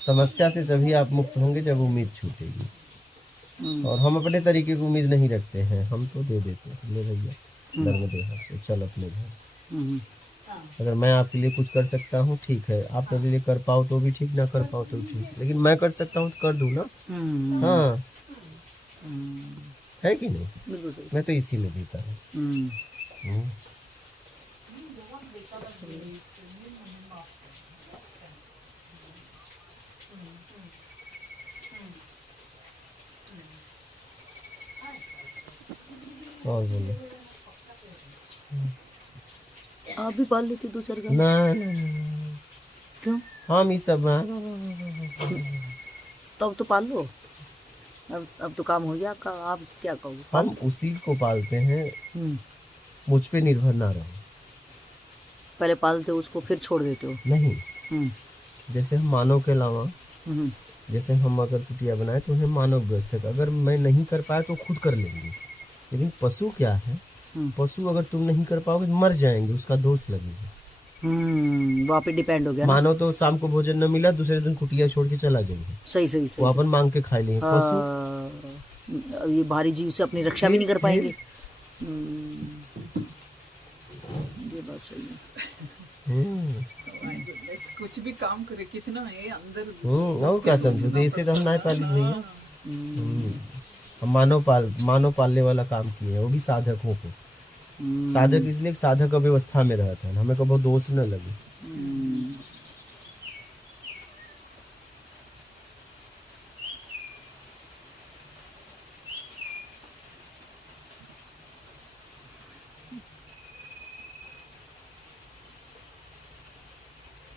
समस्या से तभी आप मुक्त होंगे जब उम्मीद छूटेगी। और हम अपने तरीके की उम्मीद नहीं रखते हैं, हम तो दे देते हैं, ले भैया धर्म दे तो चल अपने घर। अगर मैं आपके लिए कुछ कर सकता हूँ ठीक है, आप मेरे लिए कर पाओ तो भी ठीक, ना कर पाओ तो भी ठीक, लेकिन मैं कर सकता हूँ तो कर दूँ ना। हाँ, है कि नहीं? मैं तो इसी में जीता हूँ। और बोलो, आप भी पाल लेते 2-4 गाय? ना क्यों? हम ये सब तब तो पाल लो। अब तो काम हो गया आपका, आप क्या कहोगे? हम उसी को पालते हैं, मुझ पे निर्भर ना रहो। पहले पालते हो उसको फिर छोड़ देते हो? नहीं, जैसे हम मानव के अलावा, जैसे हम अगर कुटिया बनाए तो उन्हें मानव व्यवस्था, अगर मैं नहीं कर पाया तो खुद कर लेंगे। लेकिन पशु क्या है, पशु अगर तुम नहीं कर पाओगे मर जाएंगे, उसका दोष लगेगा। वहाँ पे डिपेंड हो गया। मानव तो शाम को भोजन न मिला दूसरे दिन कुटिया छोड़ के चला गया, सही सही सही, वो अपन मांग के खा लेंगे। पशु ये भारी जीव से अपनी रक्षा भी नहीं कर पाएंगे। ये बात सही है। कुछ भी काम करे कितना है अंदर। और क्या समझो, तो इसे तो हम ना पाली भैया। हम मानव पालने वाला काम किए, वो भी साधकों को। साधक इसलिए साधक अव्यवस्था में रहता है, हमें कभी दोष न लगे।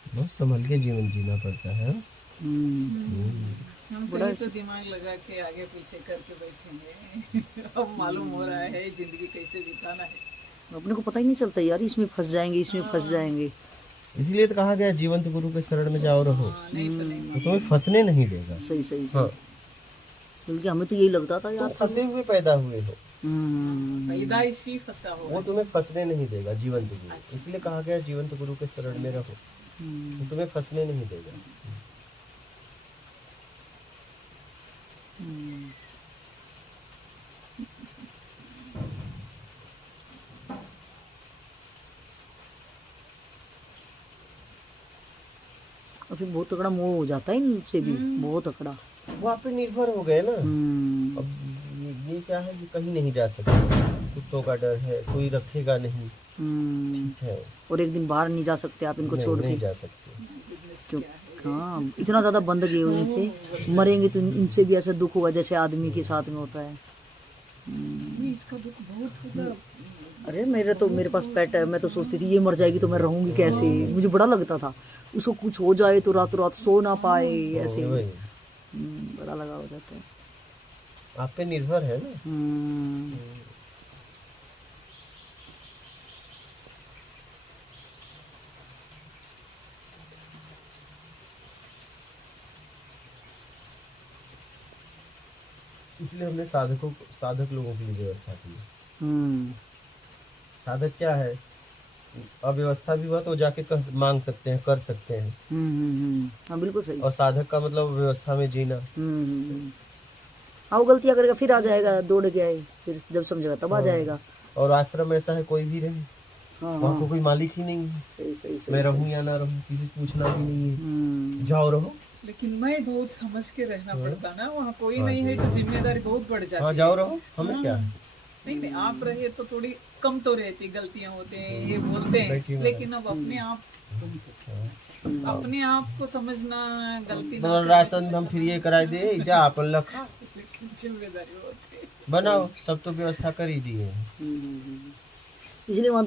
बहुत संभल के जीवन जीना पड़ता है। हम कहीं तो दिमाग लगा के आगे पीछे करके बैठेंगे। अब मालूम हो रहा है जिंदगी कैसे बिताना है, अपने को पता ही नहीं चलता यार, इसमें फंस जाएंगे, इसमें फंस जाएंगे। इसलिए तो कहा गया जीवंत गुरु के शरण में जाओ रहो, तो तुम्हें फंसने नहीं देगा। सही सही सही। बल्कि हमें तो यही लगता था यार, फंसे हुए पैदा हुए हो, पैदाइशी फंसा हो, वो तुम्हें फंसने नहीं देगा जीवंत गुरु। इसलिए कहा गया जीवंत गुरु के शरण में रहो, तो तुम्हें फंसने नहीं देगा। और फिर बहुत तगड़ा मोह हो जाता है इनसे भी, बहुत तगड़ा। वो आप पे निर्भर हो गए ना। अब ये क्या है कि कहीं नहीं जा सकते, कुत्तों का डर है, कोई रखेगा नहीं, ठीक है। और एक दिन बाहर नहीं जा सकते आप इनको छोड़ के, नहीं जा सकते। क्यों? हाँ, इतना ज्यादा बंद गए हो इनसे, मरेंगे तो इनसे भी ऐसा दुख होगा जैसे आदमी के साथ में होता है। इसका दुख बहुत होगा। अरे मेरे पास पेट है, मैं तो सोचती थी ये मर जाएगी तो मैं रहूंगी कैसे, मुझे बड़ा लगता था। उसको कुछ हो जाए तो रात रात सो ना पाए, ऐसे बड़ा लगा हो जाता है। आप पे निर्भर है ना। इसलिए हमने साधक लोगों के लिए व्यवस्था की है। साधक क्या है, अव्यवस्था भी हुआ तो जाके मांग सकते हैं, कर सकते हैं। हाँ बिल्कुल सही। और साधक का मतलब व्यवस्था में जीना। हाँ, वो गलतियां करेगा फिर आ जाएगा, दौड़ के आए, फिर जब समझेगा तब आ जाएगा। और आश्रम ऐसा है, कोई भी रहे, वहाँ को कोई मालिक ही नहीं है। सही सही सही। मैं रहूं या ना रहूं, किसी से पूछना भी नहीं है, जाओ रहो। लेकिन मैं बहुत समझ के रहना पड़ता ना, वहाँ कोई नहीं है तो जिम्मेदारी बहुत बढ़ जाती है। जाओ रहो, हमें क्या है। नहीं आप रहे तो थोड़ी कम तो रहती, गलतियां होते हैं, ये बोलते हैं, लेकिन अब अपने आप को समझना, गलती ना राशन हम फ्री करा दे जा अपन लखा, जिम्मेदारी होती है। बनाओ, सब तो व्यवस्था कर ही दी है। इसलिए वहाँ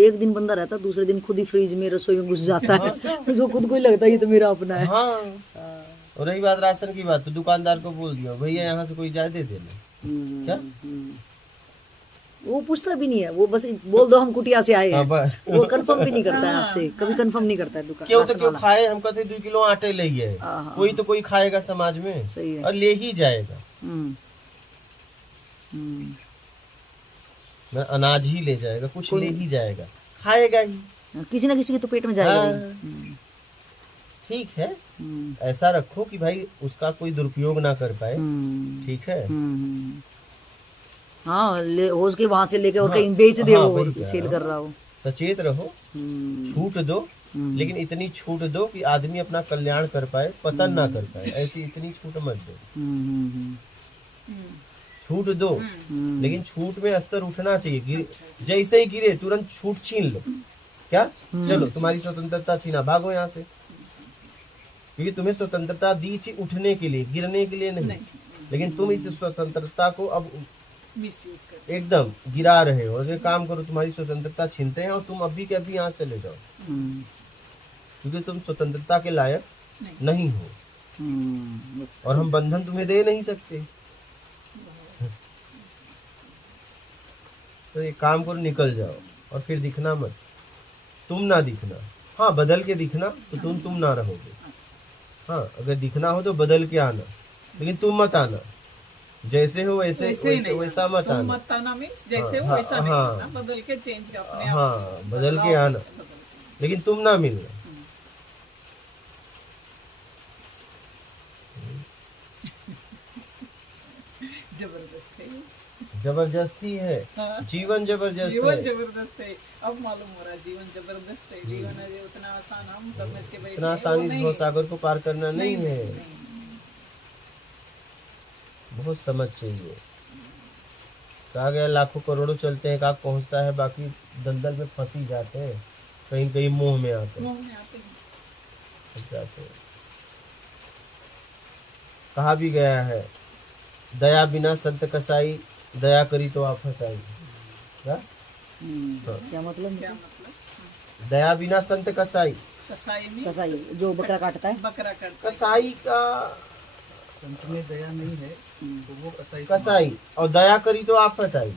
एक दिन बंदा रहता, दूसरे दिन खुद ही फ्रिज में रसोई में घुस जाता है। उसको खुद को ही लगता है ये तो मेरा अपना है। और रही बात राशन की बात, तो दुकानदार को बोल दिया भैया यहाँ से कोई जाए दे देना, क्या वो पूछता भी नहीं है, वो बस बोल दो हम कुटिया से आए हैं। वो कंफर्म भी नहीं करता है आपसे, कभी कंफर्म नहीं करता है दुकान। क्यों खाए, हम कहते 2 किलो आटे ले है, कोई तो कोई खाएगा समाज में। सही है। और ले ही जाएगा। ना अनाज ही ले जाएगा, कुछ ले ही जाएगा, खाएगा ही। किसी ना किसी के तो पेट में जाएगा ही। हाँ। ठीक है, हम्म, ऐसा रखो कि भाई उसका कोई दुरुपयोग ना कर पाए। हम्म, ठीक है। हम्म। हाँ, हो उसके वहां से लेके और हाँ, कहीं बेच दे, हाँ, वो वही कह सेल रहा कर हूँ। रहा हो। सचेत रहो, हम्म, छूट दो, लेकिन इतनी छूट दो कि आदमी अपना कल्याण कर पाए, पतन ना कर पाए, ऐसी इतनी छूट मत दो। हम्म, छूट दो, हम्म, लेकिन छूट में स्तर उठना चाहिए। जैसे ही गिरे तुरंत छूट छीन लो। क्या, चलो तुम्हारी स्वतंत्रता छीना, भागो यहाँ से। क्योंकि तुम्हें स्वतंत्रता दी थी उठने के लिए, गिरने के लिए नहीं। लेकिन तुम इस स्वतंत्रता को अब मिसयूज कर। एकदम गिरा रहे हो। और ये काम करो, तुम्हारी स्वतंत्रता छीनते हैं और तुम अभी के अभी यहाँ से ले जाओ, हम्म, क्योंकि तुम स्वतंत्रता के लायक नहीं हो, हम्म, और हम बंधन तुम्हें दे नहीं सकते। तो एक काम करो, निकल जाओ और फिर दिखना मत, तुम ना दिखना। हाँ, बदल के दिखना, तो तुम ना रहोगे। हाँ, अगर दिखना हो तो बदल के आना, लेकिन तुम मत आना। जैसे हो वैसे वैसा मत आना। मत आना मीन्स जैसे हो हाँ, वैसा नहीं हाँ, होना, बदल के चेंज अपने आप हाँ, बदल के आना, लेकिन तुम ना मिलना। जबरदस्त है, जबरदस्ती है। हाँ। जीवन जबरदस्त जीवन है। जबरदस्त है। अब मालूम हो रहा जीवन जबरदस्त है। जीवन है उतना आसान हम समझ के बैठे इतना हैं, वो आसानी से नहीं भव है। सागर को पार करना नहीं है। नहीं। बहुत समझ चाहिए। कहा गया लाखों करोड़ों चलते हैं, काक पहुंचता है, बाकी दलदल में फंस ही जाते हैं, कहीं कहीं मोह में आते हैं, मुंह में आते हैं। फंस जाते हैं। कहा भी गया है, दया बिना संत कसाई, दया करी तो आफत आई। क्या? क्या मतलब? क्या मतलब? दया बिना संत कसाई। कसाई में कसाई जो बकरा काटता है। बकरा काटता है। कसाई का संत में दया नहीं है तो वो कसाई कसाई, और दया करी तो आफत आई।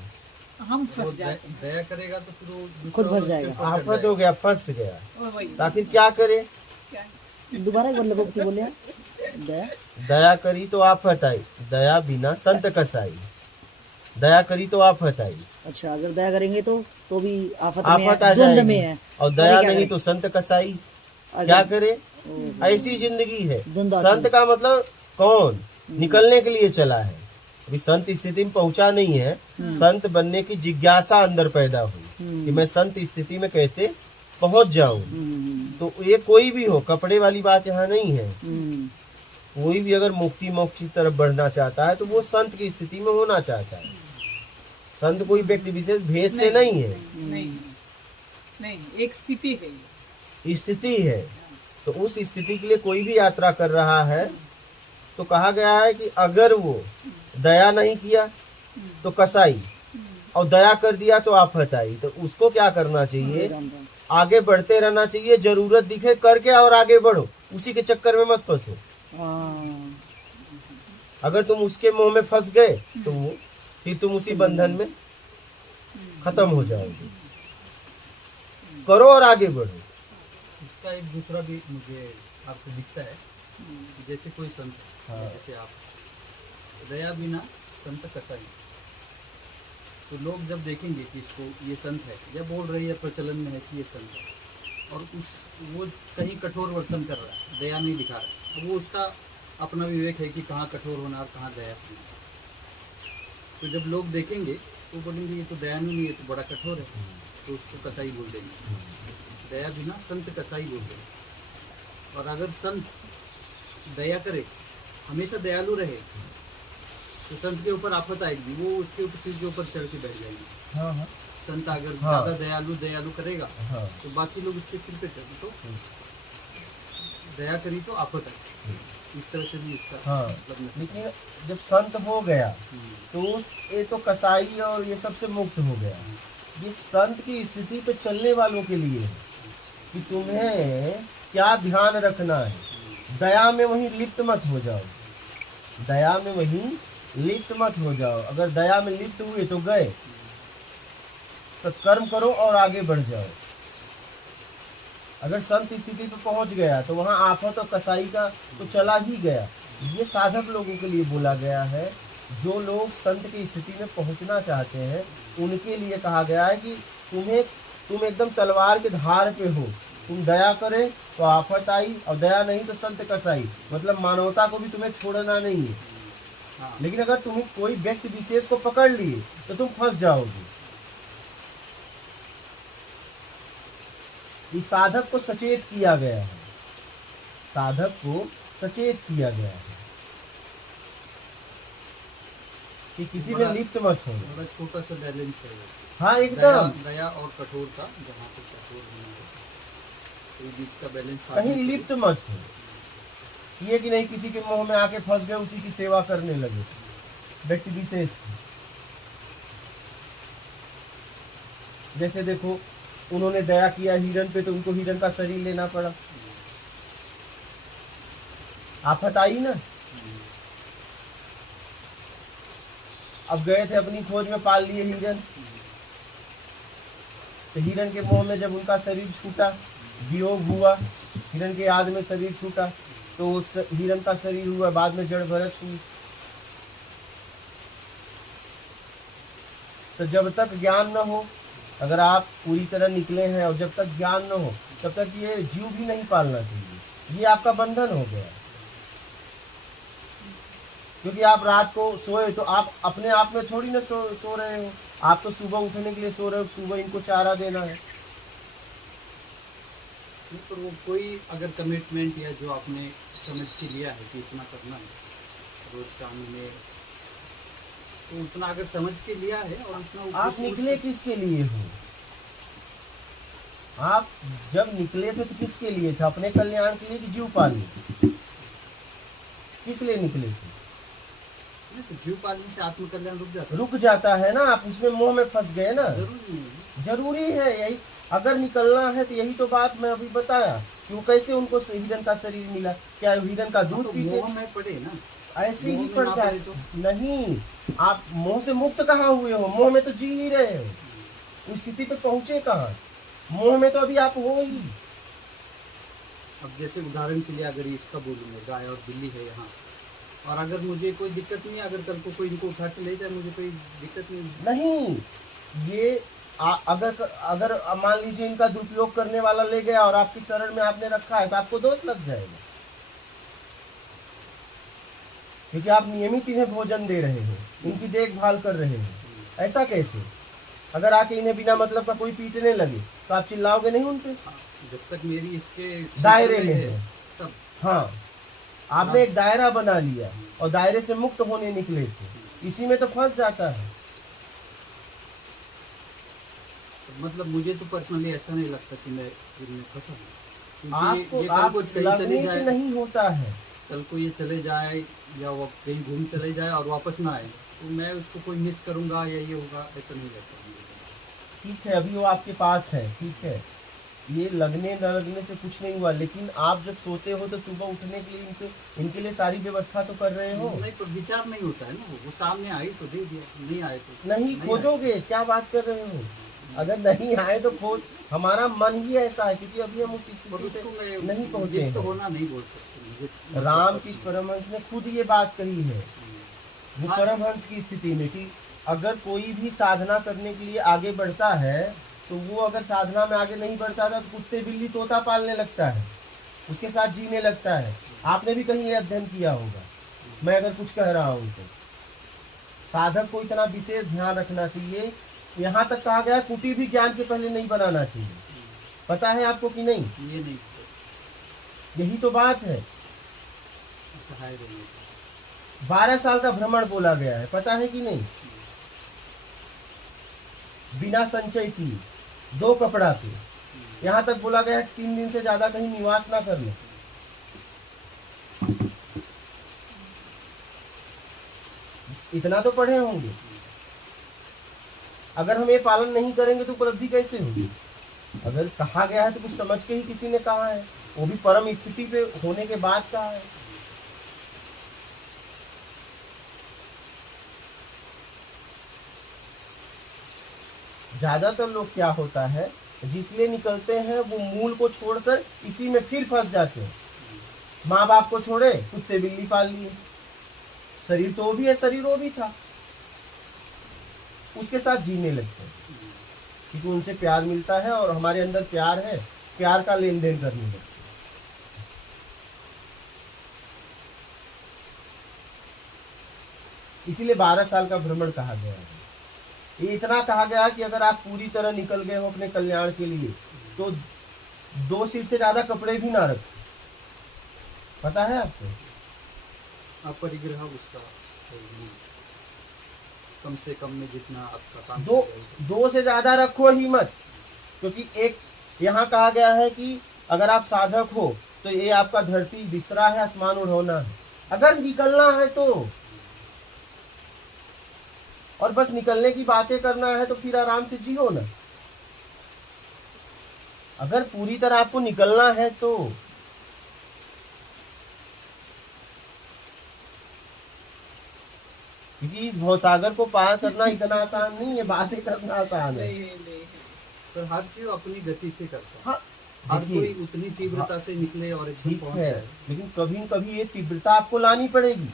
हम वो फंस जाते हैं। दया करेगा तो फिर वो दूसरा खुद फंस और उसके जाएगा। ऊपर चढ़ आफत हो गया, फंस गया, वही तो आखिर क्या करे? क्या दोबारा एक बार लगो क्या बोले? दया दया करी तो आफत आई, दया बिना संत कसाई। दया करी तो आफत आई, अच्छा, अगर दया करेंगे तो भी आफत में आफत आ है, द्वंद में जाएगी। है। और अरे दया क्या नहीं करें? तो संत कसाई, अरे, क्या करे? ओहो। ऐसी जिंदगी है। द्वंद आती संत का मतलब कौन? निकलने के लिए चला है, अभी संत स्थिति में पहुंचा नहीं है। संत बनने की जिज्ञासा अंदर पैदा हुई कि मैं संत स्थिति में कैसे पहुंच जाऊं। तो ये कोई भी हो, कपड़े वाली बात यहाँ नहीं है। कोई भी अगर मुक्ति मोक्ष की तरफ बढ़ना चाहता है तो वो संत की स्थिति में होना चाहता है। संत कोई व्यक्ति विशेष भेद से नहीं है, नहीं नहीं, एक स्थिति है ये। स्थिति है। तो उस स्थिति के लिए कोई भी यात्रा कर रहा है तो कहा गया है कि अगर वो दया नहीं किया तो कसाई, और दया कर दिया तो आफत आई। तो उसको क्या करना चाहिए? आगे बढ़ते रहना चाहिए। जरूरत दिखे करके और आगे बढ़ो, उसी के चक्कर में मत फंसो। अगर तुम उसके मुंह में फंस गए तो फिर तुम उसी बंधन में खत्म हो जाओगे। करो और आगे बढ़ो। इसका एक दूसरा भी मुझे आपको दिखता है कि जैसे कोई संत है, हाँ। जैसे आप, दया बिना संत कसाई। तो लोग जब देखेंगे कि इसको ये संत है, या बोल रही है प्रचलन में है कि ये संत है, और वो कहीं कठोर वर्तन कर रहा है, दया नहीं दिखा रहा है, वो उसका अपना विवेक है कि कहाँ कठोर होना और कहाँ दया होना। तो जब लोग देखेंगे तो बोलेंगे ये तो दया नहीं है, तो बड़ा कठोर है, तो उसको कसाई बोल देंगे। दया बिना संत कसाई बोल देंगे। और अगर संत दया करे, हमेशा दयालु रहे, तो संत के ऊपर आफत आएगी, वो उसके ऊपर सिर के ऊपर चढ़ के बैठ जाएंगे। हाँ, हाँ, संत अगर हाँ। ज्यादा दयालु करेगा हाँ। तो बाकी लोग उसके सिर पे चढ़े, तो दया करी तो आफत आई। इस तरह से भी इसका हाँ। मतलब नहीं। लेकिन जब संत हो गया तो ये तो कसाई और ये सबसे मुक्त हो गया। ये संत की स्थिति पे चलने वालों के लिए है कि तुम्हें क्या ध्यान रखना है। दया में वहीं लिप्त मत हो जाओ, दया में वहीं लिप्त मत हो जाओ। अगर दया में लिप्त हुए तो गए, तो कर्म करो और आगे बढ़ जाओ। अगर संत स्थिति पे पहुंच गया तो वहां आफत और कसाई का तो चला ही गया। ये साधक लोगों के लिए बोला गया है जो लोग संत की स्थिति में पहुंचना चाहते हैं उनके लिए कहा गया है कि तुम एकदम तलवार के धार पे हो, तुम दया करे तो आफत आई और दया नहीं तो संत कसाई, मतलब मानवता को भी तुम्हें छोड़ना नहीं है। हाँ। लेकिन अगर तुम्हें कोई व्यक्ति विशेष को पकड़ लिए तो तुम फंस जाओगे। इस साधक को सचेत किया गया है, साधक को सचेत किया गया है कि किसी में लिप्त मत हो। बड़ा छोटा सा बैलेंस है वो। हाँ एकदम, दया और कठोरता, जहाँ पे कठोर होना होता है, तो बीच का बैलेंस कहीं लिप्त मत हो। ये कि नहीं किसी के मुंह में आके फंस गए उसी की सेवा करने लगे व्यक्ति विशेष की। जैसे देखो उन्होंने दया किया हिरण पे तो उनको हिरण का शरीर लेना पड़ा, आफत आई ना। अब गए थे अपनी खोज में, पाल लिए हिरण, तो हिरण के मुंह में जब उनका शरीर छूटा, वियोग हुआ, हिरण के याद में शरीर छूटा, तो उस हिरण का शरीर हुआ, बाद में जड़ भरत हुई। तो जब तक ज्ञान न हो, अगर आप पूरी तरह निकले हैं और जब तक ज्ञान न हो तब तक ये जीव भी नहीं पालना चाहिए, ये आपका बंधन हो गया। क्योंकि आप रात को सोए तो आप अपने आप में थोड़ी ना सो रहे हो, आप तो सुबह उठने के लिए सो रहे हो, सुबह इनको चारा देना है। पर वो कोई अगर कमिटमेंट या जो आपने समझ के लिया है कि इतना करना है रोज काम में, तो उतना अगर समझ के लिया है और उतना आप निकले किसके लिए हो? आप जब निकले थे तो किसके लिए थे? अपने कल्याण के लिए कि जीव पालने? किस लिए निकले थे? तो जीव पालने से आत्म कल्याण रुक जाता है ना। आप उसमें मोह में फंस गए ना। जरूरी है यही, अगर निकलना है तो यही तो बात मैं अभी बताया कि वो कैसे उनको हिरण का शरीर मिला। क्या हिरण का दूध पीते? मोह में पड़े ना, ऐसे ही पड़ जाए तो नहीं। आप मोह से मुक्त कहाँ हुए हो? मोह में तो जी ही रहे हो, उस स्थिति पे पहुंचे कहाँ? मोह में तो अभी आप हो ही। अब जैसे उदाहरण के लिए अगर इसका बोलूँगा, गाय और बिल्ली है यहाँ, और अगर मुझे कोई दिक्कत नहीं, अगर कल को कोई इनको उठा के ले जाए, मुझे कोई दिक्कत नहीं। ये अगर मान लीजिए इनका दुरुपयोग करने वाला ले गया और आपकी शरण में आपने रखा है तो आपको दोष लग जाएगा, क्योंकि आप नियमित इन्हें भोजन दे रहे हैं, इनकी देखभाल कर रहे हैं। ऐसा कैसे? अगर आके इन्हें बिना मतलब का कोई पीटने लगे तो आप चिल्लाओगे नहीं उनपे? जब तक मेरी इसके दायरे में है तब। हाँ, आपने एक दायरा बना लिया और दायरे से मुक्त होने निकले थे, इसी में तो फंस जाता है। मतलब मुझे तो पर्सनली ऐसा नहीं लगता कि मैं इनमें फंसा हूँ। आपको आप लगने से नहीं होता है। कल को ये चले जाए या वो कहीं घूम चले जाए और वापस ना आए तो मैं उसको कोई मिस करूंगा या ये होगा, ऐसा नहीं लगता मुझे। ठीक है, अभी वो आपके पास है, ठीक है, ये लगने न लगने से कुछ नहीं हुआ। लेकिन आप जब सोते हो तो सुबह उठने के लिए इनके लिए सारी व्यवस्था तो कर रहे हो। नहीं, पर विचार नहीं होता है ना, वो सामने आई तो दे दिया, नहीं आए तो नहीं खोजोगे। क्या बात कर रहे हो? अगर नहीं आए तो खोज। हमारा मन ही ऐसा है, क्योंकि अभी हम उस स्थिति से नहीं पहुंचे तो होना नहीं बोल सकते। रामकृष्ण परमहंस ने खुद ये बात कही है, वो परमहंस की स्थिति में, कि अगर कोई भी साधना करने के लिए आगे बढ़ता है तो वो अगर साधना में आगे नहीं बढ़ता था तो कुत्ते बिल्ली तोता पालने लगता है, उसके साथ जीने लगता है। आपने भी कहीं ये अध्ययन किया होगा, मैं अगर कुछ कह रहा हूँ तो। साधक को इतना विशेष ध्यान रखना चाहिए। यहाँ तक कहा गया कुटी भी ज्ञान के पहले नहीं बनाना चाहिए। पता है आपको कि नहीं? ये नहीं, यही तो बात है। 12 साल का भ्रमण बोला गया है, पता है कि नहीं? बिना संचय की 2 कपड़ा के, यहाँ तक बोला गया है 3 दिन से ज्यादा कहीं निवास ना करना। इतना तो पढ़े होंगे। अगर हम ये पालन नहीं करेंगे तो उपलब्धि कैसे होगी? अगर कहा गया है तो कुछ समझ के ही किसी ने कहा है, वो भी परम स्थिति पे होने के बाद कहा है। ज्यादातर लोग क्या होता है, जिसलिए निकलते हैं वो मूल को छोड़कर इसी में फिर फंस जाते हैं। माँ बाप को छोड़े, कुत्ते बिल्ली पाल लिए, शरीर तो वो भी है, शरीर वो भी था, उसके साथ जीने लगते हैं क्योंकि उनसे प्यार मिलता है और हमारे अंदर प्यार है, प्यार का लेन देन करने लगते हैं। इसीलिए 12 साल का भ्रमण कहा गया है। ये इतना कहा गया कि अगर आप पूरी तरह निकल गए हो अपने कल्याण के लिए तो 2 सीट से ज्यादा कपड़े भी ना रखें। पता है आपको? आप परिग्रह उसका है नहीं। कम से कम में जितना आपका काम दो चल जाएगा। 2 से ज्यादा रखो ही मत, क्योंकि एक यहाँ कहा गया है कि अगर आप साधक हो तो ये आपका धरती बिस्तरा है, आसमान उड़ोना है। अगर निकलना है तो, और बस निकलने की बातें करना है तो फिर आराम से जियो ना। अगर पूरी तरह आपको निकलना है तो क्योंकि इस भवसागर को पार करना इतना आसान नहीं है, बातें करना आसान है। नहीं नहीं पर हर चीज अपनी गति से करता है। हाँ हर देखिए, कोई उतनी तीव्रता से निकले और एकदम ठीक पहुंच है, जाए। लेकिन कभी न कभी ये तीव्रता आपको लानी पड़ेगी।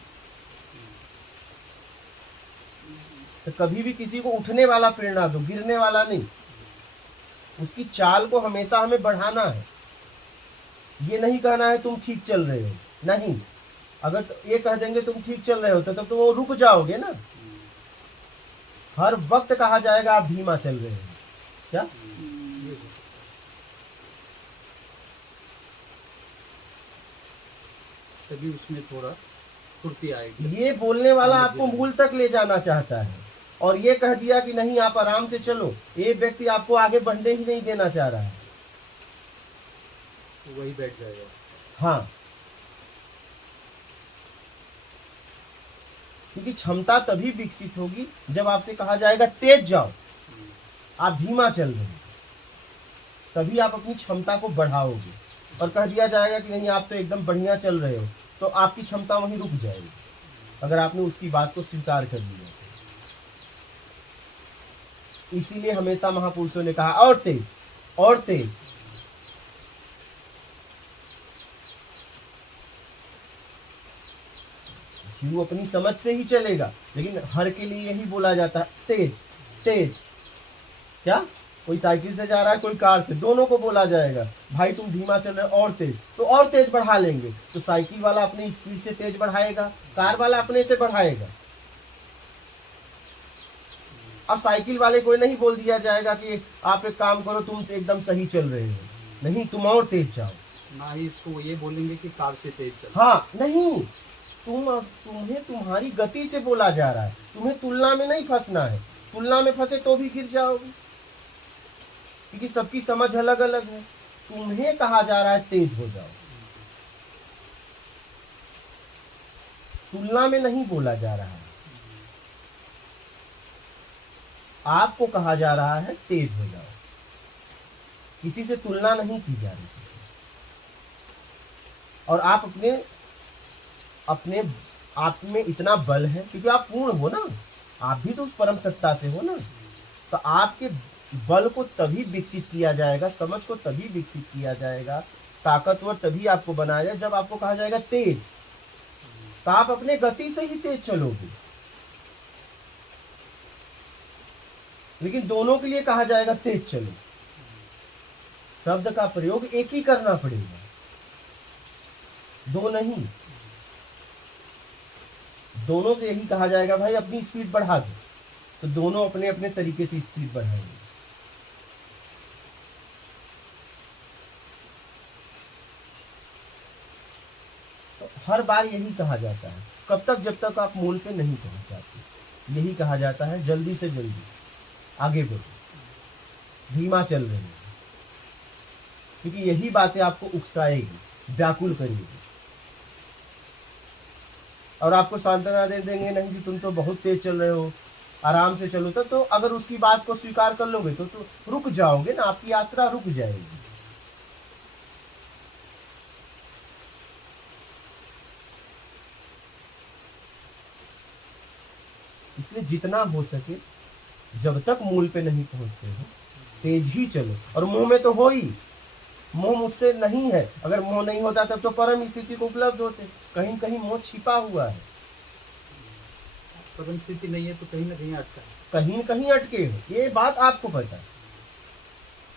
तो कभी भी किसी को उठने वाला प्रेरणा दो, गिरने वाला नहीं। उसकी चाल को हमेशा हमें बढ़ाना है। ये नहीं कहना है तुम ठीक चल रहे हो, नहीं। अगर ये कह देंगे तुम ठीक चल रहे हो तो तब तो वो रुक जाओगे ना। हर वक्त कहा जाएगा आप धीमा चल रहे हो, क्या? ये हो सकता है। तभी उसमें थोड़ा फुर्ती आएगी। ये बोलने वाला आपको मूल तक ले जाना चाहता है और ये कह दिया कि नहीं आप आराम से चलो, ये व्यक्ति आपको आगे बढ़ने ही नहीं देना चाह रहा है। तो वही बैठ जाएगा। हाँ, क्योंकि क्षमता तभी विकसित होगी जब आपसे कहा जाएगा तेज जाओ, आप धीमा चल रहे हो, तभी आप अपनी क्षमता को बढ़ाओगे। और कह दिया जाएगा कि नहीं आप तो एकदम बढ़िया चल रहे हो, तो आपकी क्षमता वहीं रुक जाएगी अगर आपने उसकी बात को स्वीकार कर लिया। इसीलिए हमेशा महापुरुषों ने कहा और तेज और तेज। जीव अपनी समझ से ही चलेगा, लेकिन हर के लिए यही बोला जाता है तेज तेज। क्या? कोई साइकिल से जा रहा है, कोई कार से, दोनों को बोला जाएगा भाई तुम धीमा चल रहे हो और तेज, तो और तेज बढ़ा लेंगे। तो साइकिल वाला अपनी स्पीड से तेज बढ़ाएगा, कार वाला अपने से बढ़ाएगा। अब साइकिल वाले को नहीं बोल दिया जाएगा कि आप एक काम करो तुम एकदम सही चल रहे हो, नहीं तुम और तेज जाओ। ना ही इसको ये बोलेंगे कि कार से तेज चल। हाँ नहीं, तुम्हें तुम्हारी गति से बोला जा रहा है, तुम्हें तुलना में नहीं फंसना है। तुलना में फंसे तो भी गिर जाओगे, क्योंकि सबकी समझ अलग अलग है। तुम्हें कहा जा रहा है तेज हो जाओ, तुलना में नहीं बोला जा रहा है। आपको कहा जा रहा है तेज हो जाओ, किसी से तुलना नहीं की जा रही। और आप अपने आप में इतना बल है क्योंकि आप पूर्ण हो ना, आप भी तो उस परम सत्ता से हो ना। तो आपके बल को तभी विकसित किया जाएगा, समझ को तभी विकसित किया जाएगा, ताकतवर तभी आपको बनाया जाए जब आपको कहा जाएगा तेज। तो आप अपने गति से ही तेज चलोगे, लेकिन दोनों के लिए कहा जाएगा तेज चलो। शब्द का प्रयोग एक ही करना पड़ेगा, दो नहीं। दोनों से यही कहा जाएगा भाई अपनी स्पीड बढ़ा दो, तो दोनों अपने अपने तरीके से स्पीड बढ़ाएंगे। तो हर बार यही कहा जाता है, कब तक? जब तक आप मूल पे नहीं पहुंच जाते। यही कहा जाता है जल्दी से जल्दी आगे बढ़ो, धीमा चल रहे हैं, क्योंकि यही बातें आपको उकसाएगी, व्याकुल करेगी और आपको सांत्वना दे देंगे नहीं कि तुम तो बहुत तेज चल रहे हो, आराम से चलो। तो अगर उसकी बात को स्वीकार कर लोगे तो रुक जाओगे ना, आपकी यात्रा रुक जाएगी। इसलिए जितना हो सके जब तक मूल पे नहीं पहुंचते हो तेज ही चलो। और मोह में तो हो ही, मोह मुझसे नहीं है। अगर मोह नहीं होता तब तो परम स्थिति को उपलब्ध होते। कहीं कहीं मोह छिपा हुआ है, परम स्थिति नहीं है तो कहीं ना कहीं अटका है। कहीं न कहीं अटके हो, ये बात आपको पता है।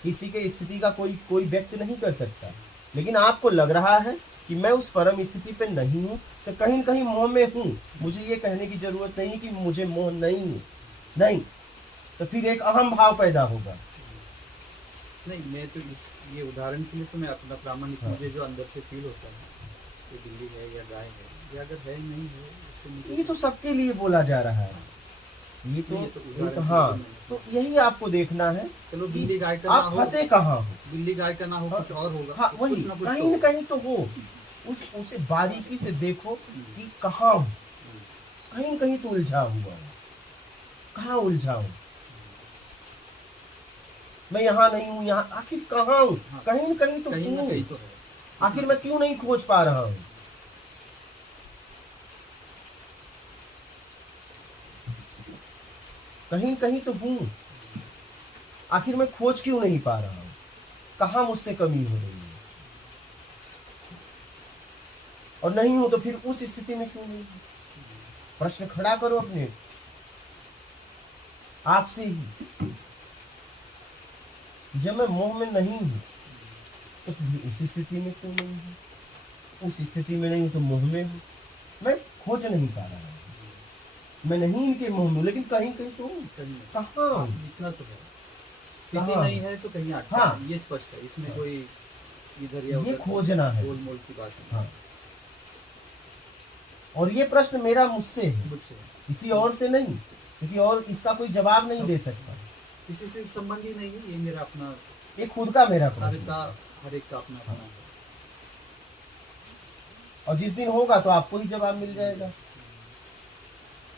किसी के स्थिति का कोई व्यक्त नहीं कर सकता, लेकिन आपको लग रहा है कि मैं उस परम स्थिति पे नहीं हूँ, तो कहीं न कहीं मोह में हूँ। मुझे ये कहने की जरूरत नहीं कि मुझे मोह नहीं है, नहीं, तो फिर एक अहम भाव पैदा होगा। नहीं, मैं तो ये उदाहरण के लिए तो मैं अपना प्रामाणिक, हाँ। मुझे जो अंदर से फील होता है ये बिल्ली है या गाय है, या अगर है नहीं है इससे मुझे ये तो सबके लिए बोला जा रहा है, ये तो, नहीं, ये तो उदाहरण के लिए हाँ, नहीं। तो यही आपको देखना है चलो कि बिल्ली गाय का ना आप हो, फंसे कहाँ हो। बिल्ली गाय का ना हो, कुछ और होगा। हाँ, तो वही कुछ ना कुछ कहीं तो न होगा। कहीं तो हो, उसे बारीकी से देखो कि कहाँ हूँ, कहीं न कहीं तो उलझा हुआ है, कहाँ उलझा हूँ मैं, यहाँ नहीं हूँ, यहाँ आखिर कहाँ हूँ, हाँ। कहीं न कहीं तो कहीं ना हूँ, कहीं तो है। आखिर मैं क्यों नहीं खोज पा रहा हूँ। कहीं न कहीं तो हूँ, आखिर मैं खोज क्यों नहीं पा रहा हूँ, कहाँ मुझसे कमी हो रही है, और नहीं हूं तो फिर उस स्थिति में क्यों नहीं हूं? प्रश्न खड़ा करो अपने आपसे ही। जब मैं मोह में नहीं हूं तो फिर उस स्थिति में क्यों नहीं हूं? उस स्थिति में नहीं हूं तो मोह में हूं, मैं खोज नहीं पा रहा हूं। मैं नहीं इनके मोह में, लेकिन कहीं कहीं तो हूं। कहीं कहाँ हूं? इतना तो है, स्थिति कहाँ? नहीं है तो कहीं अटका हाँ। है, ये स्पष्ट है, इसमें हाँ। कोई इधर या ये उधर खोजना है। गोलमोल की बात नहीं। हाँ, और ये प्रश्न मेरा मुझसे है, मुझसे किसी और से नहीं, क्योंकि और इसका कोई जवाब नहीं दे सकता। किसी से संबंध ही नहीं है, ये मेरा अपना, ये खुद का मेरा हर प्रश्न का है। हर एक का अपना अपना है। और जिस दिन होगा तो आपको ही जवाब मिल जाएगा,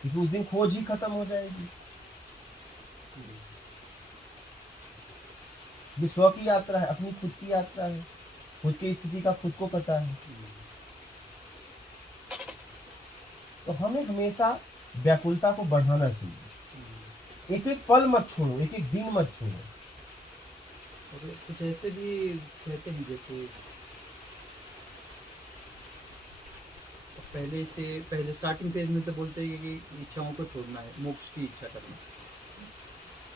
क्योंकि उस दिन खोज ही खत्म हो जाएगी। ये स्व की यात्रा है, अपनी खुद की यात्रा है, खुद की स्थिति का खुद को पता है। तो हमें हमेशा व्याकुलता को बढ़ाना चाहिए। एक एक पल मत छोड़ो, एक एक दिन मत छोड़ो। और कुछ ऐसे भी कहते हैं, जैसे पहले स्टार्टिंग फेज में तो बोलते हैं कि इच्छाओं को छोड़ना है, मोक्ष की इच्छा करना।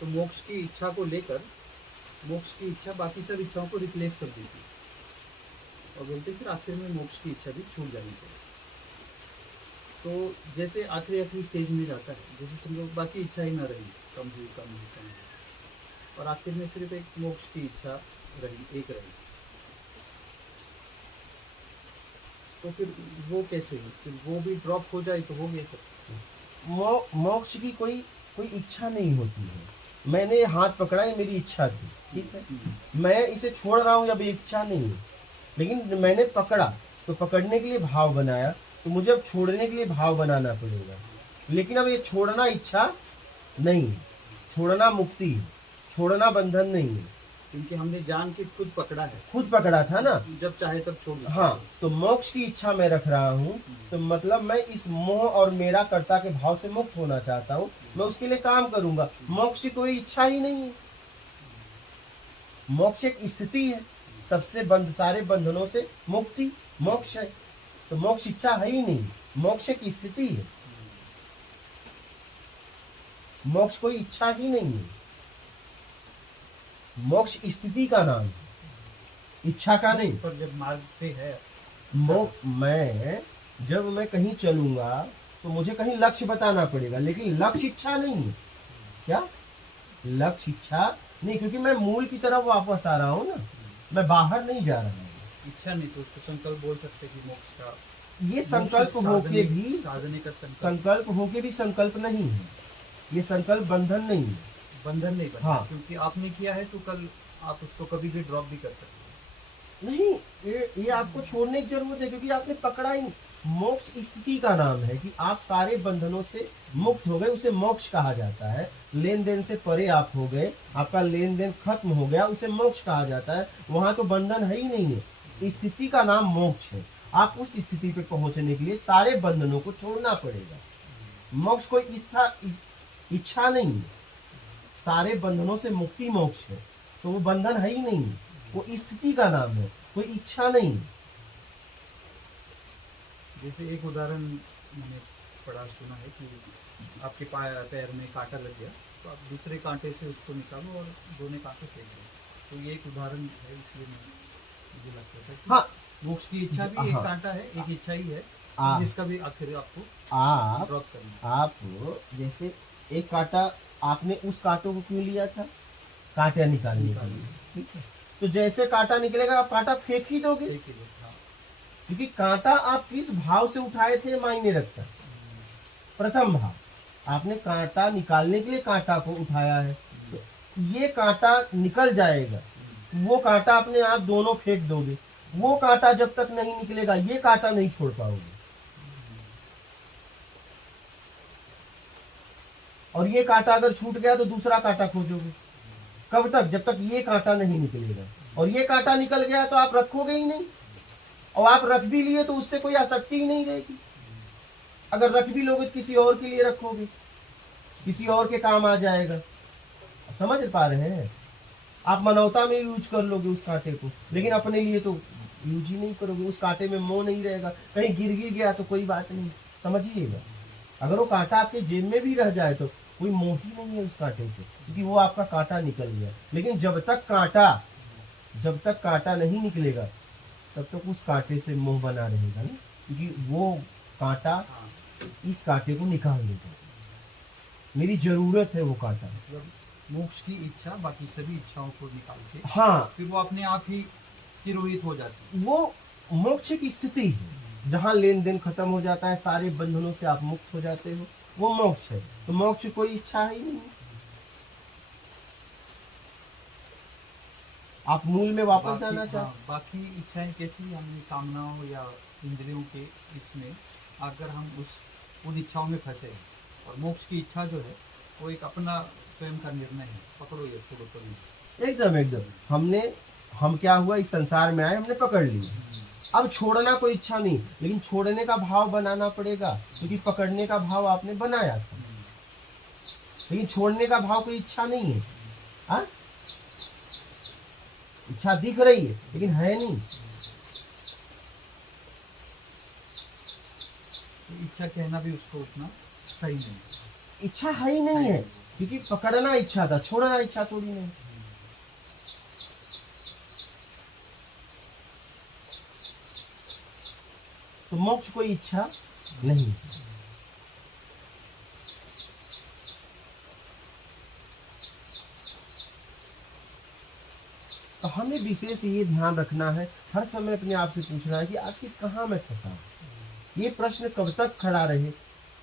तो मोक्ष की इच्छा को लेकर, मोक्ष की इच्छा बाकी सब इच्छाओं को रिप्लेस कर देती है, और बोलते फिर आखिर में मोक्ष की इच्छा भी छूट जानी चाहिए। तो जैसे आखिरी स्टेज में जाता है, जैसे समझो बाकी इच्छा ही ना रही, कम हुई, और आखिर में सिर्फ एक मोक्ष की इच्छा रही, एक रही, तो फिर वो कैसे है? फिर वो भी ड्रॉप हो जाए तो हो गया सब। मोक्ष की कोई इच्छा नहीं होती है। मैंने हाथ पकड़ा, ये मेरी इच्छा थी, ठीक है, मैं इसे छोड़ रहा हूँ, अब ये इच्छा नहीं है, लेकिन मैंने पकड़ा तो पकड़ने के लिए भाव बनाया, तो मुझे अब छोड़ने के लिए भाव बनाना पड़ेगा। लेकिन अब ये छोड़ना इच्छा नहीं, छोड़ना मुक्ति है, छोड़ना बंधन नहीं है, क्योंकि हमने जान के खुद पकड़ा है, खुद पकड़ा था ना। जब चाहे तब छोड़ दो। हाँ, तो मोक्ष की इच्छा मैं रख रहा हूँ, तो मतलब मैं इस मोह और मेरा कर्ता के भाव से मुक्त होना चाहता हूँ, मैं उसके लिए काम करूंगा। मोक्ष की कोई इच्छा ही नहीं है। मोक्ष एक स्थिति है, सबसे सारे बंधनों से मुक्ति मोक्ष है। तो मोक्ष इच्छा है ही नहीं, मोक्ष एक स्थिति है, मोक्ष कोई इच्छा ही नहीं है। मोक्ष स्थिति का नाम है, इच्छा का नहीं। पर जब मार्ग पे है, जब मैं कहीं चलूंगा तो मुझे कहीं लक्ष्य बताना पड़ेगा, लेकिन लक्ष्य इच्छा नहीं है। क्या लक्ष्य इच्छा नहीं? क्योंकि मैं मूल की तरफ वापस आ रहा हूँ ना, मैं बाहर नहीं जा रहा हूँ। इच्छा नहीं तो उसको संकल्प बोल सकते कि मोक्ष का, ये संकल्प होके भी, साधने का संकल्प होके भी संकल्प नहीं है। ये संकल्प बंधन नहीं है, बंधन नहीं बना। हाँ। क्योंकि आपने किया है तो कल आप उसको कभी भी ड्रॉप भी कर सकते नहीं, ये आपको छोड़ने की जरूरत है, क्योंकि आपने पकड़ा ही नहीं। मोक्ष स्थिति का नाम है कि आप सारे बंधनों से मुक्त हो गए, उसे मोक्ष कहा जाता है। लेन देन से परे आप हो गए, आपका लेन देन खत्म हो गया, उसे मोक्ष कहा जाता है। वहां तो बंधन है ही नहीं है, स्थिति का नाम मोक्ष है। आप उस स्थिति पे पहुंचने के लिए सारे बंधनों को छोड़ना पड़ेगा। मोक्ष कोई इच्छा नहीं है, सारे बंधनों से मुक्ति मोक्ष है। तो वो बंधन है ही नहीं, वो स्थिति का नाम है, कोई इच्छा नहीं। जैसे एक उदाहरण मैंने पढ़ा सुना है कि आपके पैर में कांटा लग गया तो आप दूसरे कांटे से उसको निकालो और दोनों कांटे फेंक दो। तो ये एक उदाहरण है, इसलिए मुझे लगता था कि हाँ। मोक्ष की इच्छा भी एक हाँ। कांटा है, एक इच्छा ही है, हाँ। जिसका भी आखिर आपको आप ड्रॉप करना है। आप जैसे एक कांटा, आपने उस कांटों को क्यों लिया था? कांटा निकालने के लिए, ठीक है। तो जैसे कांटा निकलेगा आप कांटा फेंक ही दोगे, एक ही बात, हाँ। क्योंकि कांटा आप किस भाव से उठाए थे मायने रखता है। प्रथम भाव, आपने कांटा निकालने के लिए कांटा को उठाया है, तो ये कांटा निकल जाएगा, वो कांटा अपने आप दोनों फेंक दोगे। वो कांटा जब तक नहीं निकलेगा ये कांटा नहीं छोड़ पाओगे, और ये कांटा अगर छूट गया तो दूसरा कांटा खोजोगे। कब तक? जब तक ये कांटा नहीं निकलेगा। और ये कांटा निकल गया तो आप रखोगे ही नहीं, और आप रख भी लिए तो उससे कोई आसक्ति ही नहीं रहेगी। अगर रख भी लोगे तो किसी और के लिए रखोगे, किसी और के काम आ जाएगा। समझ पा रहे हैं? आप मनौता में यूज कर लोगे उस कांटे को, लेकिन अपने लिए तो यूज ही नहीं करोगे। उस कांटे में मोह नहीं रहेगा, कहीं गिर गया तो कोई बात नहीं, समझिएगा। अगर वो कांटा आपके जेब में भी रह जाए तो कोई मोह ही नहीं है उस कांटे से, क्योंकि वो आपका कांटा निकल गया। लेकिन जब तक कांटा नहीं निकलेगा तब तक उस कांटे से मोह बना रहेगा ना, क्योंकि वो कांटा इस कांटे को निकाल देगा। मेरी जरूरत है वो कांटा। मतलब मोक्ष की इच्छा बाकी सभी इच्छाओं को निकाल के हाँ, फिर वो अपने आप ही तिरोहित हो जाती है। वो मोक्ष की स्थिति है जहाँ लेन देन खत्म हो जाता है, सारे बंधनों से आप मुक्त हो जाते हो, वो मोक्ष है। तो मोक्ष कोई इच्छा ही नहीं है। आप मूल में वापस जाना चाहते। हाँ, बाकी इच्छाएं कैसी, हम कामनाओं या इंद्रियों के इसमें अगर हम उन इच्छाओं में फंसे हैं, और मोक्ष की इच्छा जो है वो एक अपना स्वयं का निर्णय है। पकड़ो ये छोड़ो तो नहीं। एकदम हम क्या हुआ, इस संसार में आए, हमने पकड़ लिया। अब छोड़ना कोई इच्छा नहीं, लेकिन छोड़ने का भाव बनाना पड़ेगा, क्योंकि पकड़ने का भाव आपने बनाया था। लेकिन छोड़ने का भाव कोई इच्छा नहीं है। हाँ, इच्छा दिख रही है लेकिन है नहीं। तो इच्छा कहना भी उसको उतना सही नहीं। इच्छा है ही नहीं है, क्योंकि पकड़ना इच्छा था, छोड़ना इच्छा थोड़ी नहीं। तो मोक्ष कोई इच्छा नहीं। तो हमें विशेष ये ध्यान रखना है, हर समय अपने आप से पूछना है कि आखिर कहाँ मैं फंसा हूं। ये प्रश्न कब तक खड़ा रहे?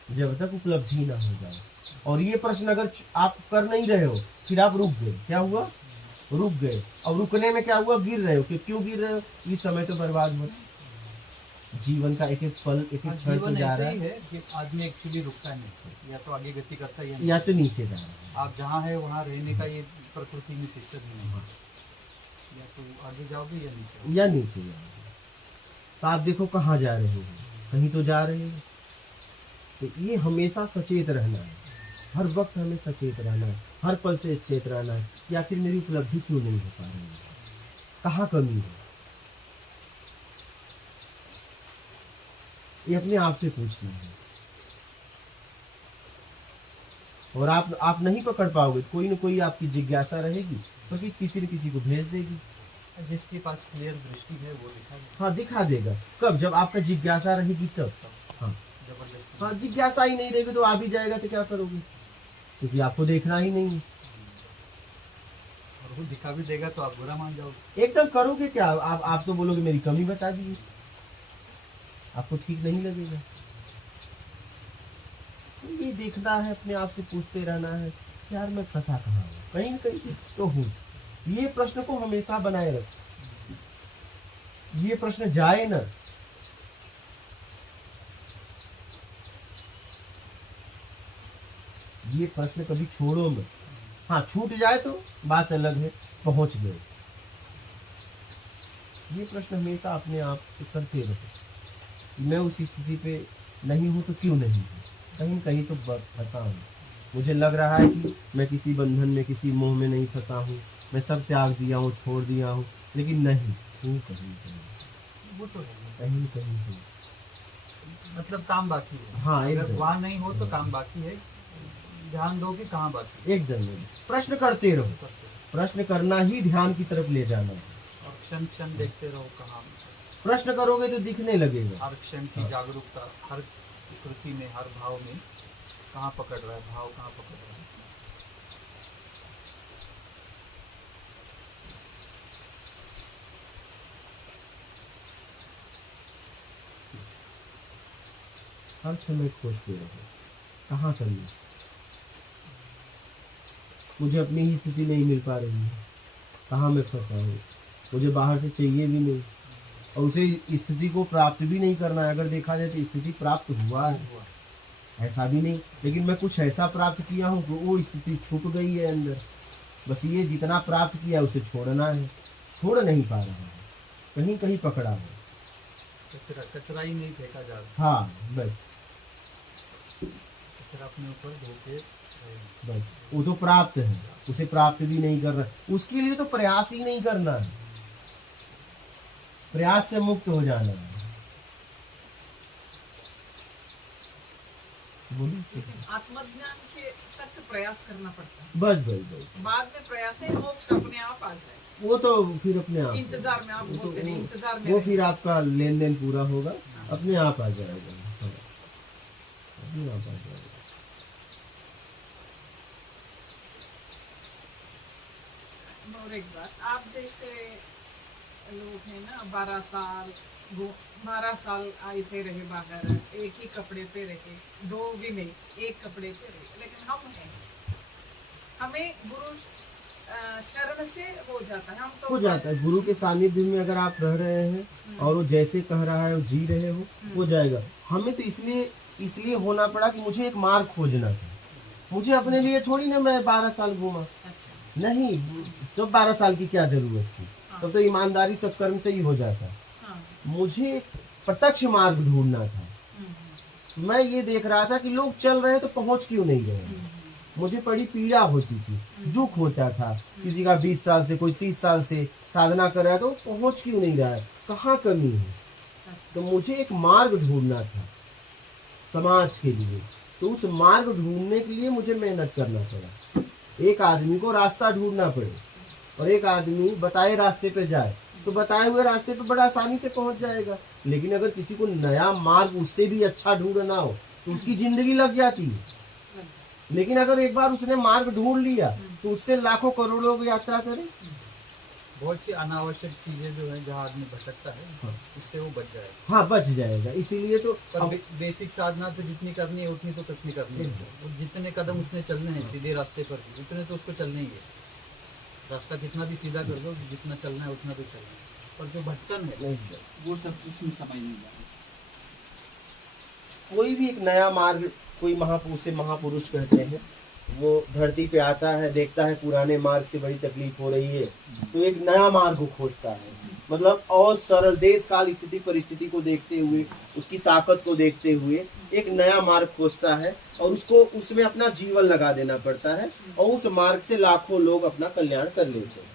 जब तक उपलब्धि ना हो जाए। और ये प्रश्न अगर आप कर नहीं रहे हो, फिर आप रुक गए। क्या हुआ? रुक गए। और रुकने में क्या हुआ? गिर रहे हो। क्यों गिर रहे हो? ये समय तो बर्बाद हो रहा है। जीवन का एक एक पल, एक एक क्षण तो जा रहा है कि आदमी एक्चुअली रुकता नहीं, या तो आगे गति करता है या तो नीचे जा रहा है। आप जहाँ है वहाँ रहने का ये प्रकृति में सिस्टम ही नहीं है। या तो आगे जाओगे या नीचे जाओगे। तो आप देखो कहाँ जा रहे हो, कहीं तो जा रहे हो। तो ये हमेशा सचेत रहना है, हर वक्त हमें सचेत रहना है, हर पल से सचेत रहना है कि आखिर मेरी उपलब्धि क्यों नहीं हो पा रही है, कहाँ कमी है। ये अपने आप से पूछना है। और आप नहीं पकड़ पाओगे, कोई न कोई आपकी जिज्ञासा रहेगी, क्योंकि किसी न किसी को भेज देगी। जिसके पास क्लियर दृष्टि है वो दिखा देगा। हाँ, दिखा देगा। कब? जब आपका जिज्ञासा रहेगी तब। हाँ, जबरदस्ती। हाँ, जिज्ञासा ही नहीं रहेगी तो आ भी जाएगा तो क्या करोगे, क्योंकि आपको देखना ही नहीं है। और वो दिखा भी देगा तो आप बुरा मान जाओगे। एकदम करोगे क्या? आप तो बोलोगे मेरी कमी बता दीजिए, आपको ठीक नहीं लगेगा। ये देखना है, अपने आप से पूछते रहना है कि यार मैं फंसा कहाँ हूँ, कहीं न कहीं तो हूँ। ये प्रश्न को हमेशा बनाए रखो, ये प्रश्न जाए ना। ये प्रश्न कभी छोड़ो मत। हाँ, छूट जाए तो बात अलग है, पहुंच गए। ये प्रश्न हमेशा अपने आप से करते रहो, मैं उस स्थिति पे नहीं हूं तो क्यों नहीं हूं, कहीं न कहीं तो फंसा हूं। मुझे लग रहा है कि मैं किसी बंधन में, किसी मोह में नहीं फंसा हूं, मैं सब त्याग दिया हूं, छोड़ दिया हूं, लेकिन नहीं हूं कहीं वो तो है। कहीं हूं। मतलब काम बाकी है। हाँ, अगर एकदम। वहाँ नहीं हो तो काम बाकी है, ध्यान दो कि कहाँ बाकी एकदम प्रश्न करते रहो, है। प्रश्न करना ही ध्यान की तरफ ले जाना है। और क्षण क्षण देखते रहो कहाँ, प्रश्न करोगे तो दिखने लगेगा। हर क्षण की जागरूकता, हर कृति में, हर भाव में कहाँ पकड़ रहा है, भाव कहाँ पकड़ रहा है। हर समय खोजते रहो कहाँ करना। मुझे अपनी ही स्थिति नहीं मिल पा रही है, कहाँ मैं फंसा हूँ, मुझे बाहर से चाहिए भी नहीं और उसे स्थिति को प्राप्त भी नहीं करना है। अगर देखा जाए तो स्थिति प्राप्त हुआ है, ऐसा भी नहीं, लेकिन मैं कुछ ऐसा प्राप्त किया हूँ कि वो स्थिति छुप गई है अंदर। बस ये जितना प्राप्त किया उसे छोड़ना है, छोड़ नहीं पा रहा है, कहीं कहीं पकड़ा है। कचरा कचरा ही नहीं फेंका जा रहा, हाँ बस कचरा अपने ऊपर धोके बस वो तो प्राप्त है, उसे प्राप्त भी नहीं कर रहा, उसके लिए तो प्रयास ही नहीं करना है, प्रयास से मुक्त हो जाना है। बोलिए। आत्मज्ञान के तक प्रयास करना पड़ता है, बस बस बस बाद में प्रयास है, मोक्ष अपने आप आ जाए। वो तो फिर अपने आप इंतजार में आप वो तो बोलते नहीं, इंतजार में वो रहें। फिर आपका लेन देन पूरा होगा, अपने आप आ जाएगा। हाँ, अपने आप आ जाएगा। और एक बात, आप जैसे लोग हैं ना, 12 साल ऐसे रहे बाहर, एक ही कपड़े पे रहे, दो भी नहीं, एक कपड़े पे रहे, लेकिन हम हैं, हमें गुरु शरण से हो जाता है, हम तो हो जाता है गुरु के सानिध्य में अगर आप रह रहे हैं और वो जैसे कह रहा है वो जी रहे हो जाएगा। हमें तो इसलिए होना पड़ा कि मुझे एक मार्ग खोजना था, मुझे अपने लिए थोड़ी ना मैं 12 साल घूमा, अच्छा, नहीं तो 12 साल की क्या जरूरत थी, तब तो ईमानदारी सत्कर्म से ही हो जाता। हाँ, मुझे एक प्रत्यक्ष मार्ग ढूंढना था। मैं ये देख रहा था कि लोग चल रहे हैं तो पहुंच क्यों नहीं रहे। मुझे बड़ी पीड़ा होती थी, दुख होता था, किसी का 20 साल से, कोई 30 साल से साधना कर रहा है तो पहुंच क्यों नहीं रहा है, कहाँ कमी है। तो मुझे एक मार्ग ढूंढना था समाज के लिए, तो उस मार्ग ढूंढने के लिए मुझे मेहनत करना पड़ा। एक आदमी को रास्ता ढूंढना पड़े और एक आदमी बताए रास्ते पे जाए तो बताए हुए रास्ते पे बड़ा आसानी से पहुंच जाएगा। लेकिन अगर किसी को नया मार्ग उससे भी अच्छा ढूंढना हो तो उसकी जिंदगी लग जाती है। लेकिन अगर एक बार उसने मार्ग ढूंढ लिया तो उससे लाखों करोड़ों की यात्रा करे। बहुत सी अनावश्यक चीजें जो है जहाँ आदमी भटकता है, हाँ। उससे वो बच जाएगा। हाँ बच जाएगा। इसीलिए तो पर बेसिक साधना तो जितनी करनी है उतनी तो कुछ नहीं करनी है। और जितने कदम उसने चलने हैं सीधे रास्ते पर, उतने तो उसको चलने ही है। रास्ता कितना भी सीधा कर दो, जितना चलना है उतना तो चलना है। पर जो भटकन है वो सब उसमें समझ नहीं जाता। कोई भी एक नया मार्ग, कोई महापुरुष कहते हैं, वो धरती पे आता है, देखता है पुराने मार्ग से बड़ी तकलीफ हो रही है तो एक नया मार्ग को खोजता है। मतलब और सरल, देश काल स्थिति परिस्थिति को देखते हुए, उसकी ताकत को देखते हुए एक नया मार्ग खोजता है और उसको उसमें अपना जीवन लगा देना पड़ता है और उस मार्ग से लाखों लोग अपना कल्याण कर लेते हैं।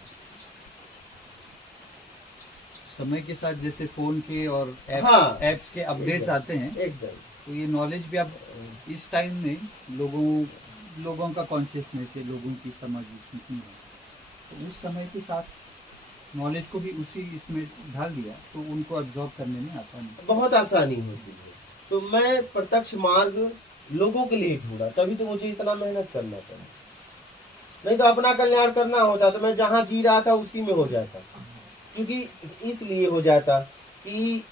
समय के साथ जैसे फोन के और एप्स के अपडेट्स आते हैं, एकदम तो ये नॉलेज भी अब इस टाइम में लोगों का कॉन्शियसनेस है, लोगों की समझ कितनी है, तो उस समय के साथ नॉलेज को भी उसी इसमें ढाल दिया तो उनको एब्जॉर्ब करने में आसानी, बहुत आसानी होती है। तो मैं प्रत्यक्ष मार्ग लोगों के लिए ढूंढा, तभी तो मुझे इतना मेहनत करना पड़ा। नहीं तो अपना कल्याण करना होता तो मैं जहाँ जी रहा था उसी में हो जाता। क्योंकि इसलिए हो जाता कि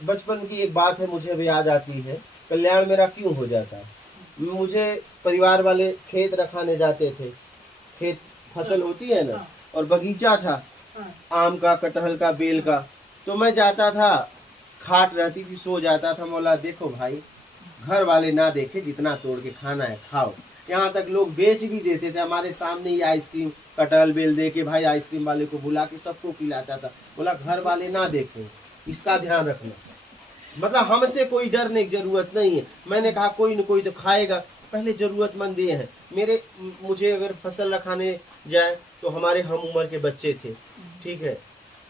बचपन की एक बात है मुझे अभी याद आती है, कल्याण मेरा क्यों हो जाता। मुझे परिवार वाले खेत रखाने जाते थे, खेत फसल होती है ना, और बगीचा था आम का, कटहल का, बेल का, तो मैं जाता था, खाट रहती थी, सो जाता था। मौला देखो भाई, घर वाले ना देखे, जितना तोड़ के खाना है खाओ। यहाँ तक लोग बेच भी देते थे, हमारे सामने ही आइसक्रीम कटहल बेल दे के भाई आइसक्रीम वाले को बुला के सबको खिलाता था। बोला घर वाले ना देखे, इसका ध्यान रखना। मतलब हमसे कोई डरने की जरूरत नहीं है। मैंने कहा कोई न कोई तो खाएगा, पहले जरूरतमंद ये है। मुझे अगर फसल रखाने जाए तो हमारे हम उम्र के बच्चे थे, ठीक है,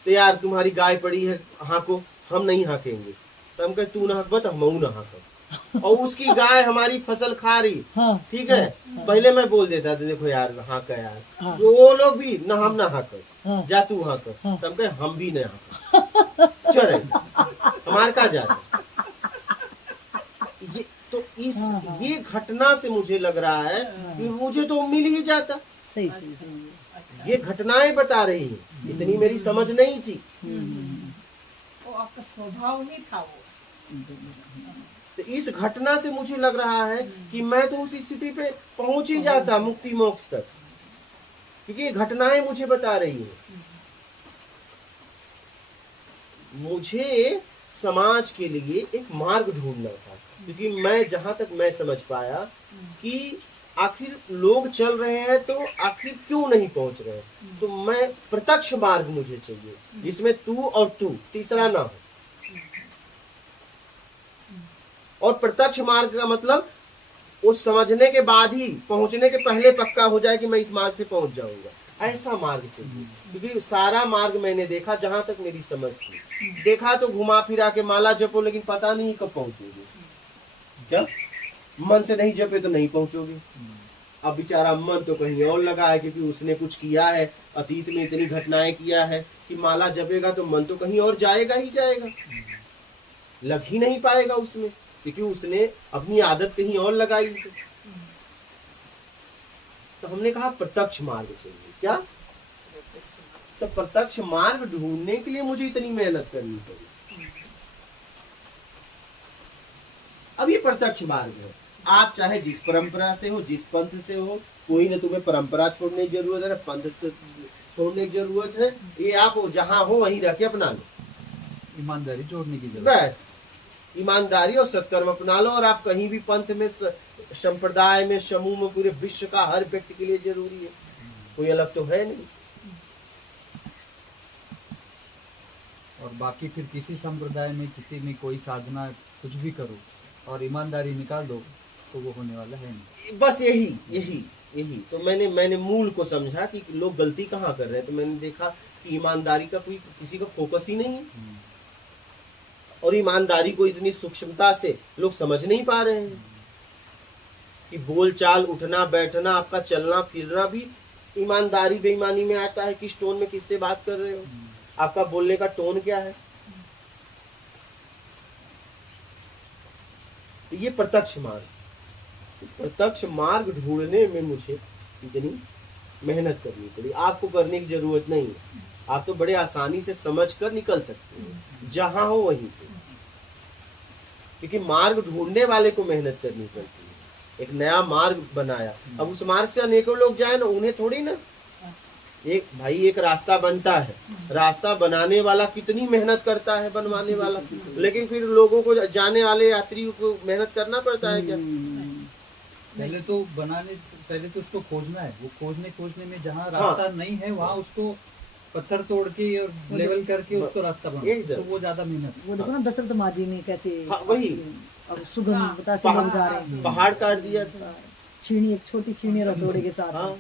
तो यार तुम्हारी गाय पड़ी है हाँको, हम नहीं हाँकेंगे। तो हम कहे तू नहाक तो हम नहाक, और उसकी गाय हमारी फसल खा रही, हाँ ठीक है, पहले मैं बोल देता था देखो यार हाँ का यार, तो वो लोग भी न हम नहा कर, हाँ। जा तू वहां कर, तो हम कहे हम भी नहा चले हमारे का जाता। ये तो ये घटना से मुझे लग रहा है कि मुझे तो मिल ही जाता। सही सही सही। ये घटनाएं बता रही हैं, इतनी मेरी समझ नहीं थी। वो आपका स्वभाव ही था वो। तो इस घटना से मुझे लग रहा है कि मैं तो उस स्थिति पे पहुंच ही जाता मुक्ति मोक्ष तक, क्योंकि ये घटनाएं मुझे बता रही हैं। मुझे समाज के लिए एक मार्ग ढूंढना था, क्योंकि मैं जहां तक मैं समझ पाया कि आखिर लोग चल रहे हैं तो आखिर क्यों नहीं पहुंच रहे, तो मैं प्रत्यक्ष मार्ग मुझे चाहिए जिसमें तू और तू तीसरा ना हो। और प्रत्यक्ष मार्ग का मतलब वो समझने के बाद ही, पहुंचने के पहले पक्का हो जाए कि मैं इस मार्ग से पहुंच जाऊंगा, ऐसा मार्ग चाहिए। क्योंकि सारा मार्ग मैंने देखा जहां तक मेरी समझ थी, देखा तो घुमा फिरा के माला जपो लेकिन पता नहीं कब पहुंचोगे, क्या मन से नहीं जपे तो नहीं पहुंचोगे। अब बेचारा मन तो कहीं और लगा है, क्योंकि उसने कुछ किया है, अतीत में इतनी घटनाएं किया है कि माला जपेगा तो मन तो कहीं और जाएगा ही जाएगा, लग ही नहीं पाएगा उसमें, क्योंकि उसने अपनी आदत कहीं और लगाई थी। तो हमने कहा प्रत्यक्ष मार्ग चाहिए। क्या? तो प्रत्यक्ष मार्ग ढूंढने के लिए मुझे इतनी मेहनत करनी पड़ी। अब ये प्रत्यक्ष मार्ग है, आप चाहे जिस परंपरा से हो, जिस पंथ से हो, कोई न तुम्हें परंपरा छोड़ने की जरूरत है न पंथ छोड़ने की जरूरत है, ये आप जहां हो वहीं रह के अपना लो, ईमानदारी जोड़ने की जरूरत। बस ईमानदारी और सत्कर्म अपना लो, और आप कहीं भी पंथ में, संप्रदाय में, समूह में, पूरे विश्व का हर व्यक्ति के लिए जरूरी है, कोई अलग तो है नहीं। और बाकी फिर किसी संप्रदाय में, किसी में कोई साधना कुछ भी करो और ईमानदारी निकाल दो तो वो होने वाला है नहीं। बस यही तो मैंने मूल को समझा कि लोग गलती कहाँ कर रहे हैं। तो मैंने देखा कि ईमानदारी का कोई किसी का फोकस ही नहीं है, और ईमानदारी को इतनी सूक्ष्मता से लोग समझ नहीं पा रहे हैं कि बोलचाल, उठना बैठना, आपका चलना फिरना भी ईमानदारी बेईमानी में आता है। किस टोन में किससे बात कर रहे हो, आपका बोलने का टोन क्या है। ये प्रत्यक्ष मार्ग ढूंढने में मुझे इतनी मेहनत करनी पड़ी। आपको करने की जरूरत नहीं है, आप तो बड़े आसानी से समझ कर निकल सकते हैं जहां हो वहीं से, क्योंकि मार्ग ढूंढने वाले को मेहनत करनी पड़ती है। एक नया मार्ग बनाया, अब उस मार्ग से अनेकों लोग जाए ना, उन्हें थोड़ी ना, एक रास्ता बनता है, रास्ता बनाने वाला कितनी मेहनत करता है, बनवाने वाला, लेकिन फिर लोगों को, जाने वाले यात्रियों को मेहनत करना पड़ता है क्या? पहले तो पहले तो उसको खोजना है, वो खोजने में जहाँ रास्ता नहीं है वहाँ उसको पत्थर तोड़ के और लेवल करके उसको रास्ता बनाना, तो वो ज्यादा मेहनत। वो देखो ना दशरथ माझी ने कैसे, वही अब सुगंध बता से लोग जा रहे हैं, पहाड़ काट दिया था, छीनी, एक छोटी छीनी हथौड़े के साथ। हाँ,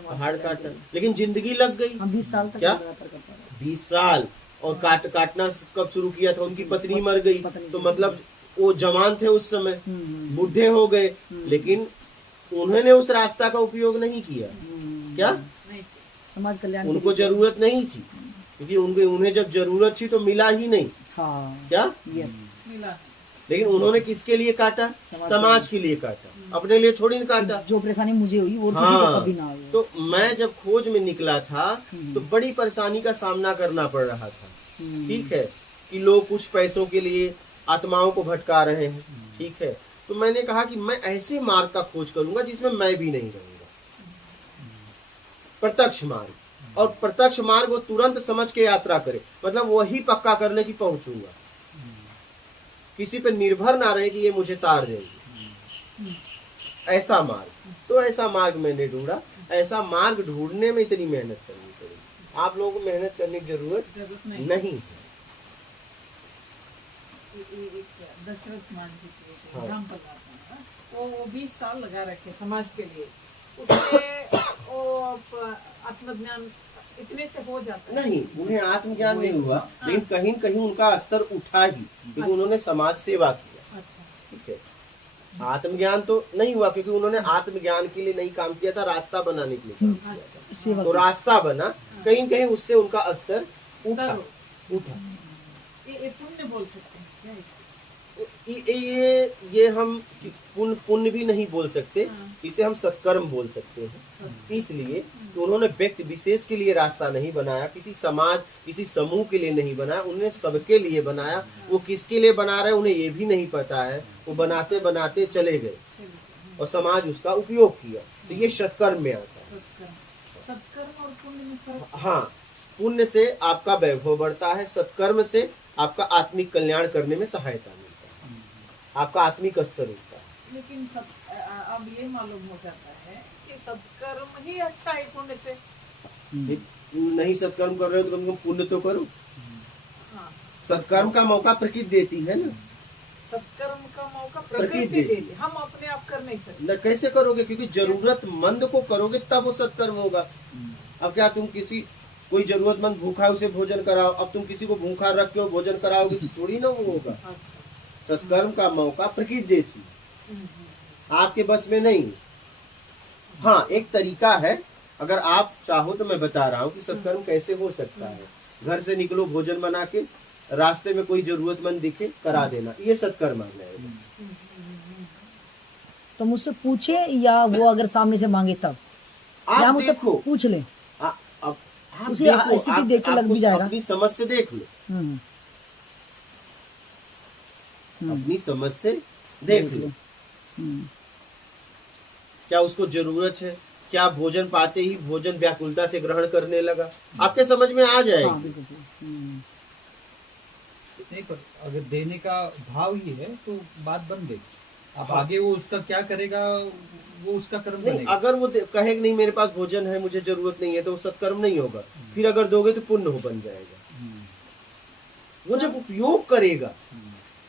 पहाड़ काटा, लेकिन जिंदगी लग गई। हम 20 साल तक क्या? लगातार करता रहा। 20 साल। और काटना कब शुरू किया था? उनकी पत्नी मर गई, तो मतलब वो जवान थे उस समय, बूढ़े हो गए, लेकिन उन्होंने उस रास्ता का उपयोग नहीं किया। क्या? समाज कल्याण, उनको जरूरत नहीं थी, क्योंकि उन्हें जब जरूरत थी तो मिला ही नहीं। हाँ, क्या? यस, मिला। लेकिन उन्होंने किसके लिए काटा? समाज के लिए काटा, अपने लिए थोड़ी ना काटा। जो परेशानी मुझे हुई वो किसी को कभी ना हुई। तो मैं जब खोज में निकला था तो बड़ी परेशानी का सामना करना पड़ रहा था। ठीक है, कि लोग कुछ पैसों के लिए आत्माओं को भटका रहे हैं। ठीक है, तो मैंने कहा कि मैं ऐसे मार्ग का खोज करूंगा जिसमें मैं भी नहीं रहूंगा, प्रत्यक्ष मार्ग। और प्रत्यक्ष मार्ग वो तुरंत समझ के यात्रा करे, मतलब वही पक्का करने की पहुंचूंगा, किसी पे निर्भर ना रहे कि ये मुझे तार देंगे, ऐसा मार्ग। तो ऐसा मार्ग मैंने ढूंढा। ऐसा मार्ग ढूंढने में इतनी मेहनत करनी पड़ी। आप लोगों को मेहनत करने की जरूरत नहीं है। दशरथ मान जी के हाँ। एग्जाम्पल आता है, वो 20 साल लगा रखे समाज के लिए, उसमें वो आत्मज्ञान इतने से हो जाता है? नहीं, उन्हें आत्मज्ञान नहीं हुआ, लेकिन कहीं न कहीं उनका स्तर उठा ही, क्योंकि उन्होंने समाज सेवा किया। अच्छा। ठीक है, आत्मज्ञान तो नहीं हुआ क्योंकि उन्होंने आत्मज्ञान के लिए नहीं काम किया था, रास्ता बनाने के लिए काम किया था। सेवा तो रास्ता बना, कहीं न कहीं उससे उनका स्तर उठा स्तर उठा। ये पुण्य बोल सकते हैं क्या इसको? ये हम पुण्य पुण्य भी नहीं बोल सकते, हाँ। इसे हम सत्कर्म बोल सकते हैं। इसलिए कि उन्होंने व्यक्ति विशेष के लिए रास्ता नहीं बनाया, किसी समाज किसी समूह के लिए नहीं बनाया, उन्होंने सबके लिए बनाया। वो किसके लिए बना रहे उन्हें ये भी नहीं पता है, वो बनाते बनाते चले गए और समाज उसका उपयोग किया। तो ये सत्कर्म में आता है। सत्कर्म और पुण्य में फर्क? हाँ, पुण्य से आपका वैभव बढ़ता है, सत्कर्म से आपका आत्मिक कल्याण करने में सहायता मिलता है, आपका आत्मिक स्तर उठता है। लेकिन अब ये मालूम हो जाता है कि सत्कर्म ही अच्छा है पुण्य से। नहीं सत्कर्म कर रहे हो तो कम से कम पुण्य तो करो। हाँ, सत्कर्म का मौका प्रकृति देती है ना। सत्कर्म का मौका प्रकृति प्रकृति देती। देती, हम अपने आप कर नहीं सकते। न कैसे करोगे, क्योंकि जरूरतमंद को करोगे तब वो सत्कर्म होगा। अब क्या तुम किसी कोई जरूरतमंद भूखा है उसे भोजन कराओ, अब तुम किसी को भूखा रख के भोजन कराओगे तो थोड़ी ना वो होगा। अच्छा। सत्कर्म का मौका प्रकृति देती, आपके बस में नहीं। हाँ, एक तरीका है, अगर आप चाहो तो मैं बता रहा हूँ कि सत्कर्म कैसे हो सकता है। घर से निकलो, भोजन बना के रास्ते में कोई जरूरतमंद दिखे करा देना, ये सत्कर्म आ जाएगा। तो मुझसे पूछे या वो अगर सामने से मांगे तब, या आप मुझसे देखो, पूछ ले, अब आप उसी देखो, स्थिति देख के लग भी आपको जाएगा। अपनी समझ से देख लो, हम्म, अपनी समझ से देख लो, हम्म, क्या उसको जरूरत है, क्या भोजन पाते ही भोजन व्याकुलता से ग्रहण करने लगा, आपके समझ में आ हाँ, जाएगी। बिल्कुल सही। नहीं, पर अगर देने का भाव ही है तो बात बन गई। अब आगे वो उसका क्या करेगा, वो उसका कर्म नहीं, बनेगा। अगर वो कहे कि नहीं मेरे पास भोजन है, मुझे जरूरत नहीं है, तो वो सत्कर्म नहीं होगा। फिर अगर दोगे तो पुण्य हो बन जाएगा। वो जब उपयोग करेगा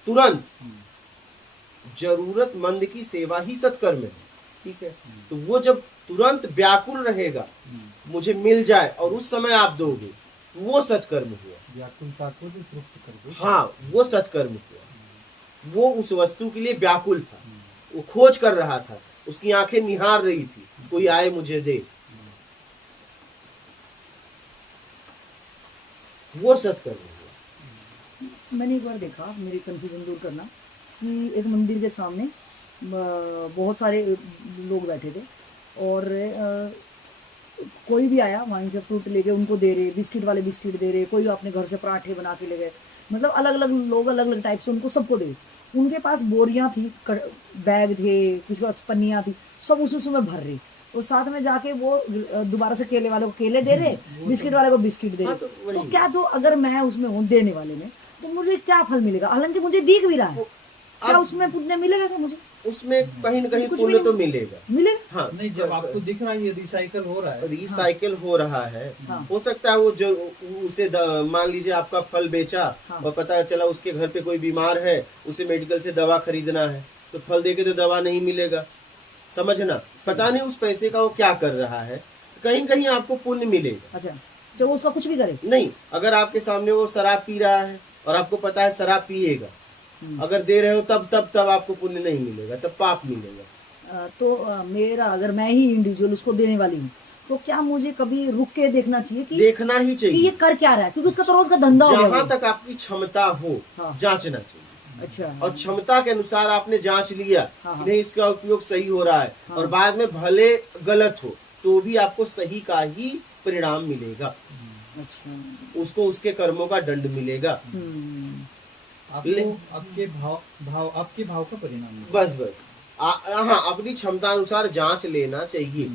तुरंत, जरूरतमंद की सेवा ही सत्कर्म है। ठीक है, तो वो जब तुरंत व्याकुल रहेगा मुझे मिल जाए और उस समय आप दोगे, वो सत्कर्म हुआ। व्याकुलता को भी तृप्त कर दो। हाँ, वो सत्कर्म हुआ। वो उस वस्तु के लिए व्याकुल था, वो खोज कर रहा था, उसकी आंखें निहार रही थी, कोई आए मुझे दे, वो सत्कर्म हुआ। मैंने एक बार देखा, मेरी कंफ्यूजन दूर करना, कि एक मंदिर के सामने बहुत सारे लोग बैठे थे और कोई भी आया वहीं से फ्रूट लेके उनको दे रहे, बिस्किट वाले बिस्किट दे रहे, कोई अपने घर से पराठे बना के ले गए, मतलब अलग अलग लोग अलग अलग टाइप से उनको सबको दे। उनके पास बोरियां थी, बैग थे, किसी के पास पन्नियां थी, सब उसमें भर रहे, और साथ में जाके वो दोबारा से केले वाले को केले दे रहे, बिस्किट वाले को बिस्किट दे रहे। तो क्या, जो अगर मैं उसमें हूँ देने वाले में, तो मुझे क्या फल मिलेगा? हालांकि मुझे दिख भी रहा है, क्या उसमें पुण्य मिलेगा? क्या मुझे उसमें कहीं न कहीं कुछ पुण्य भी तो मिलेगा। मिलेगा? हाँ, नहीं, जब आपको दिख रहा है ये रिसाइकल हो रहा है, रिसाइकिल हो रहा है। हाँ। हो सकता है वो जो उसे मान लीजिए आपका फल बेचा, हाँ। और पता चला उसके घर पे कोई बीमार है, उसे मेडिकल से दवा खरीदना है, तो फल देके तो दवा नहीं मिलेगा, समझना। पता नहीं उस पैसे का वो क्या कर रहा है, कहीं न कहीं आपको पुण्य मिलेगा। अच्छा, जो उसका कुछ भी करे। नहीं, अगर आपके सामने वो शराब पी रहा है और आपको पता है शराब पिएगा, अगर दे रहे हो तब आपको पुण्य नहीं मिलेगा, तब पाप मिलेगा। तो मेरा, अगर मैं ही इंडिविजुअल उसको देने वाली हूँ, तो क्या मुझे कभी रुक के देखना चाहिए कि देखना ही कि ये चाहिए, कर क्या रहा है? क्योंकि उसका तो रोज का धंधा हो गया जहाँ वो। तक आपकी क्षमता हो हाँ। जांचना चाहिए। अच्छा, और क्षमता के अनुसार आपने जांच लिया हाँ, कि नहीं इसका उपयोग सही हो रहा है, हाँ। और बाद में भले गलत हो तो भी आपको सही का ही परिणाम मिलेगा, अच्छा, उसको उसके कर्मों का दंड मिलेगा। आपको आपके भाव का परिणाम है। बस हाँ, अपनी क्षमता अनुसार जांच लेना चाहिए।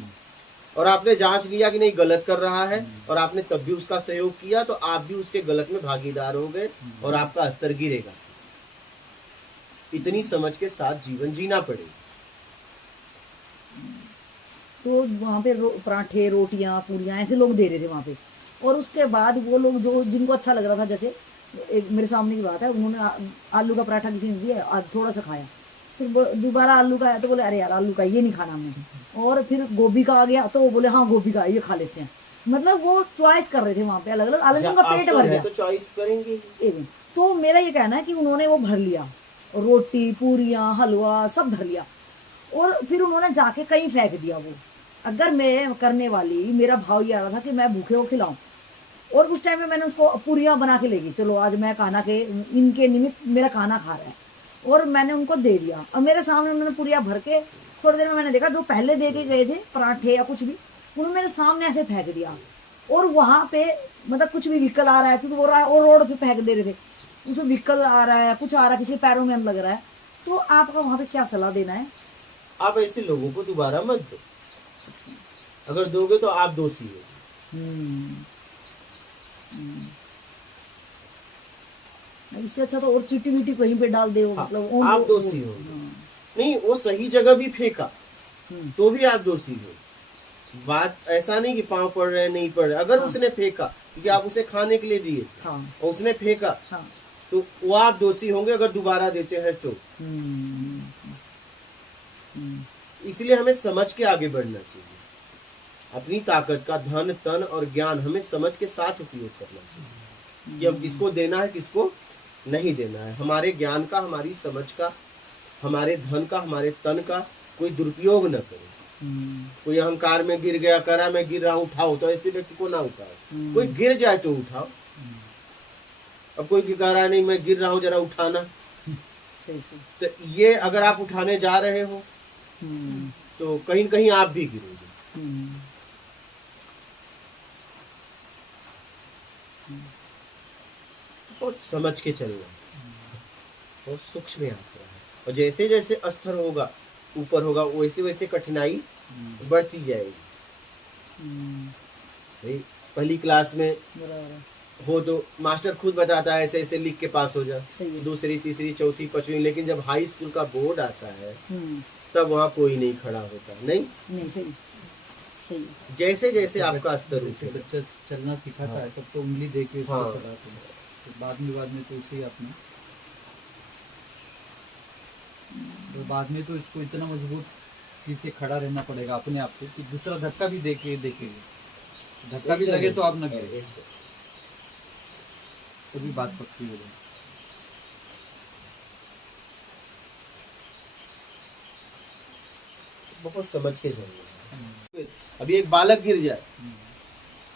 और आपने जांच लिया कि नहीं गलत कर रहा है, और आपने तब भी उसका सहयोग किया, तो आप भी उसके गलत में भागीदार हो गए और आपका स्तर गिरेगा। इतनी समझ के साथ जीवन जीना पड़ेगा। तो वहाँ पे पराठे, रोटियां, पूरियां ऐसे लोग दे रहे थे वहाँ पे, और उसके बाद वो लोग जो जिनको अच्छा लग रहा था, जैसे एक मेरे सामने की बात है, उन्होंने आलू का पराठा किसी ने दिया, थोड़ा सा खाया, फिर दोबारा आलू का आया तो बोले अरे यार आलू का ये नहीं खाना हमने, और फिर गोभी का आ गया तो वो बोले हाँ गोभी का ये खा लेते हैं। मतलब वो चॉइस कर रहे थे वहां पे अलग अलग, हालांकि उनका पेट अवसर भर है गया। तो चॉइस करेंगे ही। एवं तो मेरा ये कहना है कि उन्होंने वो भर लिया, रोटी पूरियां हलवा सब भर लिया, और फिर उन्होंने जाके कहीं फेंक दिया वो। अगर मैं करने वाली, मेरा भाव ये आ रहा था कि मैं भूखे को खिलाऊं, और उस टाइम में मैंने उसको पूरियां बना के ले गई, चलो आज मैं खाना के इनके निमित्त मेरा खाना खा रहा है, और मैंने उनको दे दिया। अब मेरे सामने उन्होंने पूरियां भर के, थोड़ी देर में मैंने देखा जो पहले दे के गए थे पराठे या कुछ भी, उन्होंने मेरे सामने ऐसे फेंक दिया। और वहां पे मतलब कुछ भी व्हीकल आ रहा है, क्योंकि वो रोड पे फेंक दे रहे थे, उसमें व्हीकल आ रहा है, कुछ आ रहा है, किसी के पैरों में लग रहा है, तो आपका वहां पे क्या सलाह देना है? आप ऐसे लोगों को दोबारा मत दो, अगर दोगे तो आप दोषी हो। इससे अच्छा तो और चीटी वीटी कहीं पे डाल दे, हाँ, मतलब आप दोषी हो। नहीं, वो सही जगह भी फेंका तो भी आप दोषी हो। बात ऐसा नहीं कि पाँव पड़ रहे नहीं पड़ रहे, अगर उसने फेंका क्योंकि आप उसे खाने के लिए दिए हाँ और उसने फेंका हाँ तो वो आप दोषी होंगे अगर दोबारा देते हैं तो। इसलिए हमें समझ के आगे बढ़ना चाहिए। अपनी ताकत का धन तन और ज्ञान हमें समझ के साथ उपयोग करना चाहिए कि अब किसको देना है किसको नहीं देना है। हमारे ज्ञान का, हमारी समझ का, हमारे धन का, हमारे तन का कोई दुरुपयोग न करें। कोई अहंकार में गिर गया, करा मैं गिर रहा हूं उठाओ, तो ऐसे व्यक्ति को ना उठाओ। कोई गिर जाए तो उठाओ। अब कोई कह रहा है नहीं मैं गिर रहा हूं जरा उठाना, सही सही। तो ये अगर आप उठाने जा रहे हो तो कहीं न कहीं आप भी गिरोगे। बहुत समझ के चलना, बहुत सूक्ष्म यात्रा है, और जैसे जैसे अस्तर होगा ऊपर होगा वैसे वैसे कठिनाई बढ़ती जाएगी। भाई पहली क्लास में बराबर हो तो मास्टर खुद बताता है ऐसे ऐसे लिख के पास हो जा, सही है। दूसरी तीसरी चौथी पांचवी, लेकिन जब हाई स्कूल का बोर्ड आता है तब वहाँ कोई नहीं खड़ा होता। नहीं सही सही। जैसे जैसे आपका स्तर जैसे उठेगा। बच्चा चलना सिखाता है तब तो उंगली दे के उसको हाँ। चलाते हैं, तो बाद में तो उसे अपने तो बाद में तो इसको इतना मजबूत चीज से खड़ा रहना पड़ेगा अपने आप से कि दूसरा धक्का भी देखेगा, धक्का भी लगे तो आप न गिरे, तो भी बात पक्की हो जाए। बहुत समझ के चलना। अभी एक बालक गिर जाए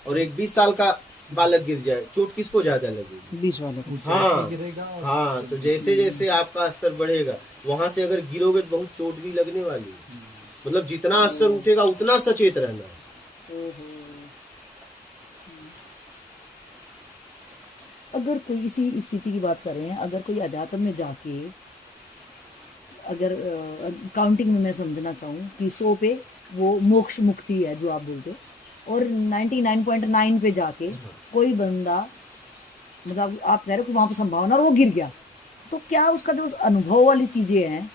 और एक 20 साल का बालक गिर जाए, चोट किसको ज्यादा लगेगी? 20 वाले को। हाँ गिरेगा और हाँ, तो जैसे जैसे आपका स्तर बढ़ेगा वहां से अगर गिरोगे तो बहुत चोट भी लगने वाली है। मतलब जितना स्तर उठेगा उतना सचेत रहना है। अगर कोई किसी स्थिति की बात कर रहे हैं, अगर कोई अध्यात्म में जाके अगर काउंटिंग में मैं समझना चाहूँ कि 100 पे वो मोक्ष मुक्ति है जो आप बोलते हो, और 99.9 पे जाके कोई बंदा, मतलब आप कह रहे हो कि वहाँ पे संभावना और वो गिर गया, तो क्या उसका जो अनुभव वाली चीजें हैं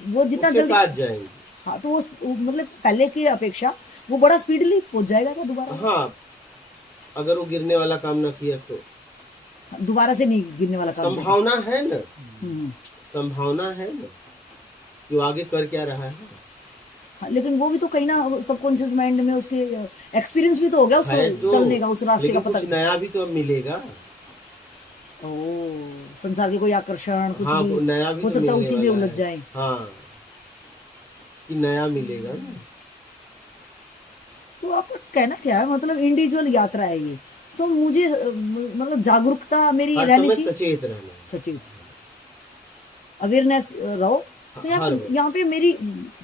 वो जितना उसके जल्दी, साथ जाएंगे। हाँ तो मतलब पहले की अपेक्षा वो बड़ा स्पीडली पहुंच जाएगा क्या दोबारा? हाँ, अगर वो गिरने वाला काम ना किया तो दोबारा से नहीं गिरने वाला काम। संभावना है ना, हम्म। संभावना है ना कि वो आगे कर क्या रहा है। हाँ, लेकिन वो भी तो कहीं ना सबकॉन्शियस माइंड में उसके एक्सपीरियंस भी तो हो गया उसको है तो, चलने का, उस रास्ते का लेकिन पता। कुछ नया भी तो अब मिलेगा। ओ, संसार के कोई आकर्षण कुछ हाँ, भी नया भी हो तो सकता है, मिलने उसी में वाला उलझ है। जाए। हाँ, कि नया मिलेगा ना। तो आपका कहना क्या है, मतलब इंडिविजुअल यात्रा है ये, तो मुझे मतलब जागरूकता मेरी हर रहनी समय चाहिए, सचेत रहना। सचिव अवेयरनेस रहो। तो हर यहाँ पे मेरी,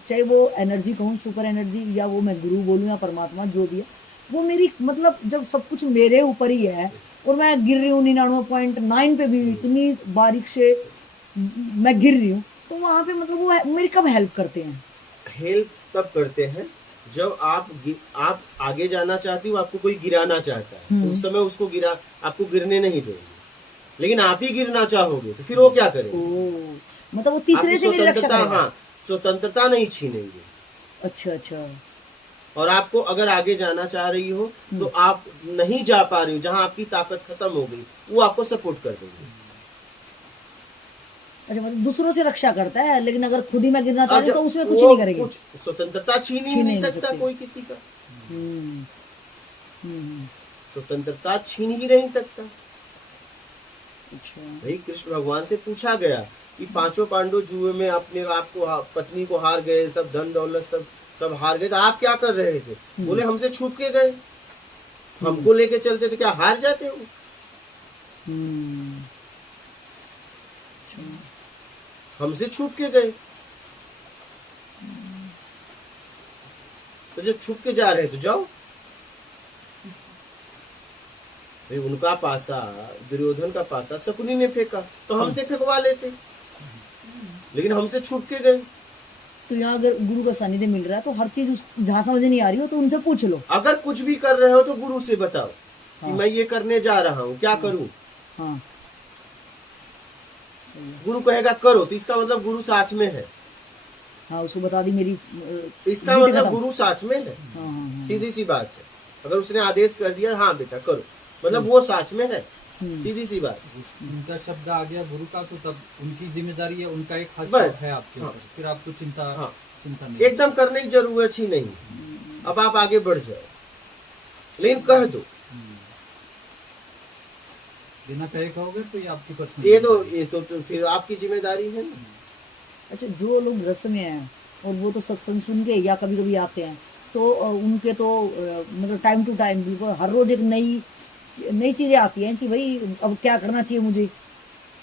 चाहे वो एनर्जी कहूँ, सुपर एनर्जी, या वो मैं गुरु बोलूँ या परमात्मा जो भी है, वो मेरी मतलब जब सब कुछ मेरे ऊपर ही है और मैं गिर रही हूँ 99.9 पे भी इतनी बारीक से मैं गिर रही हूँ, तो वहाँ पे मतलब वो मेरी कब हेल्प करते हैं? हेल्प तब करते हैं जब आप आगे जाना चाहती हो, आपको कोई गिराना चाहता है तो उस समय उसको आपको गिरने नहीं देंगे, लेकिन आप ही गिरना चाहोगे तो फिर वो क्या करेंगे? ओ, मतलब वो तीसरे आपकी से मेरी रक्षा स्वतंत्रता, करेगा। हाँ, स्वतंत्रता नहीं छीनेंगे। अच्छा अच्छा। और आपको अगर आगे जाना चाह रही हो तो आप नहीं जा पा रही हो, जहां आपकी ताकत खत्म हो गई, वो आपको सपोर्ट कर देंगे। अच्छा, मतलब दूसरों से रक्षा करता है, लेकिन अगर खुद ही मैं गिरना चाह अब रही हूँ तो उसमें कुछ वो नहीं करेंगे। कुछ स्वतंत्रता छीन ही छीन नहीं नहीं सकता सकते। कोई किसी का। स्वतंत्रता छीन ही नहीं सकता। अच्छा। भाई कृष्ण भगवान से पूछा गया कि पांचों पांडव जुए में अपने आपको पत्नी को हार गए, सब धन दौलत सब हार गए, तो आप क्या कर रहे थे? बोले हमसे छूट के गए, हमको लेके चलते तो क्या हार जाते हो? हमसे छूट के गए, तो जब छूट के जा रहे तो जाओ। भाई उनका पासा, दुर्योधन का पासा शकुनी ने फेंका, तो हमसे फेंकवा लेते, लेकिन हमसे छूट के गए। तो यहाँ अगर गुरु का सानिध्य मिल रहा है तो हर चीज जहाँ समझ नहीं आ रही हो तो उनसे पूछ लो। अगर कुछ भी कर रहे हो तो गुरु से बताओ कि मैं ये करने जा रहा हूँ, क्या करूं? हाँ, गुरु कहेगा करो, तो इसका मतलब गुरु साथ में है। हाँ, उसको बता दी मेरी इसका ड्यूटी मतलब खत्म। गुरु साथ में है। हाँ, सीधी सी बात है। अगर उसने आदेश कर दिया हाँ बेटा करो, मतलब वो साथ में है। सीधी सी बात। उनका शब्द आ गया गुरु का, तो तब उनकी जिम्मेदारी है, उनका एक बस। हस्तक्षेप है आपके हाँ। ऊपर, फिर आपको चिंता हाँ। नहीं। एकदम करने की जरूरत ही नहीं, अब आप आगे बढ़ जाओ, लेकिन कह दो। बिना कहे कहोगे तो ये आपकी पर्सनल, ये तो फिर आपकी जिम्मेदारी है ना। अच्छा, जो लोग गृहस्थ में हैं और वो तो सत्संग सुन के या कभी कभी आते हैं, तो उनके तो मतलब टाइम टू टाइम बिल्कुल हर रोज एक नई चीजें आती हैं कि भाई अब क्या करना चाहिए मुझे,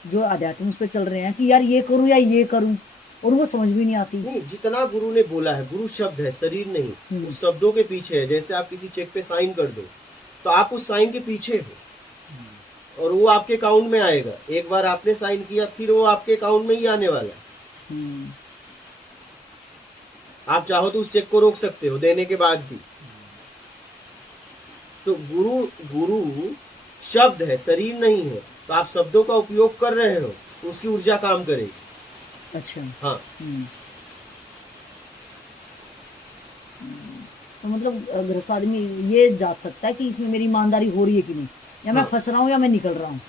जो आध्यात्म उस पर चल रहे हैं कि यार ये करूं या ये करूं, और वो समझ भी नहीं आती। नहीं, जितना गुरु ने बोला है, गुरु शब्द है, शरीर नहीं। उस शब्दों के पीछे है। जैसे आप किसी चेक पे साइन कर दो, तो आप उस साइन के पीछे हो और वो आपके अकाउंट में आएगा। एक बार आपने साइन किया, फिर वो आपके अकाउंट में ही आने वाला है। आप चाहो तो उस चेक को रोक सकते हो देने के बाद भी। तो गुरु शब्द है, शरीर नहीं है। तो आप शब्दों का उपयोग कर रहे हो तो उसकी ऊर्जा काम करेगी। अच्छा। हाँ। तो मतलब गृहस्थ आदमी ये जांच सकता है कि इसमें मेरी ईमानदारी हो रही है कि नहीं, या मैं फंस रहा हूँ या मैं निकल रहा हूँ।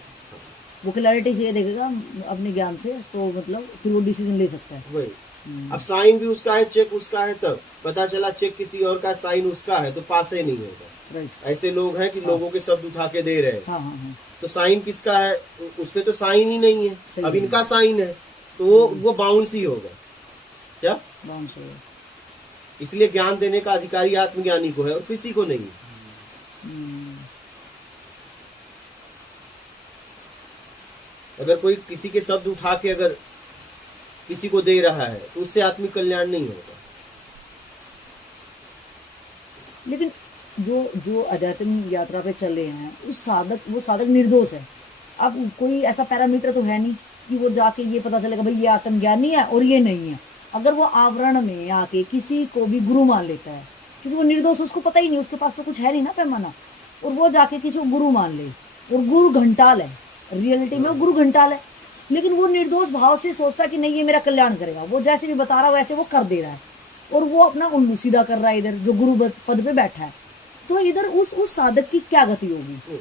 वो क्लैरिटी से देखेगा अपने ज्ञान से, तो मतलब फिर वो डिसीजन ले सकता है। वही। अब साइन भी उसका है, चेक उसका है, तब पता चला चेक किसी और का, साइन उसका है, तो पास ही नहीं होगा। राइट। ऐसे लोग हैं कि लोगों के शब्द उठा के दे रहे हैं। हाँ, हाँ, हाँ। तो साइन किसका है? उसपे तो साइन ही नहीं है। सही अब है। इनका साइन है तो वो बाउंस ही होगा। क्या? बाउंस हो गया। इसलिए ज्ञान देने का अधिकारी आत्मज्ञानी को है और किसी को नहीं। अगर कोई किसी के शब्द उठा के अगर किसी को दे रहा है तो उससे आत्मिक कल्याण नहीं होगा। लेकिन जो आध्यात्मिक यात्रा पे चल रहे हैं वो साधक निर्दोष है। अब कोई ऐसा पैरामीटर तो है नहीं कि वो जाके ये पता चलेगा भाई ये आत्मज्ञानी है और ये नहीं है। अगर वो आवरण में आके किसी को भी गुरु मान लेता है, क्योंकि वो निर्दोष, उसको पता ही नहीं, उसके पास तो कुछ है नहीं ना पैमाना, और वो जाके किसी को गुरु मान ले, और गुरु घंटाल है, रियलिटी में वो गुरु घंटाल है, लेकिन वो निर्दोष भाव से सोचता है कि नहीं ये मेरा कल्याण करेगा, वो जैसे भी बता रहा है वैसे वो कर दे रहा है, और वो अपना उल्लू सीधा कर रहा है इधर जो गुरु पद पे बैठा है। तो इधर उस साधक की क्या गति होगी?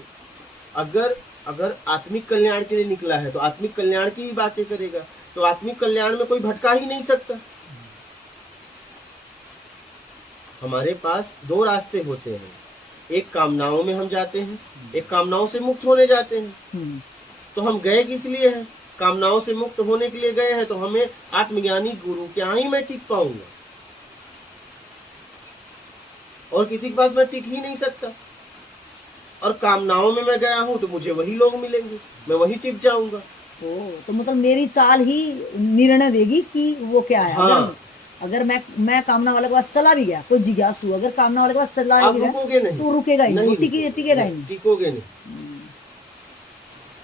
अगर आत्मिक कल्याण के लिए निकला है तो आत्मिक कल्याण की ही बातें करेगा। तो आत्मिक कल्याण में कोई भटका ही नहीं सकता। हमारे पास दो रास्ते होते हैं, एक कामनाओं में हम जाते हैं, एक कामनाओं से मुक्त होने जाते हैं। तो हम गए किस लिए हैं? कामनाओं से मुक्त होने के लिए गए हैं। तो हमें आत्मज्ञानी गुरु के यहाँ ही मैं टिक पाऊंगा, और किसी के पास मैं टिक ही नहीं सकता। और कामनाओं में मैं गया हूं तो मुझे वही लोग मिलेंगे, मैं वही टिक जाऊंगा। तो मतलब मेरी चाल ही निर्णय देगी कि वो क्या है। हाँ। अगर मैं कामना वाले के पास चला भी गया तो जिज्ञासु, अगर कामना वाले के पास चला आप भी गया रुकोगे नहीं, तो रुकेगा ही नहीं, टिकेगा ही नहीं, टिकोगे नहीं।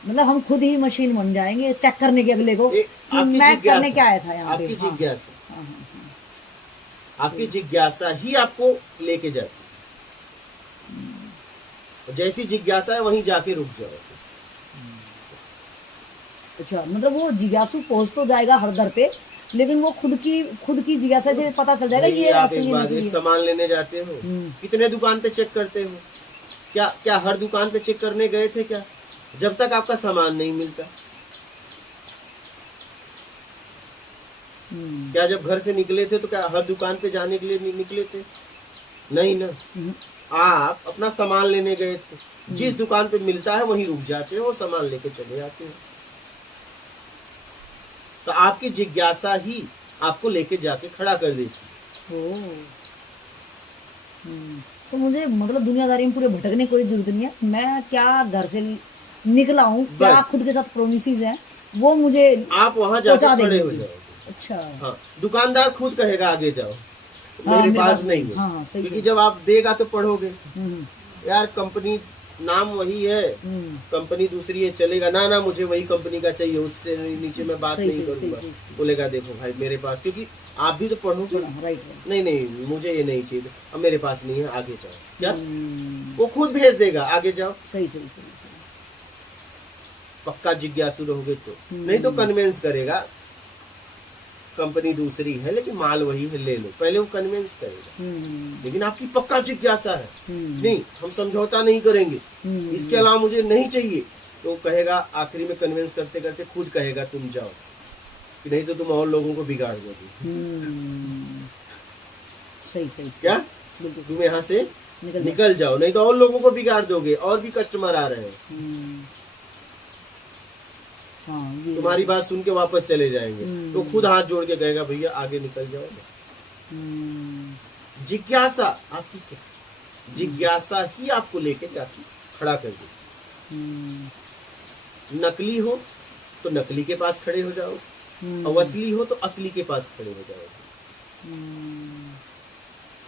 मतलब हम खुद ही मशीन बन जाएंगे चेक करने के अगले को कि आपकी मैं जिज्ञासा, करने क्या आया था यहाँ पे। आपकी हाँ। जिज्ञासा, हाँ, हाँ, आपकी जिज्ञासा ही आपको लेके जाती है। जैसी जिज्ञासा है वहीं जाके रुक जाओ। अच्छा, मतलब वो जिज्ञासु पहुंच तो जाएगा हर दर पे, लेकिन वो खुद की जिज्ञासा से पता चल जाएगा ये आप असली एक बात, नहीं एक है। सामान लेने जाते हो, कितने दुकान पे चेक करते हो? क्या हर दुकान पे चेक करने गए थे क्या? जब तक आपका सामान नहीं मिलता। क्या जब घर से निकले थे तो क्या हर दुकान पे जाने के लिए निकले थे? नहीं ना। आप अपना सामान लेने गए थे, जिस दुकान पे मिलता है वहीं रुक जाते हो, सामान लेके चले आते हो। तो आपकी जिज्ञासा ही आपको लेके जाके खड़ा कर देती है। ओ तो मुझे मतलब दुनियादारी में पूरे भटकने की कोई जरूरत नहीं है। मैं क्या घर से निकला हूँ, क्या बस। खुद के साथ प्रोमिसेस हैं, वो मुझे आप वहां पहुंचा जाके खड़े देंगे हो मुझे। जाओगे। अच्छा। हाँ, दुकानदार खुद कहेगा आगे जाओ, हाँ, मेरे मेरे पास पास नहीं है। हाँ, सही क्योंकि सही। जब आप देगा तो पढ़ोगे, हम्म, यार कंपनी नाम वही है, हम्म, कंपनी दूसरी है, चलेगा ना, ना मुझे वही कंपनी का चाहिए, उससे नीचे मैं बात सही, नहीं सही, करूंगा। सही, सही। बोलेगा देखो भाई मेरे पास, क्योंकि आप भी तो पढ़ोगे। Right right. नहीं नहीं मुझे ये नहीं चाहिए, अब मेरे पास नहीं है, आगे जाओ। क्या हम्म, वो खुद भेज देगा, आगे जाओ। सही सही सही सही। पक्का जिज्ञासु रहोगे तो, नहीं तो कन्विंस करेगा कंपनी दूसरी है लेकिन माल वही है, ले लो, पहले वो कन्विंस करेगा। लेकिन आपकी पक्का जिज्ञासा है, नहीं हम समझौता नहीं करेंगे, इसके अलावा मुझे नहीं चाहिए, तो वो कहेगा आखिरी में कन्विंस करते करते खुद कहेगा तुम जाओ, कि नहीं तो तुम और लोगों को बिगाड़ दोगे। सही सही सही। क्या बिल्कुल तुम यहाँ से निकल निकल जाओ, नहीं तो और लोगों को बिगाड़ दोगे, और भी कस्टमर आ रहे हैं, हाँ ये तुम्हारी बात सुन के वापस चले जाएंगे, तो खुद हाथ जोड़ के कहेगा भैया आगे निकल जाओ। जिज्ञासा आपकी क्या, जिज्ञासा ही आपको लेके जाती खड़ा कर देती। नकली हो तो नकली के पास खड़े हो जाओ, और असली हो तो असली के पास खड़े हो जाओ।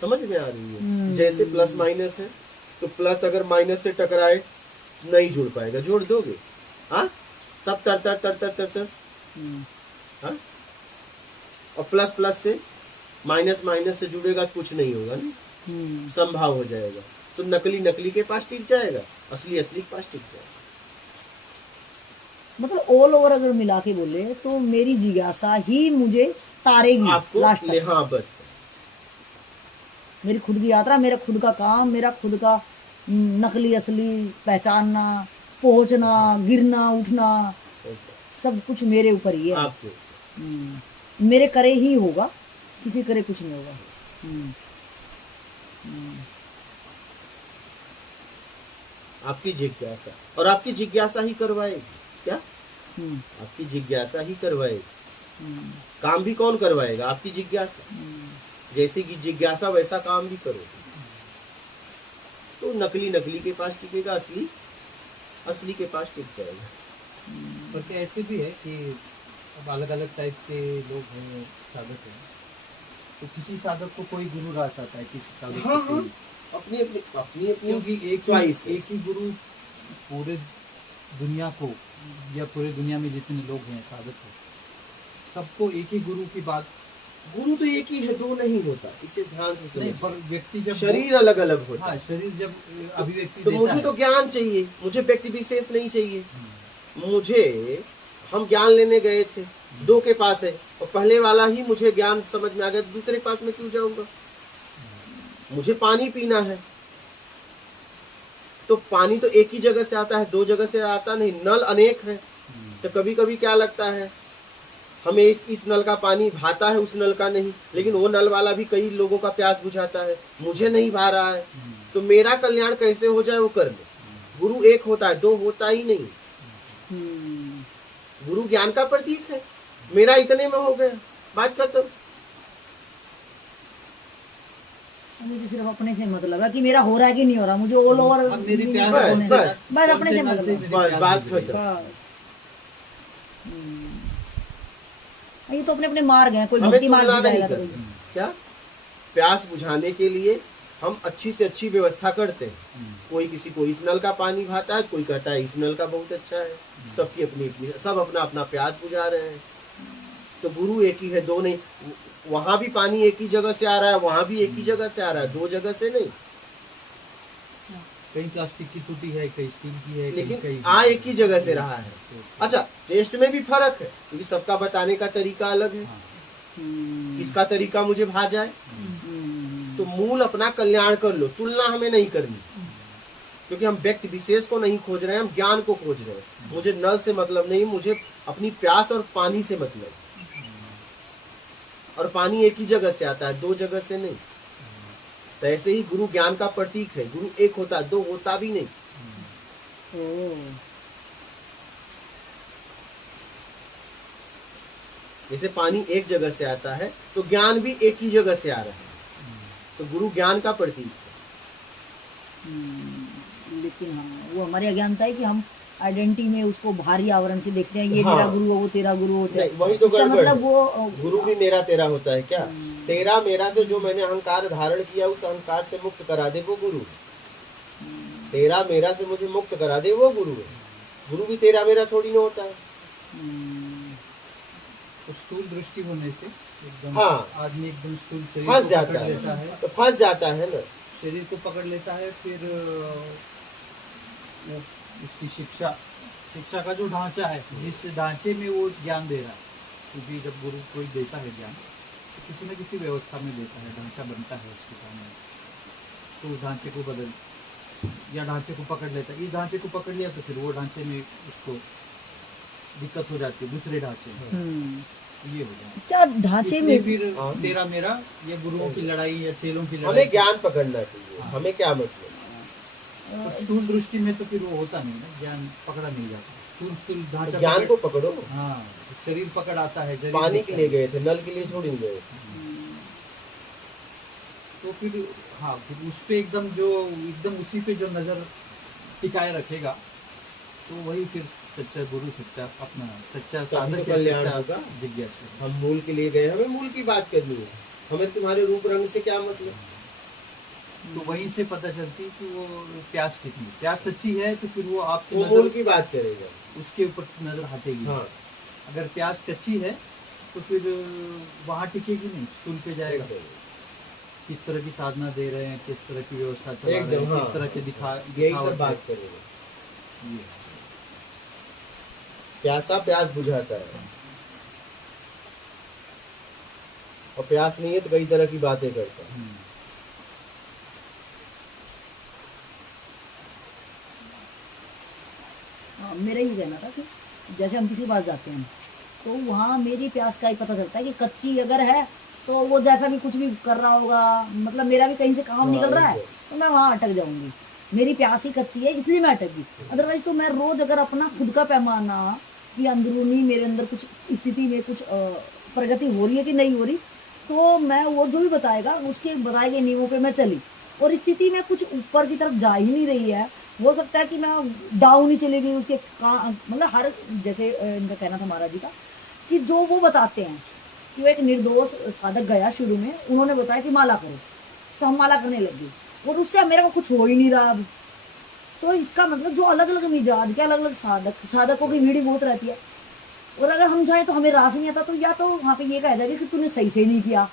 समझ में आ रही है? जैसे प्लस माइनस है, तो प्लस अगर माइनस से टकराए नहीं जुड़ पाएगा, जोड़ दोगे? हाँ, सब तर तर तर तर तर तर, हाँ? और प्लस प्लस से माइनस माइनस से जुड़ेगा कुछ नहीं होगा ना, संभाव हो जाएगा। तो नकली नकली के पास टिक जाएगा, असली असली के पास टिक जाएगा। मतलब ऑल ओवर अगर मिला के बोले तो मेरी जिज्ञासा ही मुझे तारेगी आपको लास्ट तक। हाँ बस, मेरी खुद की यात्रा, मेरा खुद का काम, मेरा खुद का नकली असली पहचानना, पहुंचना, गिरना उठना, सब कुछ मेरे ऊपर ही है। आपको मेरे करे ही होगा, किसी करे कुछ नहीं होगा। आपकी जिज्ञासा, और आपकी जिज्ञासा ही करवाएगी। क्या हम्म, आपकी जिज्ञासा ही करवाएगी। काम भी कौन करवाएगा? आपकी जिज्ञासा। जैसे कि जिज्ञासा वैसा काम भी करोगे, तो नकली नकली के पास टिकेगा, असली असली के पास टिक जाएगा। और क्या ऐसे भी है कि अब अलग अलग टाइप के लोग हैं, साधक हैं, तो किसी साधक को कोई गुरु रास आता है, किसी साधक हाँ को हाँ, कोई। अपनी अपनी क्योंकि चॉइस है। एक ही गुरु पूरे दुनिया को, या पूरे दुनिया में जितने लोग हैं साधक हैं, सबको एक ही गुरु की बात। गुरु तो एक ही है, दो नहीं होता, इसे ध्यान से नहीं, सुनो। पर व्यक्ति जब शरीर अलग अलग होता हाँ, है। शरीर जब अभिव्यक्ति तो देता मुझे है, तो ज्ञान चाहिए, मुझे व्यक्ति विशेष नहीं चाहिए। मुझे, हम ज्ञान लेने गए थे, दो के पास है, और पहले वाला ही मुझे ज्ञान समझ में आ गया, दूसरे के पास में क्यों जाऊंगा? मुझे पानी पीना है, तो पानी तो एक ही जगह से आता है, दो जगह से आता नहीं, नल अनेक है। तो कभी कभी क्या लगता है, हमें इस नल का पानी भाता है, उस नल का नहीं, लेकिन वो नल वाला भी कई लोगों का प्यास बुझाता है, मुझे नहीं भा रहा है। तो मेरा कल्याण कैसे हो जाए वो कर ले। गुरु एक होता है, दो होता ही नहीं। गुरु ज्ञान का प्रतीक है, मेरा इतने में हो गया, बात खत्म। मुझे सिर्फ अपने से मतलब है कि मेरा हो रहा है कि नहीं हो रहा, मुझे ऑल ओवर अब मेरी प्यास बस, होने बस, लगा, बस कौन अपने से से नल मतलब। मेरी बस, प्यास बात बुझ गई? खत्म। ये तो अपने अपने मार्ग हैं, कोई हमें भक्ति मार्ग तुलना से नहीं जाएगा तो करनी। कोई। क्या प्यास बुझाने के लिए हम अच्छी से अच्छी व्यवस्था करते हैं। कोई किसी को इस नल का पानी भाता है, कोई कहता है इस नल का बहुत अच्छा है, सबकी अपनी अपनी, सब अपना अपना प्यास बुझा रहे हैं। तो गुरु एक ही है, दो नहीं। वहां भी पानी एक ही जगह से आ रहा है, वहां भी एक ही जगह से आ रहा है, दो जगह से नहीं। कहीं प्लास्टिक की टूटी है, कहीं स्टील की है, लेकिन कहीं आ एक ही जगह से रहा है। अच्छा, टेस्ट में भी फर्क है, क्योंकि सबका बताने का तरीका अलग है। किसका तरीका मुझे भा जाए, तो मूल अपना कल्याण कर लो, तुलना हमें नहीं करनी, क्योंकि हम व्यक्ति विशेष को नहीं खोज रहे हैं, हम ज्ञान को खोज रहे हैं। मुझे नल से मतलब नहीं, मुझे अपनी प्यास और पानी से मतलब, और पानी एक ही जगह से आता है, दो जगह से नहीं। तो ऐसे ही गुरु ज्ञान का प्रतीक है। गुरु एक होता, दो होता भी नहीं। ओ, जैसे पानी एक जगह से आता है तो ज्ञान भी एक ही जगह से आ रहा है, तो गुरु ज्ञान का प्रतीक है। लेकिन हाँ, वो हमारी अज्ञानता है कि हम आइडेंटिटी में उसको बाहरी आवरण से देखते हैं, ये हाँ। मेरा गुरु है, वो तेरा गुरु होता है। नहीं, वही तो इसका गड़बड़ मतलब है। वो गुरु भी मेरा तेरा होता है क्या? तेरा मेरा से जो मैंने अहंकार धारण किया, उस अहंकार से मुक्त करा दे वो गुरु है। तेरा मेरा से मुझे मुक्त करा दे वो गुरु है। गुरु भी तेरा मेरा थोड़ी ना होता है। तो स्थूल दृष्टि होने से एकदम हाँ। आदमी एकदम स्थूल शरीर फंस को जाता पकड़ लेता है, है, तो फंस जाता है ना। शरीर को पकड़ लेता है। फिर वो उसकी शिक्षा का जो ढांचा है, जिस ढांचे में वो ज्ञान दे रहा है, क्योंकि जब गुरु कोई देता है ज्ञान तो किसी न किसी व्यवस्था में देता है, ढांचा बनता है उसके सामने, तो उस ढांचे को बदल या ढांचे को पकड़ लेता है। इस ढांचे को पकड़ लिया तो फिर वो ढांचे में उसको दिक्कत हो जाती है, दूसरे ढांचे में ये हो जाए। क्या ढांचे इसलिए में फिर तेरा मेरा ये गुरुओं की लड़ाई या चेलों की लड़ाई, हमें ज्ञान पकड़ना चाहिए, हमें क्या मतलब। तो स्थूल दृष्टि में तो फिर वो होता नहीं ना, ज्ञान पकड़ा नहीं जाता। स्थूल ढांचा ज्ञान को पकड़ो। हाँ, शरीर पकड़ आता है, शरीर पानी दिखता के लिए है। गए थे, नल के लिए थोड़ी गए थे। तो फिर हाँ, फिर उस पे एकदम उसी पे जो नजर टिकाए रखेगा, तो वही फिर सच्चा गुरु, सच्चा अपना सच्चा साधक या कल्याण सच्चा होगा। जिज्ञासु। हम मूल के लिए गए, हमें मूल की बात करनी है। हमें तुम्हारे रूप रंग से क्या मतलब। तो वहीं से पता चलती कि वो प्यास कितनी, प्यास सच्ची है तो फिर वो आपकी वो मूल नजर की बात करेगा। उसके ऊपर से नजर हटेगी। हाँ, अगर प्यास कच्ची है तो फिर वहाँ टिकेगी नहीं, स्थूल पे जाएगा। किस तरह की साधना दे रहे हैं, किस तरह की व्यवस्था चला रहे हैं, एकदम, हाँ। किस तरह के यही दिखावट सब बात है। करेगा। ये। प्यासा प्यास बुझाता है, और प्यास नहीं है तो कई तरह की बातें करता है। हाँ, मेरा ही कहना था कि जैसे हम किसी के पास जाते हैं तो वहाँ मेरी प्यास का ही पता चलता है कि कच्ची अगर है तो वो जैसा भी कुछ भी कर रहा होगा, मतलब मेरा भी कहीं से काम निकल रहा है तो मैं वहाँ अटक जाऊंगी। मेरी प्यास ही कच्ची है इसलिए मैं अटक गई। अदरवाइज तो मैं रोज अगर अपना खुद का पैमाना कि अंदरूनी मेरे अंदर कुछ स्थिति में कुछ प्रगति हो रही है कि नहीं हो रही, तो मैं वो जो भी बताएगा उसके बताए गए नियमों पे मैं चली, और स्थिति में कुछ ऊपर की तरफ जा ही नहीं रही है, हो सकता है कि मैं डाउन ही चली गई उसके मतलब हर जैसे इनका कहना था महाराज जी का कि जो वो बताते हैं कि वो एक निर्दोष साधक गया शुरू में, उन्होंने बताया कि माला करो, तो हम माला करने लग गए और उससे मेरे को कुछ हो ही नहीं रहा अब। तो इसका मतलब जो अलग अलग मिजाज के अलग अलग साधकों की भीड़ बहुत रहती है, और अगर हम जाए तो हमें रास नहीं आता, तो या तो वहाँ पे ये कहा जाएगा कि तूने सही से नहीं किया,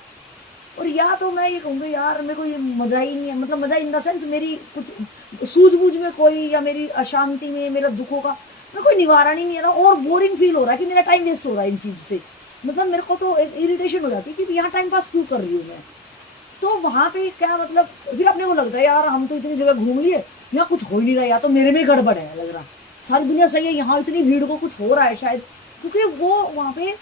और या तो मैं ये कहूँगी यार मेरे को ये मजा ही नहीं है, मतलब मजा इन द सेंस मेरी कुछ सूझबूझ में कोई या मेरी अशांति में मेरा दुखों का मेरे कोई निवारण ही नहीं है, और बोरिंग फील हो रहा है कि मेरा टाइम वेस्ट हो रहा है इन चीज से। मतलब मेरे को तो एक इरिटेशन हो जाती है कि यहाँ टाइम पास क्यों कर रही हूँ मैं। तो वहाँ पे क्या मतलब फिर अपने को लगता है यार हम तो इतनी जगह घूम लिए, यहाँ कुछ हो ही नहीं रहा, या तो मेरे में ही गड़बड़ है लग रहा, सारी दुनिया सही है, यहाँ इतनी भीड़ को कुछ हो रहा है शायद, क्योंकि वो वहाँ पे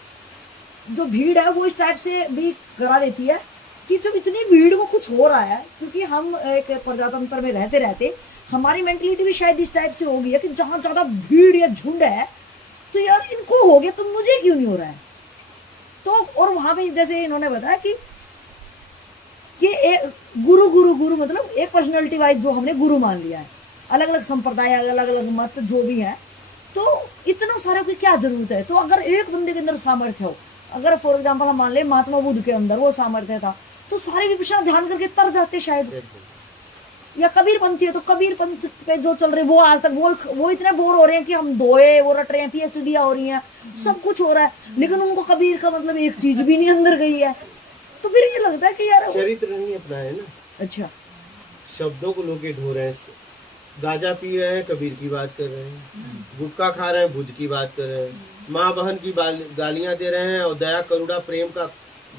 जो भीड़ है वो इस टाइप से भी करा देती है कि जब इतनी भीड़ को कुछ हो रहा है, क्योंकि हम एक प्रजातंत्र में रहते रहते हमारी मेंटलिटी भी शायद इस टाइप से हो गई है कि जहाँ ज़्यादा भीड़ या झुंड है तो यार इनको हो गया तो मुझे क्यों नहीं हो रहा है। तो और वहाँ पे जैसे इन्होंने बताया कि एक गुरु गुरु गुरु मतलब एक पर्सनैलिटी वाइज जो हमने गुरु मान लिया है, अलग अलग संप्रदाय अलग अलग मत जो भी है, तो इतना सारा की क्या जरूरत है। तो अगर एक बंदे के अंदर सामर्थ्य हो, अगर फॉर एग्जाम्पल हम मान ले महात्मा बुद्ध के अंदर वो सामर्थ्य था तो सारे विपश्यना ध्यान करके तर जाते शायद, या कबीर पंथी है तो कबीर पंथ पे जो चल रहे वो आज तक वो इतने बोर हो रहे हैं कि हम दोए वो रट रहे हैं, पीएचडी हो रही हैं, सब कुछ हो रहा है, लेकिन उनको कबीर का मतलब एक चीज भी नहीं अंदर गई है। तो फिर ये लगता है कि यार चरित्र नहीं अपनाए ना। अच्छा, शब्दों को लोग ढो रहे हैं, गांजा पी रहे हैं कबीर की बात कर रहे हैं, गुटखा खा रहे हैं बुद्ध की बात कर रहे हैं, माँ बहन की गालियां दे रहे हैं और दया करुणा प्रेम का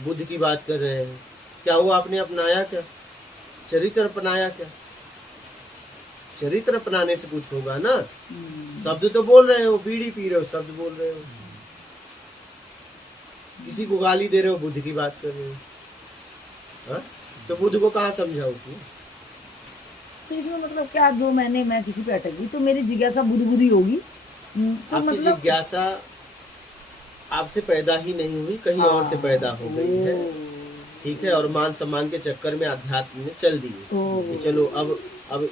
बुद्ध की बात कर रहे हैं। क्या वो आपने अपनाया? क्या चरित्र अपनाया? क्या चरित्र अपनाने से कुछ होगा ना। शब्द तो बोल रहे हो, बीड़ी पी रहे हो, शब्द बोल रहे हो, किसी को गाली दे रहे हो, बुद्ध की बात कर रहे हो, हाँ? तो बुद्ध को कहाँ समझा उसने? तो इसमें मतलब क्या, जो मैं किसी पे अटक गई तो मेरी जिज्ञासा बुद्ध बुद्धि होगी। तो आपकी मतलब जिज्ञासा आपसे पैदा ही नहीं हुई, कहीं और से पैदा हो गई है, ठीक है। और मान सम्मान के चक्कर में अध्यात्म में चल दी कि चलो अब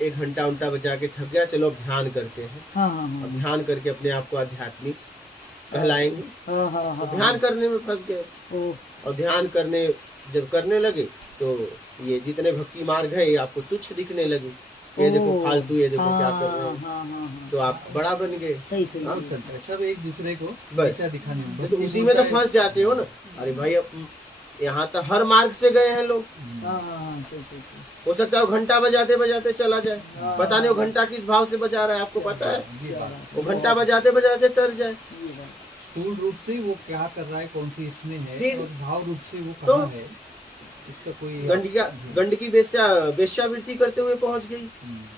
एक घंटा उल्टा बजा के थक गया, चलो अब ध्यान करते हैं। हाँ हाँ हाँ अब ध्यान करके अपने आप को आध्यात्मिक कहलाएंगे। हाँ हाँ हाँ तो ध्यान करने में फंस गए, ओह, और ध्यान करने जब करने लगे तो ये जितने भक्ति मार्ग है ये आपको तुच्छ दिखने लगे। ये देखो ओह, फालतू, ये देखो क्या कर रहे हाँ हैं, हाँ हाँ हाँ, तो आप बड़ा बन गए। सही सही हाँ, सही। सब एक दूसरे को बस। ऐसा दिखाने में। नहीं तो उसी में तो फंस जाते हो ना। अरे भाई अब यहाँ तक हर मार्ग से गए हैं लोग, हाँ हाँ हाँ, सही सही सही। हो सकता है वो घंटा बजाते बजाते चला जाए, हाँ। पता नहीं वो घंटा किस भाव से बजा रहा है, आपको पता है? ये बात वो घंटा बजाते बजाते तर जाए। ये बात। स्थूल रूप से वो क्या कर रहा है, कौन सी इसमें है, फिर- और भाव रूप से वो तो- कहाँ है, इसका कोई गंडकी वेश्यावृत्ति करते हुए पहुंच गई।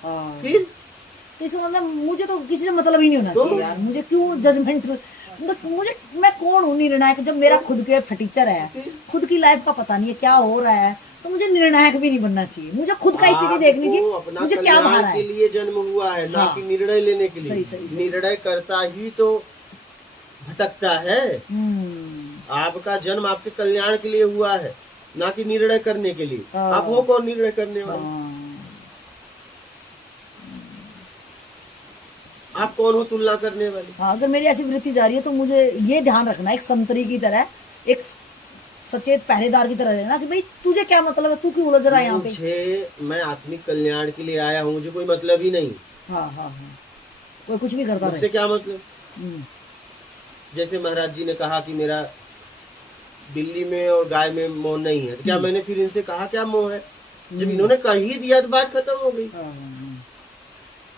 हाँ। फिर तो इसका मतलब मुझे तो किसी से मतलब ही नहीं होना तो- चाहिए यार। मुझे क्यों जजमेंट, मतलब मुझे, मैं कौन हूँ निर्णायक जब मेरा खुद के फटीचर है, खुद की लाइफ का पता नहीं है क्या हो रहा है, तो मुझे निर्णायक भी नहीं बनना चाहिए। मुझे खुद का स्थिति देखनी आपको चाहिए, अपना मुझे क्या कल्याण भा रहा के है। लिए जन्म हुआ है, ना हाँ। कि निर्णय लेने के लिए। सही, सही, सही। निर्णय करता ही तो भटकता है। आपका जन्म आपके कल्याण के लिए हुआ है, ना कि निर्णय करने के लिए। हाँ। आप हो कौन निर्णय करने वाले? हाँ, आप कौन हो तुलना करने वाले? हाँ, अगर मेरी ऐसी वृत्ति जा रही है तो मुझे ये ध्यान रखना है, एक संतरी की तरह, एक सचेत पहरेदार की तरह रहना कि भाई तुझे क्या मतलब है, तू क्यों उलझ रहा है यहाँ पे। मुझे, मैं आत्मिक कल्याण के लिए आया हूँ, मुझे कोई मतलब ही नहीं। हाँ हाँ हाँ, कोई कुछ भी करता मुझसे रहे। क्या मतलब? हम्म, जैसे महाराज जी ने कहा कि मेरा बिल्ली में और गाय में मोह नहीं है, तो क्या मैंने फिर इनसे कहा क्या मोह है? जब इन्होंने कह ही दिया तो बात खत्म हो गई। हाँ,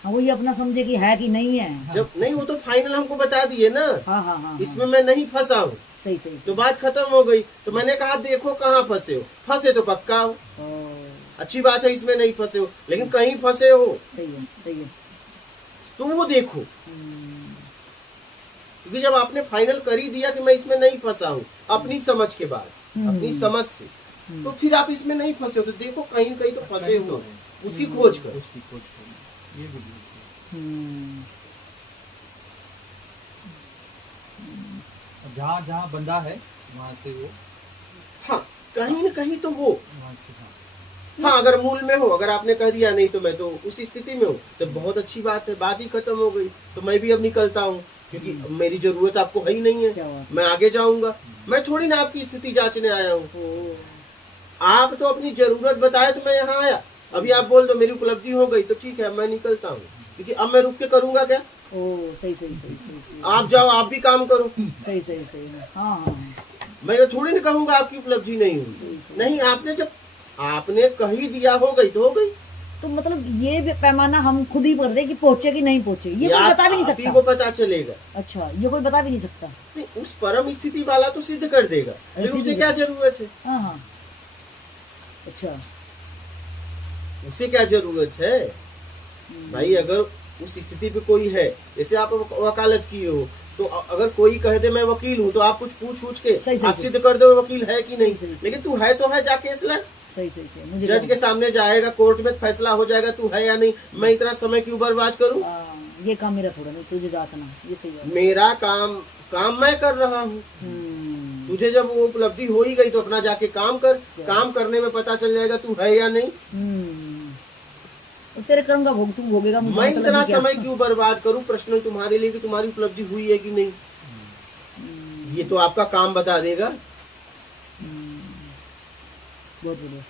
हाँ, वो ये अपना समझे कि है कि नहीं है। जब नहीं, वो तो फाइनल हमको बता दिए ना, हाँ हाँ हाँ, इसमें मैं नहीं फंसा हूँ, सही सही तो बात खत्म हो गई। तो मैंने कहा देखो कहाँ फंसे हो, फंसे तो पक्का हो, अच्छी बात है इसमें नहीं फंसे हो, लेकिन कहीं फंसे हो सही है सही है। तो वो देखो। क्योंकि जब आपने फाइनल कर ही दिया कि मैं इसमें नहीं फंसा हूँ, अपनी समझ के बाद, अपनी समझ से, तो फिर आप इसमें नहीं फंसे हो, तो देखो कहीं कहीं तो फंसे हो, उसकी खोज करो। उसकी खोज करना, ये भी बिल्कुल। हम्म, जहाँ जहाँ बंदा है वहाँ से वो, हाँ, कहीं न कहीं तो वो, वहाँ से हाँ। हाँ, अगर मूल में हो, अगर आपने कह दिया नहीं तो मैं तो उस स्थिति में हूँ, तो बहुत अच्छी बात है, बात ही खत्म हो गई। तो मैं भी अब निकलता हूँ, क्योंकि अब मेरी जरूरत आपको है ही नहीं क्या है, बात मैं आगे जाऊंगा। मैं थोड़ी ना आपकी स्थिति जांचने आया हूँ। आप तो अपनी जरूरत बताए तो मैं यहाँ आया। अभी आप बोल दो मेरी उपलब्धि हो गई तो ठीक है, मैं निकलता हूँ, क्योंकि अब मैं रुक के करूंगा क्या? ओ सही सही सही सही सही आप जाओ, आप भी काम करो। सही सही सही है। हाँ हाँ हाँ, मैं तो थोड़ी ना कहूंगा आपकी उपलब्धि नहीं हुई। नहीं, आपने जब आपने कही दिया हो गई तो हो गई। तो मतलब ये भी पैमाना हम खुद ही कर दे कि पहुंचे कि नहीं पहुंचे, ये कोई बता भी नहीं आप ही सकता। को पता चलेगा। अच्छा, ये कोई बता भी नहीं सकता। नहीं, उस परम स्थिति वाला तो सिद्ध कर देगा, लेकिन उसे क्या जरूरत है? हाँ हाँ, अच्छा, उसे क्या जरूरत है भाई? अगर उस स्थिति पे कोई है, जैसे आप वकालत किए हो, तो अगर कोई कह दे मैं वकील हूँ, तो आप कुछ पूछ के सही, सही, आप सही। सिद्ध कर दो वकील है कि नहीं। सही, सही। लेकिन तू है तो है, जा केस लड़, सही सही सही, मुझे जज के सामने जाएगा, कोर्ट में फैसला हो जाएगा तू है या नहीं। मैं इतना समय क्यों बर्बाद करूँ? ये काम मेरा थोड़ा नहीं, तुझे जांचना, ये सही है। मेरा काम मैं कर रहा हूँ। तुझे जब वो उपलब्धि हो ही गई तो अपना जाके काम कर, काम करने में पता चल जाएगा तू है या नहीं। तो तेरे कर्म का भोग तू भोगेगा, मुझे मैं मतलब इतना नहीं क्या। समय क्यों बर्बाद करूं पर्सनल तुम्हारे लिए कि तुम्हारी उपलब्धि हुई है कि नहीं? ये तो आपका काम बता देगा। बहुत बढ़िया।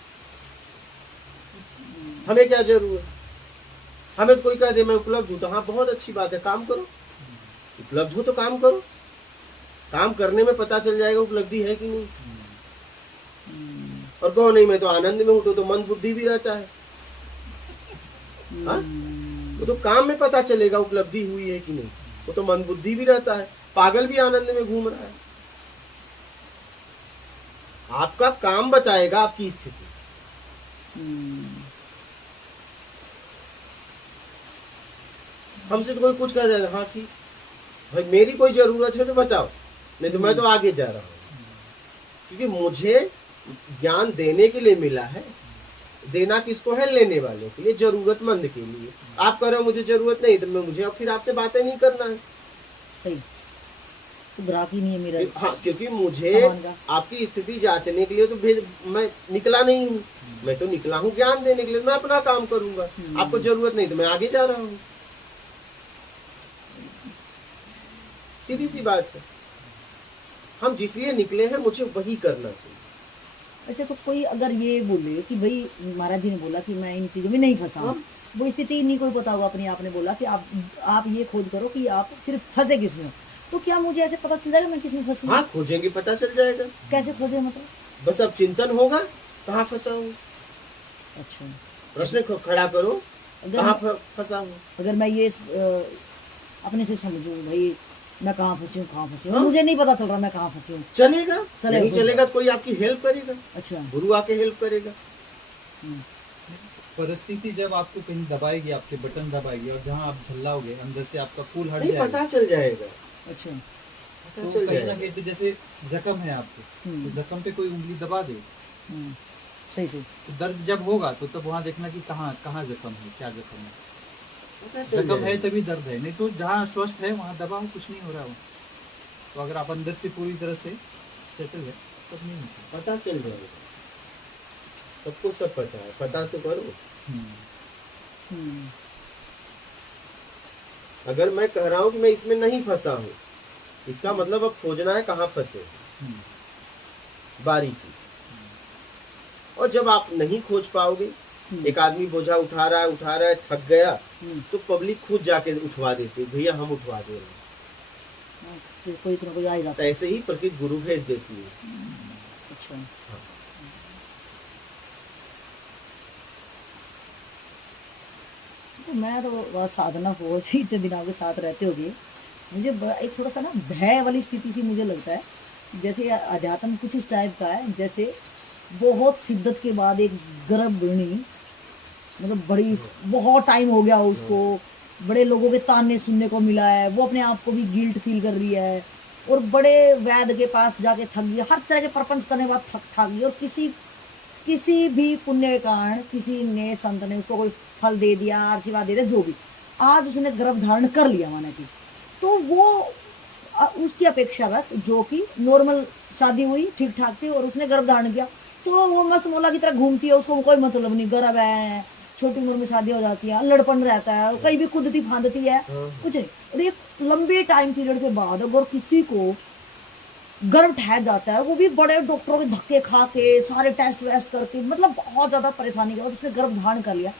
हमें क्या जरूरत? हमें तो कोई कह दे मैं उपलब्ध हूं, तो हाँ बहुत अच्छी बात है, काम करो। उपलब्ध हो तो काम करो, काम करने में पता चल जाएगा उपलब्धि है कि नहीं। और कहो नहीं मैं तो आनंद में हूं, तो मन बुद्धि भी रहता है। हाँ? वो तो काम में पता चलेगा उपलब्धि हुई है कि नहीं। वो तो मन बुद्धि भी रहता है, पागल भी आनंद में घूम रहा है। आपका काम बताएगा आपकी स्थिति। हमसे तो कोई कुछ कह जाएगा, हाँ ठीक भाई मेरी कोई जरूरत है तो बताओ, नहीं तो मैं तो आगे जा रहा हूँ। क्योंकि मुझे ज्ञान देने के लिए मिला है। देना किसको है? लेने वाले के लिए, जरूरतमंद के लिए। आप कह रहे हो मुझे जरूरत नहीं, तो मुझे अब फिर आपसे बातें नहीं करना है। सही, तो ग्राहक ही नहीं है मेरा। हाँ, क्योंकि मुझे सामान का। आपकी स्थिति जांचने के लिए तो मैं निकला नहीं हूँ। मैं तो निकला हूँ ज्ञान देने के लिए। मैं अपना काम करूंगा, आपको जरूरत नहीं तो मैं आगे जा रहा हूँ। सीधी सी बात है। हम जिस लिए निकले हैं मुझे वही करना चाहिए। अच्छा, तो कोई अगर ये बोले कि भाई महाराज जी ने बोला कि मैं इन चीजों में नहीं फंसा हूं, वो स्थिति नहीं कोई पता होगा अपने, आपने बोला कि आप ये खोज करो कि आप फिर फंसे किस में हो, तो क्या मुझे ऐसे पता चल जाएगा मैं किस में फंसी हूं? हाँ, खोजेंगे पता चल जाएगा। कैसे खोजे मतलब? बस अब चिंतन होगा कहाँ फंसा हूँ। अच्छा, प्रश्न खड़ा करो, अगर कहाँ फंसा हूँ। अगर मैं ये अपने से समझूं भाई मैं कहाँ फंसी हूँ, कहाँ फंसी हूँ, हाँ। मुझे नहीं पता चल रहा मैं कहाँ फंसी हूँ, चलेगा, चलेगा, नहीं चलेगा तो कोई आपकी हेल्प करेगा। अच्छा, गुरु आके हेल्प करेगा। परिस्थिति जब आपको कहीं दबाएगी, आपके बटन दबाएगी, और जहाँ आप झल्लाओगे अंदर से आपका फूल हट नहीं, जाएगा। पता चल जाएगा। अच्छा, पता तो चल कहीं जाएगा। ना कहीं पे जैसे जख्म है आपके, तो जख्म पे कोई उंगली दबा दे, सही सही, तो दर्द जब होगा तो तब वहाँ देखना कि कहाँ कहाँ जख्म है, क्या जख्म है। पता चल जख्म है जाएगा। तभी दर्द है, नहीं तो जहाँ स्वस्थ है वहाँ दबाओ, कुछ नहीं हो रहा हो। तो अगर आप अंदर से पूरी तरह से सेटल है तब नहीं होता। पता चल जाएगा। सबको सब पता है, पता तो करो। अगर मैं कह रहा हूँ कि मैं इसमें नहीं फंसा हूँ, इसका मतलब अब खोजना है कहाँ फंसे। बारीकी। और जब आप नहीं खोज पाओगे, एक आदमी बोझा उठा रहा है, थक गया, तो पब्लिक खुद जाके उठवा देती है, भैया हम उठवा दे रहे हैं। फिर कोई इतना कोई आ ही जाता तो है। ऐसे ही प्रकृति गुरु भेज देती है। अच्छा, तो मैं तो बस साधना हो ही इतने दिन आपके साथ रहते होगे, मुझे एक थोड़ा सा ना भय वाली स्थिति सी मुझे लगता है, जैसे अध्यात्म कुछ इस टाइप का है, जैसे बहुत शिद्दत के बाद एक गर्भगृहिणी, मतलब बड़ी बहुत टाइम हो गया उसको, बड़े लोगों के ताने सुनने को मिला है, वो अपने आप को भी गिल्ट फील कर रही है, और बड़े वैद्य के पास जाके थक गई, हर तरह के प्रपंच करने के बाद थक गई, और किसी भी पुण्य के कारण किसी ने, संत ने उसको कोई फल दे दिया, आशीर्वाद दे दिया, जो भी, आज उसने गर्भ धारण कर लिया माना कि, तो वो उसकी अपेक्षागत जो कि नॉर्मल शादी हुई ठीक ठाक थी और उसने गर्भ धारण किया, तो वो मस्त मौला की तरह घूमती है, उसको कोई मतलब नहीं, गर्भ है, छोटी उम्र में शादी हो जाती है, लड़पन रहता है, कहीं भी कूदती फांदती है, कुछ नहीं। और एक लंबे टाइम पीरियड के बाद अगर किसी को गर्भ ठहर जाता है, वो भी बड़े डॉक्टरों के धक्के खा के, सारे टेस्ट वेस्ट करके, मतलब बहुत ज्यादा परेशानी के बाद उसने गर्भ धारण कर लिया,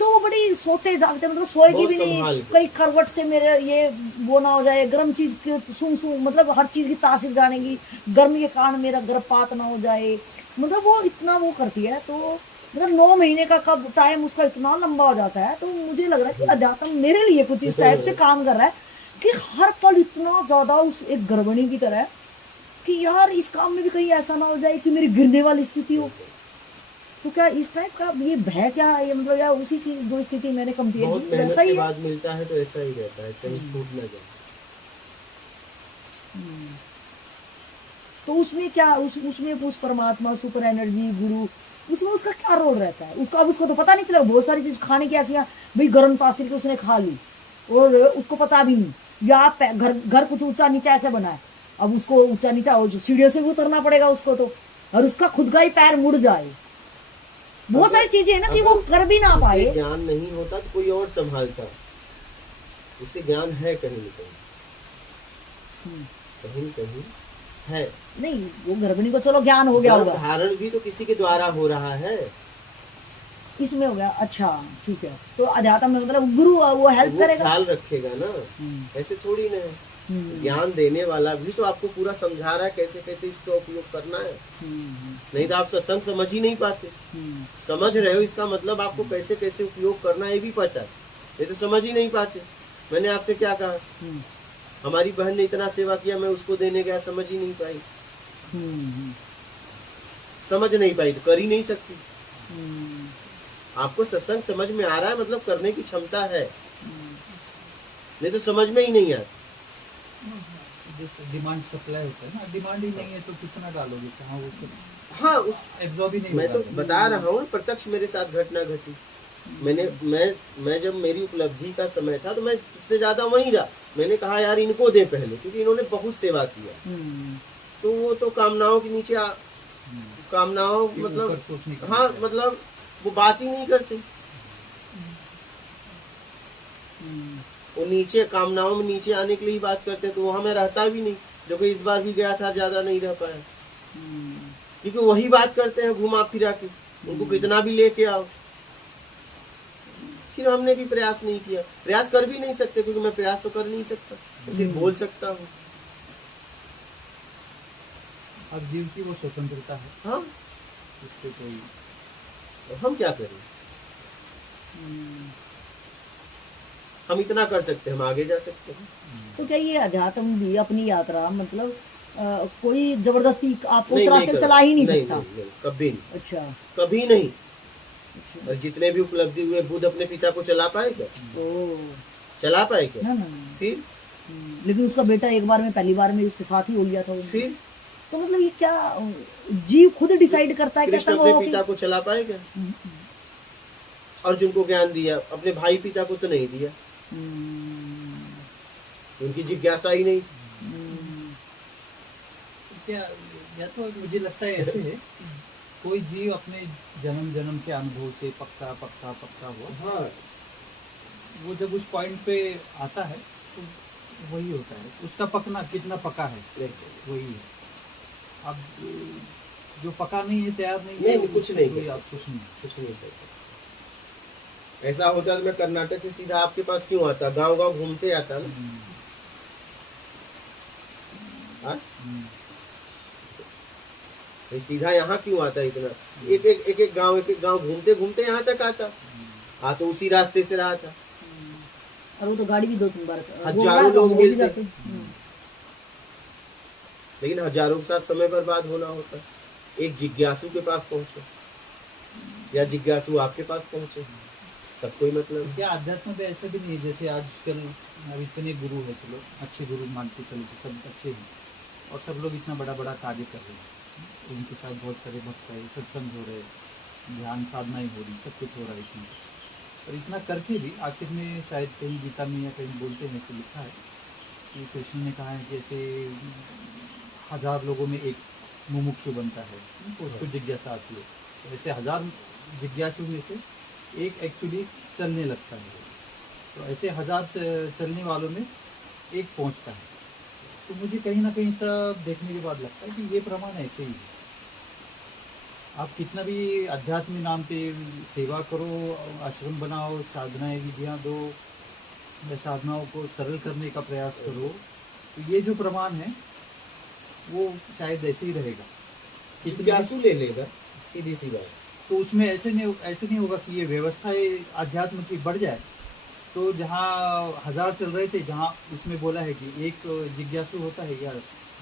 तो वो बड़ी सोते जागते, मतलब सोएगी भी नहीं, कहीं करवट से मेरे ये वो ना हो जाए, गर्म चीज की सूं मतलब हर चीज की तासीर जानेगी, गर्मी के कारण मेरा गर्भपात ना हो जाए, मतलब वो इतना वो करती है। तो मतलब 9 महीने का कब टाइम उसका इतना लंबा हो जाता है, तो मुझे लग रहा है कि अध्यात्म मेरे लिए कुछ इस टाइप से काम कर रहा है कि हर पल इतना ज्यादा उस एक गर्भिणी की तरह कि यार इस काम में भी कहीं ऐसा ना हो जाए कि मेरी गिरने वाली स्थिति हो। तो क्या इस टाइप का ये भय क्या है, मतलब या उसी की जो स्थिति मैंने कंपेयर बहुत की मेहनत वैसा के ही है? बाद मिलता है तो ऐसा ही रहता है, कहीं छूट ना जाए। तो उसमें क्या उसमें उस परमात्मा, सुपर एनर्जी, गुरु, उसमें उसका क्या रोल रहता है? अब उसको तो पता नहीं चला, बहुत सारी चीज खाने की ऐसी भाई गर्म तासीर के उसने खा ली और उसको पता भी नहीं, या घर कुछ ऊंचा नीचा ऐसे बना है, अब उसको ऊंचा नीचा सीढ़ियों से भी उतरना पड़ेगा उसको, तो और उसका खुद का ही पैर मुड़ जाए, बहुत सारी चीजें है ना कि वो कर भी ना पाए। उसे ज्ञान नहीं होता तो कोई और संभालता, उसे ज्ञान है कहीं न कहीं है। नहीं, वो गर्भिणी को चलो ज्ञान हो गया होगा, धारण भी तो किसी के द्वारा हो रहा है, इसमें हो गया। अच्छा ठीक है, तो अध्यात्म में मतलब गुरु वो हेल्प करेगा, ख्याल रखेगा ना, ऐसे थोड़ी ना है। ज्ञान देने वाला भी तो आपको पूरा समझा रहा है कैसे कैसे इसका उपयोग करना है, नहीं तो आप सत्संग समझ ही नहीं पाते। समझ रहे हो इसका मतलब आपको कैसे कैसे उपयोग करना है ये भी पता है, ये तो समझ ही नहीं पाते। मैंने आपसे क्या कहा, हमारी बहन ने इतना सेवा किया, मैं उसको देने गया, समझ ही नहीं पाई, समझ नहीं पाई तो कर ही नहीं सकती। आपको सत्संग समझ में आ रहा है मतलब करने की क्षमता है, नहीं तो समझ में ही नहीं आता। जैसे डिमांड सप्लाई होता है ना, डिमांड ही नहीं है तो कितना डालोगे, कहाँ वो सब हाँ उस एब्जॉर्ब ही नहीं मैं तो होगा। बता रहा हूँ प्रत्यक्ष मेरे साथ घटना घटी। मैं जब मेरी उपलब्धि का समय था तो मैं सबसे ज्यादा वहीं रहा। मैंने कहा यार इनको दे पहले, क्योंकि इन्होंने बहुत सेवा किया। तो वो तो कामनाओं के नीचे कामनाओं कि मतलब ऊपर सोचने की हाँ बजाय। मतलब वो बात ही नहीं करते। वो नीचे कामनाओं में नीचे आने के लिए ही बात करते, तो वहां मैं रहता भी नहीं। देखो इस बार भी गया था, ज्यादा नहीं रह पाया, क्योंकि वही बात करते हैं घुमा फिरा के, उनको कितना भी लेके आओ। फिर हमने भी प्रयास नहीं किया, प्रयास कर भी नहीं सकते, क्योंकि मैं प्रयास तो कर नहीं सकता, मैं सिर्फ बोल सकता हूँ। अब जीव की वो स्वतंत्रता है, हाँ इसके कोई हम क्या करें, हम इतना कर सकते हैं, हम आगे जा सकते हैं। तो क्या ये अध्यात्म भी अपनी यात्रा मतलब कोई जबरदस्ती आपको उस नहीं, रास्ते नहीं पे चला ही नहीं नहीं, सकता? नहीं, कभी नहीं, अच्छा कभी नहीं। अच्छा। और जितने भी उपलब्धि हुए, बुद्ध अपने पिता को चला पाए क्या? ओ चला पाए क्या? ना ना ना। फिर लेकिन उसका बेटा एक बार में, पहली बार में उसके साथ ही हो गया था वो। फिर तो मतलब ये क्या जीव खुद डिसाइड करता है कृष्ण कहता अपने वो पिता को चला पाए क्या? अर्जुन को ज्ञान दिया, अपने भाई पिता को तो नहीं दिया, उनकी जिज्ञासा ही नहीं थी। क्या, या तो मुझे लगता है ऐसे है कि कोई जीव अपने जन्म जन्म के अनुभव से पक्का पक्का पक्का हुआ, हाँ वो जब उस पॉइंट पे आता है तो वही होता है, उसका पकना कितना पका है वही है। अब जो पका नहीं है, तैयार नहीं है, नहीं, कुछ नहीं कोई कर आप कुछ नहीं। कुछ नहीं कर सकते। ऐसा होता तो मैं कर्नाटक से सीधा आपके पास क्यों आता, गांव गांव घूमते आता ना। हाँ? ये सीधा यहाँ क्यों आता इतना, एक एक गांव घूमते घूमते यहाँ तक आता। तो उसी रास्ते से रहा था। और वो तो गाड़ी भी 2-3 बार हजारों लोग वो भी मिलते। जाते। लेकिन हजारों के साथ समय बर्बाद होना होता। एक जिज्ञासु के पास पहुंचो या जिज्ञासु आपके पास पहुंचे, तब कोई मतलब। क्या अध्यात्म पे ऐसा भी नहीं है, जैसे आजकल अब इतने गुरु है, चलो अच्छे गुरु मानते चलो, सब अच्छे हैं और सब लोग इतना बड़ा बड़ा कार्य कर रहे हैं, उनके साथ बहुत सारे भक्त है, सत्संग हो रहे, ध्यान साधनाएं हो रही, सब कुछ हो रहा है इसमें। और इतना करके भी आखिर में शायद कहीं गीता में या कहीं बोलते हैं तो लिखा है कि कृष्ण ने कहा है कि ऐसे 1000 लोगों में एक मुमुक्षु बनता है, तो उसको जिज्ञासा आती है। तो ऐसे 1000 जिज्ञासु में से एक एक्चुअली चलने लगता है, तो ऐसे 1000 चलने वालों में एक पहुंचता है। तो मुझे कहीं ना कहीं सब देखने के बाद लगता है कि ये प्रमाण ऐसे ही है। आप कितना भी अध्यात्म नाम पे सेवा करो, आश्रम बनाओ, साधनाएं विधियाँ दो, या साधनाओं को सरल करने का प्रयास करो, तो ये जो प्रमाण है वो शायद ऐसे ही रहेगा। जिज्ञासु ले लेगा, सीधी सी बात। तो उसमें ऐसे नहीं होगा कि ये व्यवस्था अध्यात्म की बढ़ जाए। तो जहाँ 1000 चल रहे थे, जहाँ उसमें बोला है कि एक जिज्ञासु होता है या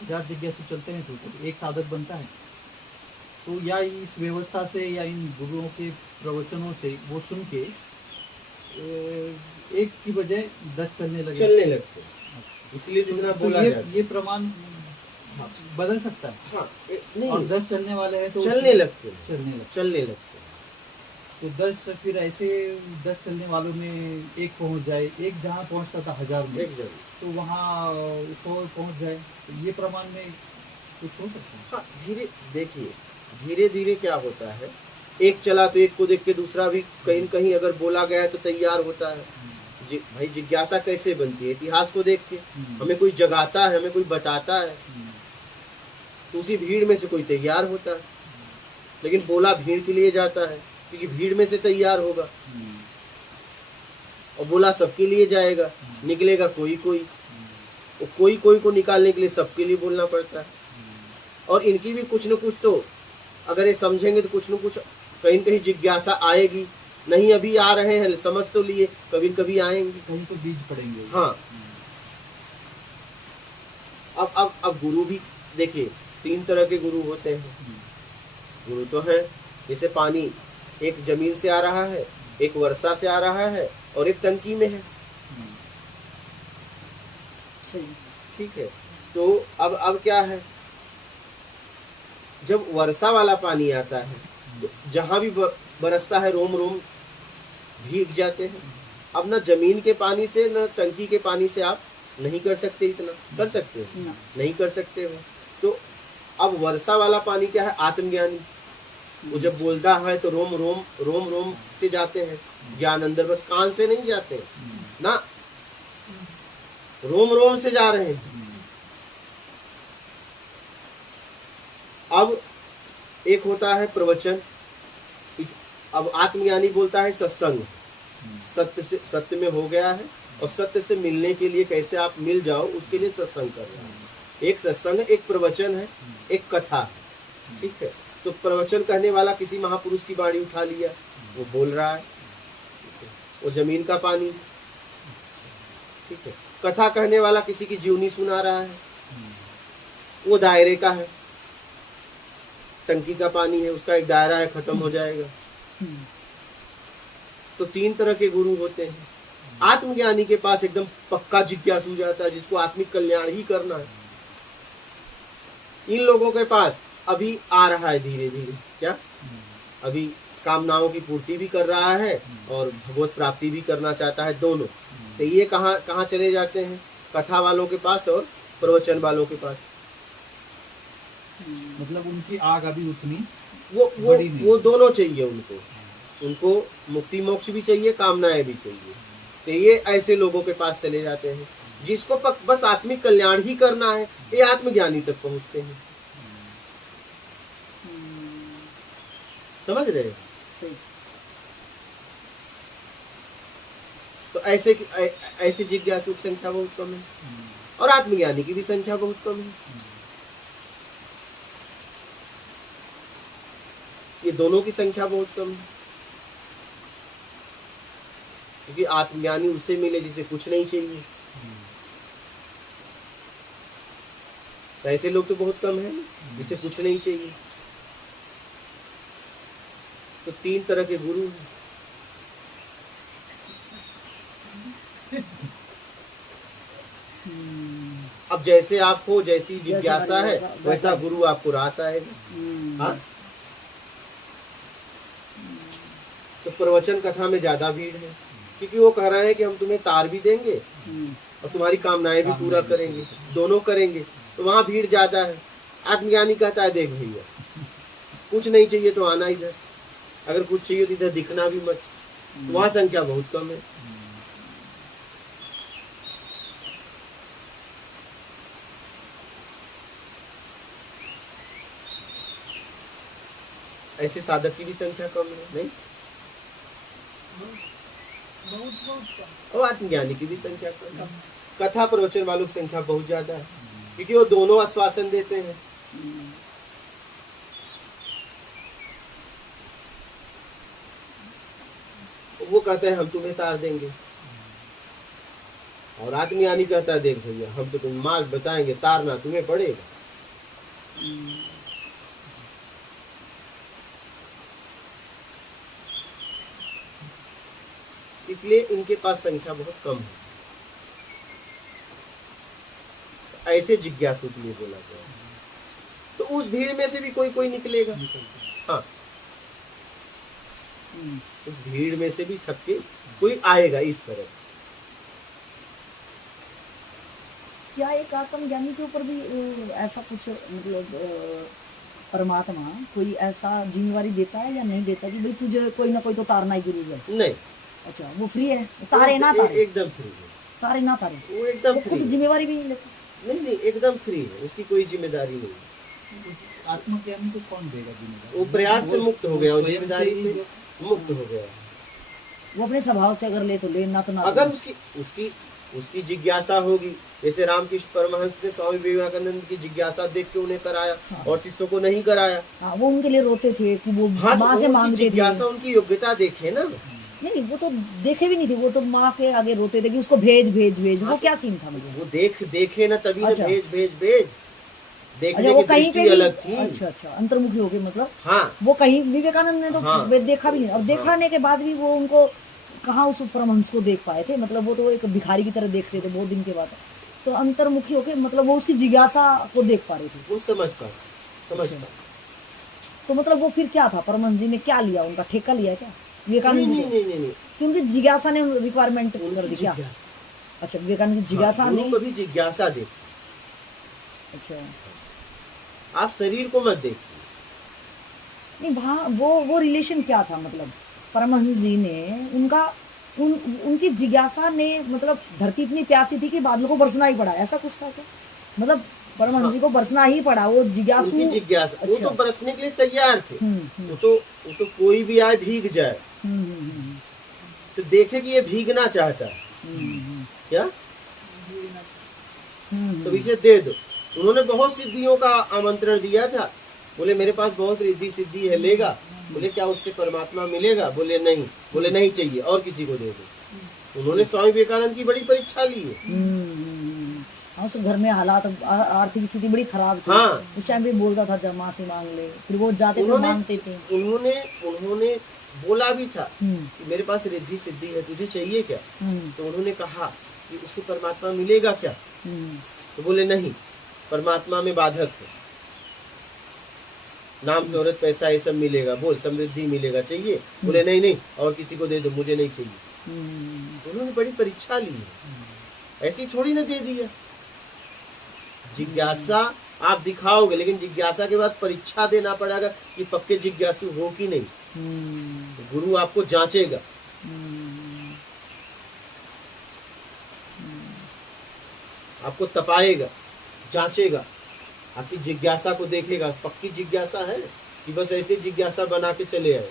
1000 जिज्ञासु चलते हैं तो एक साधक बनता है, तो या इस व्यवस्था से या इन गुरुओं के प्रवचनों से वो सुन के एक की बजाय 10 चलने लगते हैं। इसलिए जितना तो बोला ये प्रमाण बदल सकता है। हाँ, नहीं, और 10 चलने वाले हैं तो चलने लगते चलने लगते तो 10 फिर ऐसे 10 चलने वालों में एक पहुंच जाए, एक जहाँ पहुंचता था 1000 में, एक जरूर। तो वहाँ 100 पहुंच जाए, तो ये प्रमाण में कुछ हो सकता है। हाँ, धीरे धीरे क्या होता है, एक चला तो एक को देख के दूसरा भी कहीं न कहीं अगर बोला गया है तो तैयार होता है। भाई जिज्ञासा कैसे बनती है, इतिहास को देख के। हमें कोई जगाता है, हमें कोई बताता है, तो उसी भीड़ में से कोई तैयार होता है। लेकिन बोला भीड़ के लिए जाता है, क्योंकि भीड़ में से तैयार होगा, और बोला सबके लिए जाएगा, निकलेगा कोई कोई को निकालने के लिए सबके लिए बोलना पड़ता है। और इनकी भी कुछ न कुछ, तो अगर ये समझेंगे तो कुछ न कुछ कहीं न कहीं जिज्ञासा आएगी। नहीं अभी आ रहे हैं, समझ तो लिए, कभी कभी आएंगे, कहीं तो बीज पड़ेंगे। हाँ। अब गुरु भी देखिए, 3 तरह के गुरु होते हैं। गुरु तो है जैसे पानी, एक जमीन से आ रहा है, एक वर्षा से आ रहा है, और एक टंकी में है। सही। ठीक है। तो अब क्या है, जब वर्षा वाला पानी आता है तो जहां भी बरसता है रोम रोम भीग जाते हैं। अब ना जमीन के पानी से ना टंकी के पानी से आप नहीं कर सकते, इतना कर सकते हो ना। नहीं कर सकते हो। तो अब वर्षा वाला पानी क्या है, आत्मज्ञानी, वो जब बोलता है तो रोम रोम से जाते हैं ज्ञान अंदर, बस कान से नहीं जाते ना, रोम रोम से जा रहे हैं। अब एक होता है प्रवचन, अब आत्मज्ञानी बोलता है सत्संग, सत्य में हो गया है और सत्य से मिलने के लिए कैसे आप मिल जाओ उसके लिए सत्संग कर रहा है। एक सत्संग, एक प्रवचन है, एक कथा, ठीक है। तो प्रवचन कहने वाला किसी महापुरुष की वाणी उठा लिया, वो बोल रहा है, वो जमीन का पानी, ठीक है। कथा कहने वाला किसी की जीवनी सुना रहा है, वो दायरे का है, टंकी का पानी है, उसका एक दायरा है, खत्म हो जाएगा। तो 3 तरह के गुरु होते हैं। आत्मज्ञानी के पास एकदम पक्का जिज्ञासु जाता है, जिसको आत्मिक कल्याण ही करना है। इन लोगों के पास अभी आ रहा है धीरे धीरे, क्या अभी कामनाओं की पूर्ति भी कर रहा है और भगवत प्राप्ति भी करना चाहता है, दोनों। तो ये कहाँ चले जाते हैं, कथा वालों के पास और प्रवचन वालों के पास। मतलब उनकी आग अभी उतनी वो दोनों चाहिए उनको मुक्ति मोक्ष भी चाहिए, कामनाएं भी चाहिए। तो ये ऐसे लोगों के पास चले जाते हैं जिसको बस आत्मिक कल्याण ही करना है, ये आत्मज्ञानी तक पहुंचते हैं। समझ रहे हैं? सही। तो ऐसे जिज्ञासु की संख्या बहुत कम है और आत्मज्ञानी की भी संख्या बहुत कम है। ये दोनों की संख्या बहुत कम है, क्योंकि आत्मज्ञानी उसे मिले जिसे कुछ नहीं चाहिए। तो ऐसे लोग तो बहुत कम है जिसे कुछ नहीं चाहिए। तो 3 तरह के गुरु हैं। अब जैसे आप हो, जैसी जिज्ञासा है, वैसा गुरु आपको रास आएगा। हाँ, तो प्रवचन कथा में ज्यादा भीड़ है, क्योंकि वो कह रहे हैं कि हम तुम्हें तार भी देंगे और तुम्हारी कामनाएं भी पूरा करेंगे, दोनों करेंगे। तो वहां भीड़ ज्यादा है। आत्मज्ञानी कहता है देख भैया, कुछ नहीं चाहिए तो आना इधर, अगर कुछ चाहिए तो इधर दिखना भी मत। तो वहां संख्या बहुत कम है। ऐसे साधक की भी संख्या कम है, नहीं? बहुत कम। और आत्मज्ञानी की भी संख्या कम है। कथा प्रवचन वालों की संख्या बहुत ज्यादा है, क्योंकि वो दोनों आश्वासन देते हैं। वो कहते हैं हम तुम्हें तार देंगे, और आत्मज्ञानी कहता है देख भैया हम तो तुम्हें मार्ग बताएंगे, तारना तुम्हें पड़ेगा। इसलिए इनके पास संख्या बहुत कम है। ऐसे जिज्ञासु के लिए बोला गया। तो उस भीड़ में से भी कोई निकलेगा। हाँ, उस भीड़ में से भी छक्के कोई आएगा इस तरह। क्या एक आत्मज्ञानी के ऊपर भी ऐसा कुछ मतलब परमात्मा कोई ऐसा जिम्मेवारी देता है या नहीं देता कि भाई तुझे कोई ना कोई तो तारना ही जरूरी है? नहीं। अच्छा, वो फ्री है, तारे ना तारे, एकदम फ्री है, तारे ना तारे, वो एकदम वो फ्री खुद है। जिम्मेवारी भी नहीं लेता। नहीं, एकदम फ्री है, उसकी कोई जिम्मेदारी नहीं। आत्मज्ञानी को कौन देगा जिम्मेदारी? वो प्रयास से मुक्त हो गया, वो स्वयं जिम्मेदारी से से मुक्त हो गया। वो अपने स्वभाव से अगर ले तो ले, ना तो ना। अगर उसकी जिज्ञासा होगी, जैसे रामकृष्ण परमहंस ने स्वामी विवेकानंद की जिज्ञासा देख के उन्हें कराया और शिष्यों को नहीं कराया। हाँ, वो उनके लिए रोते थे कि वो हाँ, माँ से मांगते थे। जिज्ञासा उनकी योग्यता देखे ना। नहीं, वो तो देखे भी नहीं थे, वो तो माँ के आगे रोते थे कि उसको भेज भेज भेज। वो क्या सीन था मुझे? वो देखे ना तभी अच्छा। भेज देखने अच्छा, वो की कहीं दृष्टि पे भी अलग थी। अच्छा अंतर्मुखी हो गए मतलब। हाँ, वो कहीं विवेकानंद ने तो हाँ। देखा भी नहीं, अब दिखाने के बाद भी वो उनको कहाँ उस परमहंस को देख पाए थे? मतलब वो तो एक भिखारी की तरह देखते थे बहुत दिन के बाद। तो अंतर्मुखी होके मतलब वो उसकी जिज्ञासा को देख पा रहे थे। वो समझता समझता। तो मतलब वो फिर क्या था, परमहंस जी ने क्या लिया, उनका ठेका लिया क्या नहीं विवेकानंद जी नहीं ने? नहीं नहीं नहीं, क्योंकि जिज्ञासा ने रिक्वायरमेंट कर उनकी दी क्या? जिज्ञासा। अच्छा, विवेकानंद की जिज्ञासा हाँ, ने। गुरु कभी जिज्ञासा दे, अच्छा आप शरीर को मत देखिए। नहीं, वहाँ वो रिलेशन क्या था, मतलब परमहंस जी ने उनकी जिज्ञासा ने मतलब धरती इतनी प्यासी थी कि बादलों को बरसना ही पड़ा, ऐसा कुछ था क्या? मतलब परमहंस जी को बरसना ही पड़ा, वो जिज्ञासु। उनकी जिज्ञासा, वो अच्छा। तो बरसने के लिए तैयार थे। हम्म। वो तो कोई भी आए भीग जाए हम्म। तो देखे कि ये भीगना चाहता है क्या, तो इसे दे दो। उन्होंने बहुत सिद्धियों का आमंत्रण दिया था, बोले मेरे पास बहुत रिद्धि सिद्धि है, लेगा? बोले क्या उससे परमात्मा मिलेगा? बोले नहीं। बोले नहीं चाहिए, और किसी को दे दो। उन्होंने स्वामी विवेकानंद की बड़ी परीक्षा ली है। हाँ, उस घर में हालात, आर्थिक स्थिति बड़ी खराब थी। हाँ। उस टाइम भी बोलता था जब माँ से मांग ले, फिर वो जाते थे मांगते थे। उन्होंने बोला भी था हम्म। कि मेरे पास रिद्धि सिद्धि है, तुझे चाहिए क्या? हम्म। तो उन्होंने कहा कि उससे परमात्मा मिलेगा क्या? तो बोले नहीं, परमात्मा में बाधक है, नाम शोहरत पैसा ये सब मिलेगा, बोल समृद्धि मिलेगा, चाहिए? बोले नहीं नहीं, और किसी को दे दो, मुझे नहीं चाहिए। उन्होंने बड़ी परीक्षा ली है, ऐसी थोड़ी ना दे दिया। जिज्ञासा आप दिखाओगे, लेकिन जिज्ञासा के बाद परीक्षा देना पड़ेगा कि पक्के जिज्ञासु हो कि नहीं। तो गुरु आपको जांचेगा। आपको तपाएगा, जांचेगा, आपकी जिज्ञासा को देखेगा, पक्की जिज्ञासा है कि बस ऐसे जिज्ञासा बना के चले आए।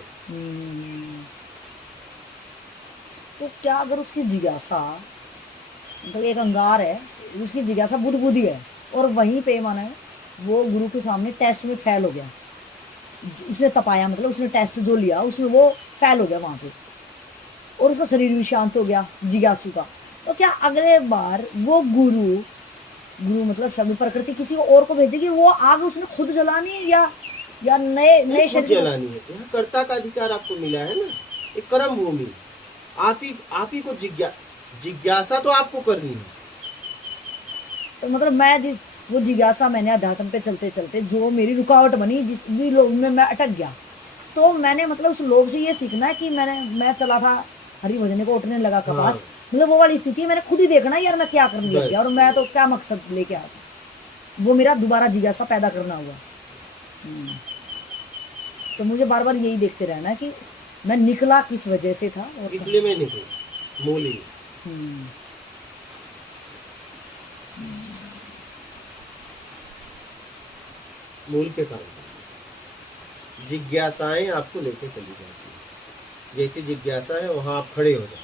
तो क्या अगर उसकी जिज्ञासा, मतलब एक अंगार है, उसकी जिज्ञासा बुद्धि है, और वहीं पे माना वो गुरु के सामने टेस्ट में फेल हो गया, उसने तपाया, मतलब उसने टेस्ट जो लिया उसमें वो फेल हो गया वहां पे, और उसका शरीर भी शांत हो गया जिज्ञासु का, तो क्या अगले बार वो गुरु मतलब शब्द प्रकृति किसी को और को भेजेगी? वो आग उसने खुद जलानी है या नए खुद जलानी है? यहाँ कर्ता का अधिकार आपको मिला है ना, एक कर्म भूमि। आप ही को जिज्ञासा तो आपको करनी है। तो मतलब मैं वो जिज्ञासा मैंने अध्यात्म पे चलते चलते जो मेरी रुकावट बनी, जिस भी लोभ में मैं अटक गया, तो मैंने मतलब उस लोभ से ये सीखना है कि मैं चला था हरि भजन को उठने लगा कपास। हाँ। मतलब वो वाली स्थिति मैंने खुद ही देखना है यार, मैं क्या करने लग गया और मैं तो क्या मकसद लेके आया, वो मेरा दोबारा जिज्ञासा पैदा करना हुआ। तो मुझे बार बार यही देखते रहना है कि मैं निकला किस वजह से था, और इसलिए मैं निकला मूली। मूल के कारण जिज्ञासाएं आपको लेके चली जाती है। जैसी जिज्ञासा है वहां आप खड़े हो जाए,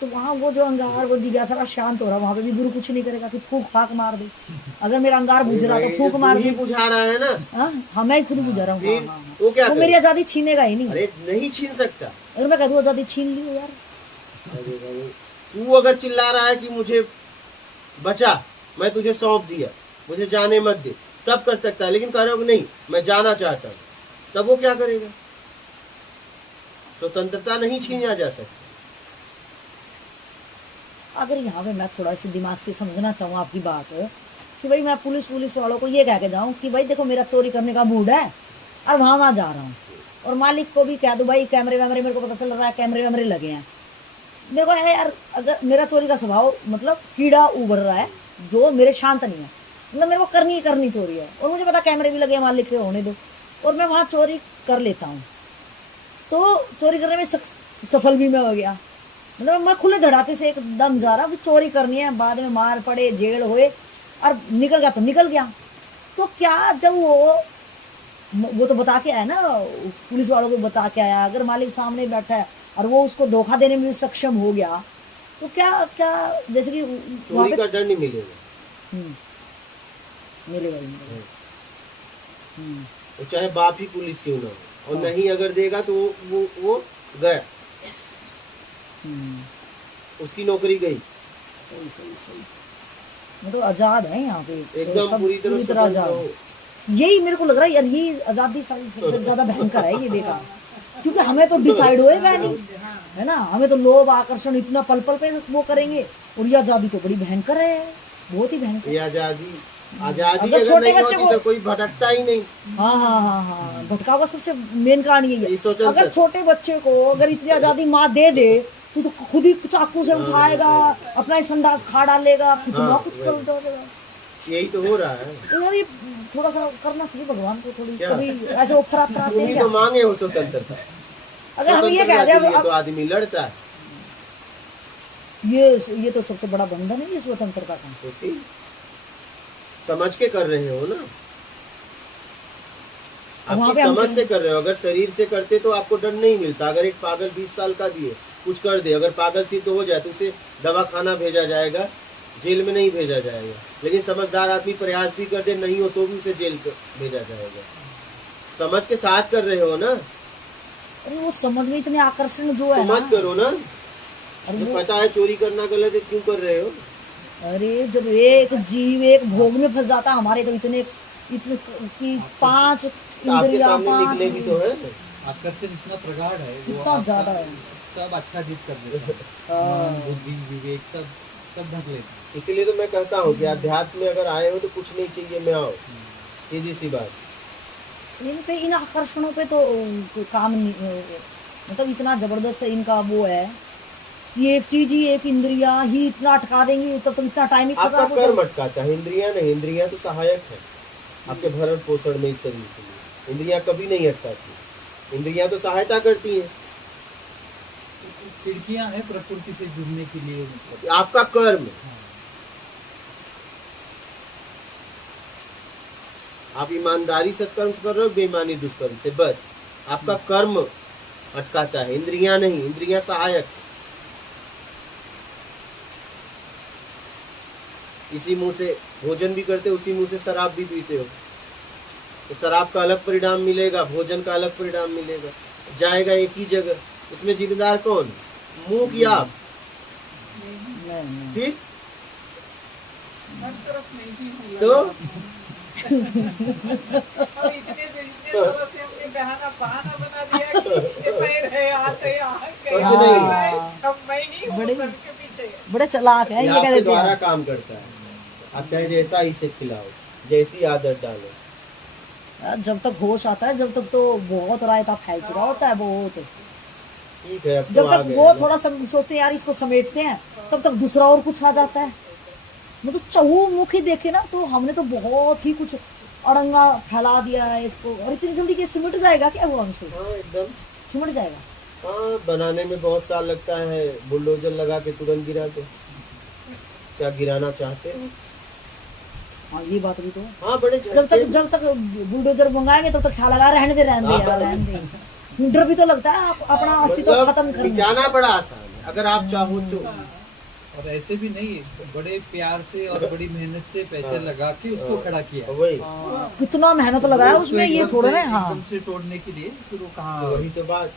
तो वहाँ वो जो अंगार, वो जिज्ञासा का शांत हो रहा, वहां पे भी गुरु कुछ नहीं करेगा कि फूक फाक मार दे। अगर मेरा अंगार बुझ रहा तो फूक मार दे, बुझा रहा है ना। हाँ, मैं खुद बुझा रहा हूँ। वो क्या वो मेरी आजादी छीनेगा ही नहीं। अरे नहीं छीन सकता। अगर मैं कह दूं आजादी छीन ली यार, तू अगर चिल्ला रहा है कि मुझे बचा, मैं तुझे सौंप दिया, मुझे जाने मत दे, तब कर सकता है। लेकिन कह रहे हो नहीं मैं जाना चाहता हूँ, तब वो क्या करेगा? स्वतंत्रता नहीं छीना जा सकती। अगर यहाँ पे मैं थोड़ा सी दिमाग से समझना चाहूँ आपकी बात कि भाई मैं पुलिस वालों को ये कह के जाऊँ कि भाई देखो मेरा चोरी करने का मूड है और वहाँ जा रहा हूँ, और मालिक को भी कह दूँ भाई कैमरे वैमरे मेरे को पता चल रहा है, कैमरे वैमरे लगे हैं, मेरे को है यार, अगर मेरा चोरी का स्वभाव मतलब कीड़ा उभर रहा है जो मेरे शांत नहीं है, मतलब मेरे को करनी चोरी है, और मुझे पता कैमरे भी लगे, मालिक के होने दो, और मैं वहाँ चोरी कर लेता हूँ, तो चोरी करने में सफल भी मैं हो गया। मतलब मैं खुले धड़ाके से एकदम जा रहा हूँ कि चोरी करनी है, बाद में मार पड़े, जेल होए, और निकल गया तो निकल गया। तो क्या जब वो तो बता के आया ना, पुलिस वालों को बता के आया, अगर मालिक सामने बैठा है और वो उसको धोखा देने में सक्षम हो गया, तो क्या जैसे कि चोरी का दंड नहीं मिलेगा। मिलेगा तो चाहे बाप ही पुलिस क्यों ना हो, और नहीं अगर देगा तो वो गया, उसकी नौकरी गई। सही मतलब आजाद है यहाँ पे एकदम पूरी तरह आजाद। यही मेरे को लग रहा है यार, ये आजादी सबसे ज्यादा भयंकर है ये देखा। क्योंकि हमें तो डिसाइड होएगा नहीं, है ना, हमें तो लोभ आकर्षण इतना पल पल पे वो करेंगे। और ये आजादी तो बड़ी भयंकर है, बहुत ही भयंकर। ये आजादी आजादी अगर अगर छोटे नहीं बच्चे होती को- तो कोई भटकता ही नहीं। हाँ हाँ हाँ हाँ, भटका हुआ सबसे मेन कारण यही ये है। स्वतंत्र- अगर छोटे बच्चे को अगर इतनी आजादी माँ दे दे तो खुद ही चाकू से उठाएगा, अपना ही संडास खा डालेगा, कितना हाँ, कुछ वही। कर डालेगा। यही तो हो रहा है। तो यार ये थोड़ा सा करना चाहिए भगवान को, थोड़ी क्या? कभी ऐसे ऑफर आते तुम हैं ही क्या? तो मांगे हो स्वतंत्रता। अगर हम ये स्वतंत्रता कह के लिए दें तो आदमी लड़ता है। ये तो सबसे बड़ा बंधन है ये स्वतंत्रता का। तो ठीक, समझ के कर रहे हो ना, वहाँ आपकी पे हम समझ से कर रहे हो। अगर शरीर से करते तो आपको दंड नहीं मिलता। अगर एक पागल 20 साल का भी है, कुछ कर दे, अगर पागल सिद्ध हो जाए तो उसे दवा खाना भेजा जाएगा, जेल में नहीं भेजा जाएगा। लेकिन समझदार आदमी प्रयास भी कर दे, नहीं हो तो भी उसे जेल भेजा जाएगा। समझ के साथ कर रहे हो ना, अरे वो समझ में इतने आकर्षण जो है तो ना, मत करो ना। और जो वो पता है चोरी करना गलत है, क्यों कर रहे हो? अरे जब एक जीव एक भोग में फंस जाता, हमारे तो इतने इतने कि 5 तो आपके इंद्रिया, सामने 5 निकले भी तो है। आकर्षण इतना प्रगाढ़ है, वो इतना आपका ज्यादा है। सब अच्छा जीत कर देता है। हाँ। मन, बुद्धि, विवेक सब ढक लेते हैं। इसीलिए तो मैं कहता हूँ कि अध्यात्म में अगर आए हो तो कुछ नहीं चाहिए, मैं आओ, सीधी सी बात। इन पे इन आकर्षणों पे तो कोई काम नहीं, मतलब इतना जबरदस्त है इनका वो है कि एक चीज ही, एक इंद्रिया ही इतना अटका देंगी, तब तो इतना टाइम ही आपका कर्म अटकाता है, इंद्रियां नहीं। इंद्रियां तो सहायक है आपके भरण पोषण में इस शरीर के लिए। इंद्रियां कभी नहीं अटकाती, इंद्रियां तो सहायता करती हैं। खिड़कियां हैं प्रकृति से जुड़ने के लिए, मतलब आपका कर्म, आप ईमानदारी सत्कर्म से कर रहे हो, बेईमानी दुष्कर्म से, बस आपका कर्म अटकाता है, इंद्रियां नहीं। इंद्रियां सहायक। इसी मुंह से भोजन भी करते हो, उसी मुंह से शराब भी पीते हो, तो शराब का अलग परिणाम मिलेगा, भोजन का अलग परिणाम मिलेगा, जाएगा एक ही जगह। उसमें जिम्मेदार कौन? मुंह की आप, नहीं। ठीक? हर तरफ नहीं हूँ तो और इतने तरह से हमने बहाना बना दिया कि ये पैर है, हाथ है, कुछ नहीं। अब मैं ही हूँ बड़े- सबके पीछे। बड़े चालाक है ये ये कह आपके देते द्वारा हैं। काम करता है। आप चाहे जैसा इसे खिलाओ, जैसी आदत डालो। यार, जब तक होश आता है, जब तक तो बहुत रायता फैल चुका होता है, बहुत। ठीक है, अब तो जब आ तक गए वो ना। थोड़ा सोचते हैं यार इसको समेटते हैं, तब तक दूसरा और कुछ आ जाता है। मतलब चहुमुखी देखे ना, तो हमने तो बहुत ही कुछ अड़ंगा फैला दिया है इसको, और इतनी जल्दी के सिमट जाएगा क्या वो हमसे? हाँ एकदम। सिमट जाएगा। हाँ, बनाने में बहुत साल लगता है, बुलडोजर लगा के तुरंत गिरा दो। क्या गिराना चाहते हो? हाँ ये बात भी तो। हाँ, बड़े जब तक बुलडोजर मंगाएंगे तब तक ख्याल लगा रहने दे यार, रहने दे। डर भी तो लगता है अपना अस्तित्व खत्म करने। मिटाना बड़ा आसान है अगर आप चाहो तो। और ऐसे भी नहीं, बड़े प्यार से और बड़ी मेहनत से पैसे लगा के उसको खड़ा किया। वही कितना मेहनत लगाया उसमें, ये थोड़ा ना। हाँ, एकदम से तोड़ने के लिए फिर वो कहाँ वही तो बात।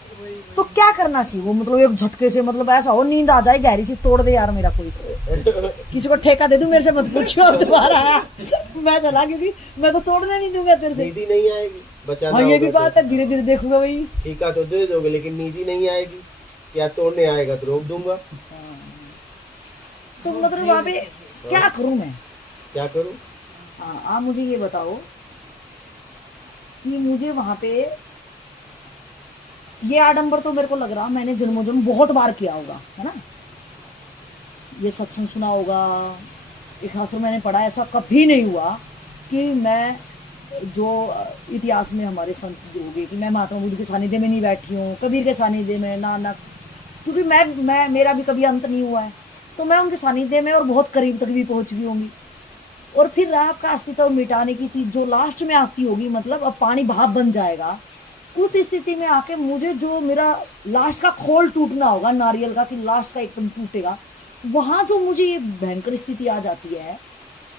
तो क्या करना चाहिए वो? मतलब एक झटके से, मतलब ऐसा हो नींद आ जाए गहरी सी, तोड़ दे यार मेरा कोई, किसी को ठेका दे दूं, मेरे से मत पूछो अब दोबारा। मैं चला, क्योंकि मैं तो तोड़ने नहीं दूंगा तेरे से। नीति नहीं आएगी, बचाना हाँ ये भी होगा बात है, धीरे धीरे देखूंगा भाई। तो। ठीका तो दे दोगे, लेकिन नीति नहीं आएगी। क्या तोड़ने आएगा तो रोक दूंगा। तो मतलब वहाँ पे क्या करूं मैं? क्या करूं? हाँ, आप मुझे ये बताओ कि मुझे वहां पे ये आडंबर तो मेरे को लग रहा मैंने जन्मों जन्म बहुत बार किया होगा, है ना? ये सत्संग सुना होगा, एक शास्त्र मैंने पढ़ा, ऐसा कभी नहीं हुआ कि मैं जो इतिहास में हमारे संत जो हो गए कि मैं महात्मा बुद्ध के सानिध्य में नहीं बैठी हूँ, कबीर के सानिध्य में, नानक, क्योंकि मैं मेरा भी कभी अंत नहीं हुआ है, तो मैं उनके सानिध्य में और बहुत करीब तक भी पहुंच भी होंगी। और फिर आपका अस्तित्व मिटाने की चीज जो लास्ट में आती होगी, मतलब अब पानी भाप बन जाएगा, उस स्थिति में आके मुझे जो मेरा लास्ट का खोल टूटना होगा नारियल का, कि लास्ट का एकदम टूटेगा, वहां जो मुझे ये भयंकर स्थिति आ जाती है,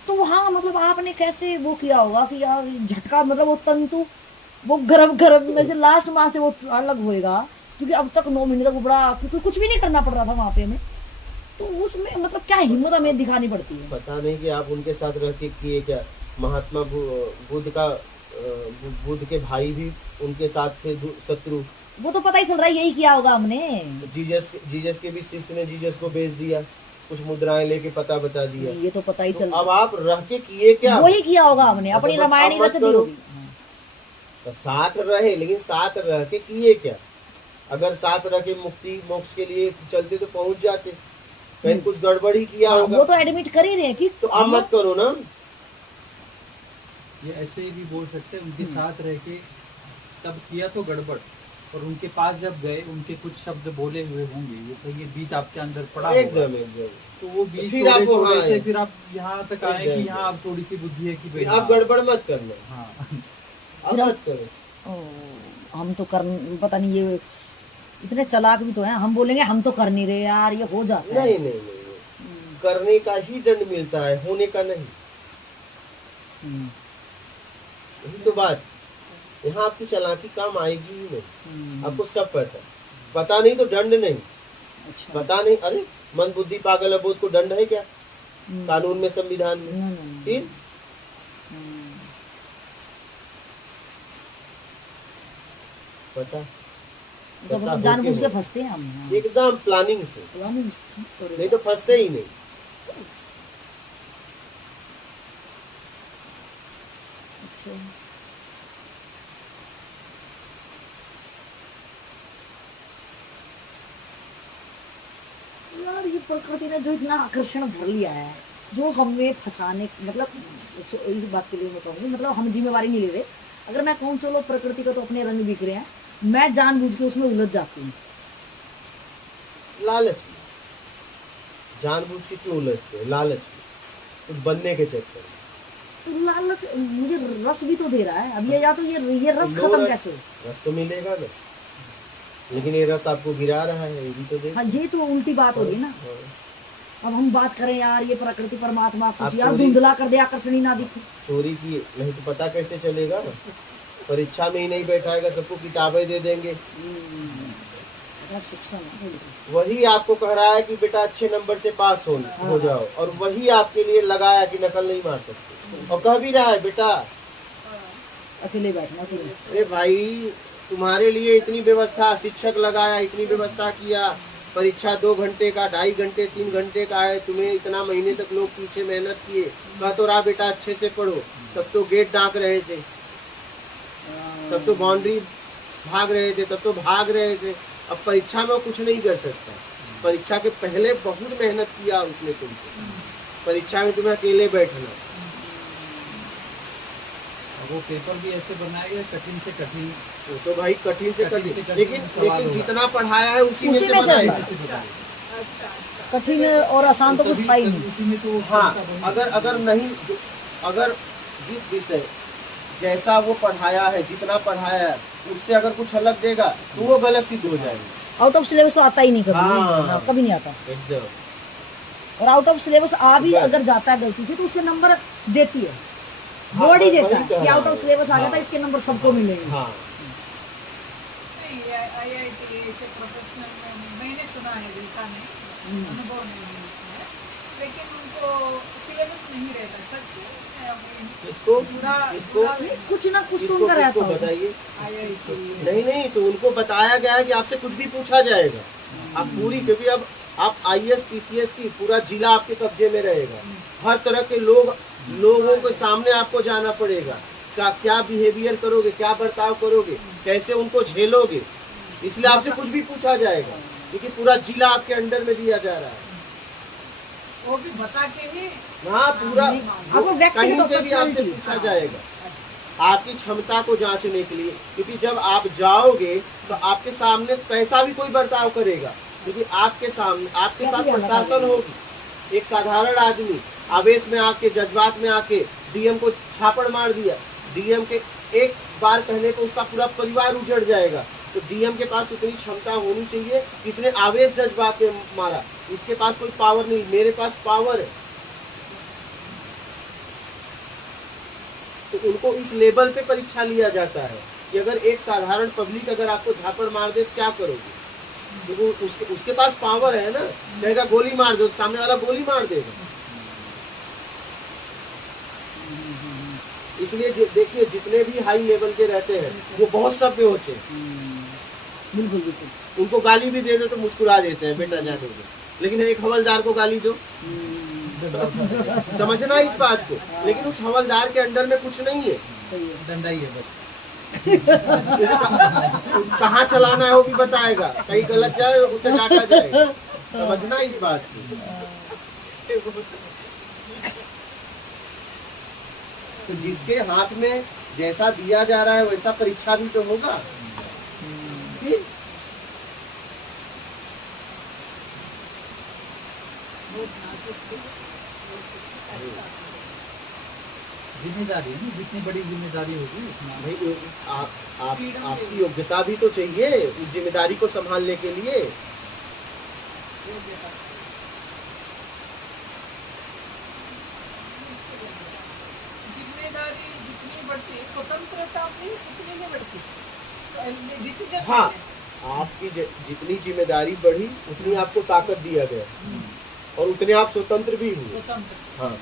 तो वहां मतलब आपने कैसे वो किया होगा कि यार झटका, मतलब वो तंतु वो गर्भ में से लास्ट माह से वो अलग होएगा, क्योंकि अब तक 9 महीने तक उबड़ा, क्योंकि कुछ भी नहीं करना पड़ रहा था वहां पे हमें, तो उसमें मतलब क्या हिम्मत हमें दिखानी पड़ती है। पता नहीं कि आप उनके साथ रह के किए क्या। महात्मा बुद्ध के भाई भी उनके साथ थे शत्रु, वो तो पता ही चल रहा है, यही किया होगा हमने। जीजस के भी शिष्य ने जीजस को बेच दिया, कुछ मुद्राएं लेके पता बता दिया। ये तो पता ही तो चल अब आप रह के किए क्या? वही किया होगा हमने, अपनी बस रामायण अब ही मत रच दी करो। होगी। तो साथ रहे, लेकिन साथ रह के किए क्या? अगर साथ रह के मुक्ति मोक्ष के लिए चलते तो पहुंच जाते, कहीं कुछ गड़बड़ ही किया हाँ, होगा। वो तो एडमिट कर ही रहे हैं कि तो अब मत करो ना। ये ऐसे ही भी बोल सकते हैं, उनके साथ रह के तब किया तो गड़बड़, और उनके पास जब गए उनके कुछ शब्द बोले हुए होंगे, वो तो ये बीज आपके अंदर पड़ा होगा। एकदम एकदम। तो वो बीज फिर तोड़े आपको तोड़े हाँ, से फिर आप यहाँ तक आए एकदम, कि यहाँ आप थोड़ी सी बुद्धि है कि भाई फिर आप गड़बड़ मत करना, हाँ अब मत करो। हम तो कर, पता नहीं ये इतने चालाक भी तो हैं, हम बोलेंगे हम तो कर नहीं रहे यार, ये हो जाता है। नहीं नहीं नहीं, करने का ही दंड मिलता है, होने का नहीं। यही तो बात, यहाँ आपकी चालाकी काम आएगी ही नहीं। आपको सब पता नहीं तो दंड नहीं, अच्छा। पता नहीं, अरे मन बुद्धि पागल अबोध को दंड है क्या कानून में, संविधान में? नहीं। फिर पता सब मतलब जानबूझ के फंसते हैं हम। एकदम प्लानिंग से, नहीं तो फंसते ही नहीं। अच्छा। यार ये प्रकृति ने जो इतना आकर्षण भर लिया है, जो हमें फंसाने, मतलब इस बात के लिए मैं कहूँगी, मतलब हम जिम्मेवारी नहीं ले रहे। अगर मैं कहूँ चलो प्रकृति का तो अपने रंग बिख रहे हैं, मैं जानबूझ के उसमें उलझ जाती हूँ। लालच, जानबूझ के क्यों उलझते हैं? लालच, कुछ बनने के चक्कर में। तो लालच मुझे रस भी तो दे रहा है अब ये, या तो ये रस लो खत्म रस, कैसे हो? रस तो मिलेगा ना, लेकिन ये रस आपको गिरा रहा है, ये भी तो देखो। हाँ, ये तो उल्टी बात हो गई ना। हाँ। अब हम बात करें यार, ये प्रकृति परमात्मा कुछ आप यार चोरी- धुंधला कर दे, आकर्षण ही ना दिखे। चोरी की नहीं तो पता कैसे चलेगा? परीक्षा में ही नहीं बैठाएगा, सबको किताबें दे देंगे। इतना सूक्ष्म है। वही आपको कह रहा है कि बेटा अच्छे नंबर से पास हो जाओ, और वही आपके लिए लगाया कि नकल नहीं मार सकते, और कह भी रहा है बेटा अकेले बैठना, अकेले। अरे भाई तुम्हारे लिए इतनी व्यवस्था, शिक्षक लगाया, इतनी व्यवस्था किया, परीक्षा 2 घंटे का, 2.5 घंटे, 3 घंटे का है, तुम्हें इतना महीने तक लोग पीछे मेहनत किए, कह तो रहा बेटा अच्छे से पढ़ो। तब तो गेट डांक रहे थे, तब तो बाउंड्री भाग रहे थे, तब तो भाग रहे थे। अब परीक्षा में वो कुछ नहीं कर सकता। परीक्षा के पहले बहुत मेहनत किया उसने तुमको, परीक्षा में तुम्हें अकेले बैठना। वो पेपर भी ऐसे बनाया गया कठिन से कठिन, तो भाई कठिन से कठिन से कठिन, कठिन लेकिन सवाल लेकिन होगा। जितना पढ़ाया है उसी में उसी से में से बनाएगा। ऐसे बताया। अच्छा कठिन और आसान तो कुछ था ही नहीं। उसी में तो हाँ, क्षमता बनी। अगर नहीं, अगर जिस विषय जैसा वो पढ़ाया है, जितना पढ़ाया है, उससे अगर कुछ अलग देगा तो वो गलत सिद्ध हो जाएगा। आउट ऑफ सिलेबस तो आता ही नहीं कभी। हाँ। हाँ, कभी नहीं आता। एकदम। और आउट ऑफ सिलेबस आ भी बस। अगर जाता है गलती से तो उसके नंबर देती है, हाँ, बोर्ड ही वही देता है कह कि रहा आउट ऑफ हूँ। सिलेबस आ गया था, हाँ। इसके नंबर सबको मिलेंगे। हाँ, नहीं, IIT ऐसे प्रोफेशनल में मैंने सुना है, देखा नहीं, अनुभव नहीं है इसमें, लेकिन उनको सिलेबस नहीं रहता। सच है, इसको बुरा- इसको बुरा नहीं, कुछ ना कुछ तो इसको उनका रहता किसको होगा। बताइए? IIT नहीं नहीं, तो उनको बताया गया है कि आपसे कुछ भी पूछा जाएगा। आप पूरी, क्योंकि अब आप IAS PCS की पूरा जिला आपके कब्जे में रहेगा। हर तरह के लोगों के सामने आपको जाना पड़ेगा। क्या बिहेवियर करोगे, क्या बर्ताव करोगे, कैसे उनको झेलोगे, इसलिए आपसे कुछ भी पूछा जाएगा, क्योंकि पूरा जिला आपके अंडर में दिया जा रहा है। वो भी बता के ही। हाँ, पूरा आपको व्यक्तिगत कहीं से भी आपसे personality। पूछा जाएगा आपकी क्षमता को जांचने के लिए, क्योंकि जब आप जाओगे तो आपके सामने कैसा भी कोई बर्ताव करेगा, क्योंकि आपके सामने आपके कैसी साथ भी हालत प्रशासन आएगी। होगी। एक साधारण आदमी आवेश में आके, जज्बात में आके DM को छापड़ मार दिया, DM के एक बार कहने पर उसका पूरा परिवार उजड़ जाएगा। तो DM के पास उतनी क्षमता होनी चाहिए, इसने आवेश जज्बात में मारा, इसके पास कोई पावर नहीं, मेरे पास पावर है। तो उनको इस लेवल पे परीक्षा लिया जाता है कि अगर एक साधारण पब्लिक अगर आपको झापड़ मार दे तो क्या करोगे? क्योंकि उसके पास पावर है ना, कहेगा गोली मार दो, सामने वाला गोली मार देगा। इसलिए देखिए, जितने भी हाई लेवल के रहते हैं वो बहुत सभ्य होते हैं, बिल्कुल बिल्कुल। उनको गाली भी दे दो तो मुस्कुरा देते हैं, बेटा जाने दो। लेकिन एक हवलदार को गाली दो, समझना इस बात को। लेकिन उस हवलदार के अंडर में कुछ नहीं है, सही है। डंडा ही है बस। कहाँ चलाना है वो भी बताएगा, कहीं गलत जाए उसे डांटा जाएगा। समझना इस बात को। तो जिसके हाथ में जैसा दिया जा रहा है वैसा परीक्षा भी तो होगा। ठीक? जिम्मेदारी है ना, जितनी बड़ी जिम्मेदारी होगी उतना। भाई आपकी योग्यता भी तो चाहिए उस जिम्मेदारी को संभालने के लिए। जिम्मेदारी जितनी बढ़ती, स्वतंत्रता भी उतनी ही बढ़ती। डिसीजन हाँ, आपकी जितनी जिम्मेदारी बढ़ी उतनी आपको ताकत दिया गया और उतने आप स्वतंत्र भी हुए। स्वतंत्र। हाँ,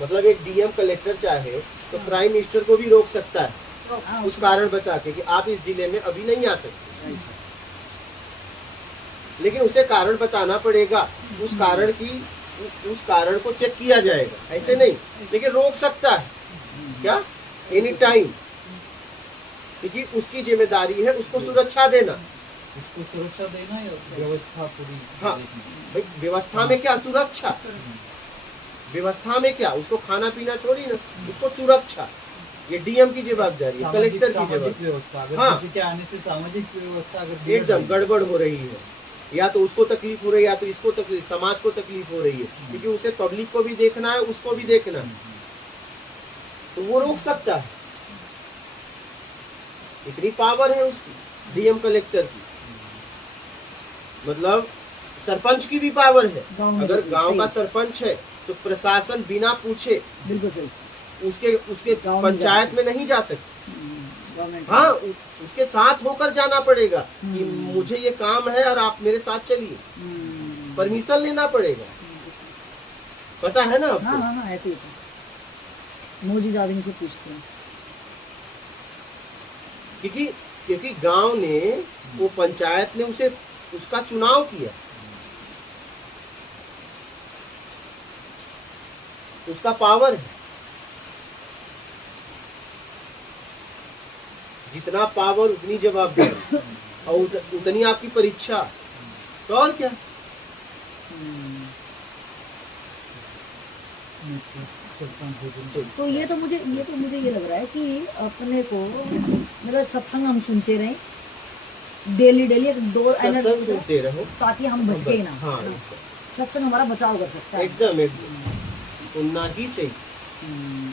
मतलब एक डीएम कलेक्टर चाहे तो प्राइम मिनिस्टर को भी रोक सकता है हाँ, कुछ कारण बता के कि आप इस जिले में अभी नहीं आ सकते, लेकिन उसे कारण बताना पड़ेगा। उस कारण को चेक किया जाएगा, ऐसे नहीं। लेकिन रोक सकता है क्या, एनी टाइम, क्योंकि उसकी जिम्मेदारी है उसको सुरक्षा देना। इसको सुरक्षा देना या व्यवस्था पूरी हाँ, देखना। भाई व्यवस्था में क्या सुरक्षा, व्यवस्था में क्या, उसको खाना पीना थोड़ी ना, उसको सुरक्षा। ये डीएम की जवाबदारी है, कलेक्टर की सामाजिक जवाबदारी। व्यवस्था, अगर हाँ। किसी के आने से सामाजिक व्यवस्था अगर बिगड़ एकदम रही है, गड़बड़ हो रही है, या तो उसको तकलीफ हो रही है या तो इसको तकलीफ, समाज को तकलीफ हो रही है, क्योंकि उसे पब्लिक को भी देखना है, उसको भी देखना है, तो वो रोक सकता है। इतनी पावर है उसकी, डीएम कलेक्टर की। मतलब सरपंच की भी पावर है। गाँव में अगर भी, गांव सही का है। सरपंच है तो प्रशासन बिना पूछे बिल्कुल सही। उसके गाँव में पंचायत में नहीं जा सकती। गवर्नमेंट। हाँ, उसके साथ होकर जाना पड़ेगा कि हम्म। मुझे ये काम है और आप मेरे साथ चलिए, परमिशन लेना पड़ेगा। पता है ना हाँ आपको? हाँ हाँ, ऐसे ही था। मोजी आदमी से पूछते हैं। क्योंकि गांव ने, वो पंचायत ने उसे उसका चुनाव किया, उसका पावर है। जितना पावर उतनी जवाबदारी और उतनी आपकी परीक्षा, तो और क्या। चलता हूँ भोजन। तो ये तो मुझे ये लग रहा है कि अपने को मतलब सत्संग हम सुनते रहें डेली एक दो सत्संग एनर्जी, सुनते रहो ताकि हम भटके ना। हाँ, सत्संग हमारा बचाव कर सकता है। एकदम सुनना ही चाहिए। हम्म।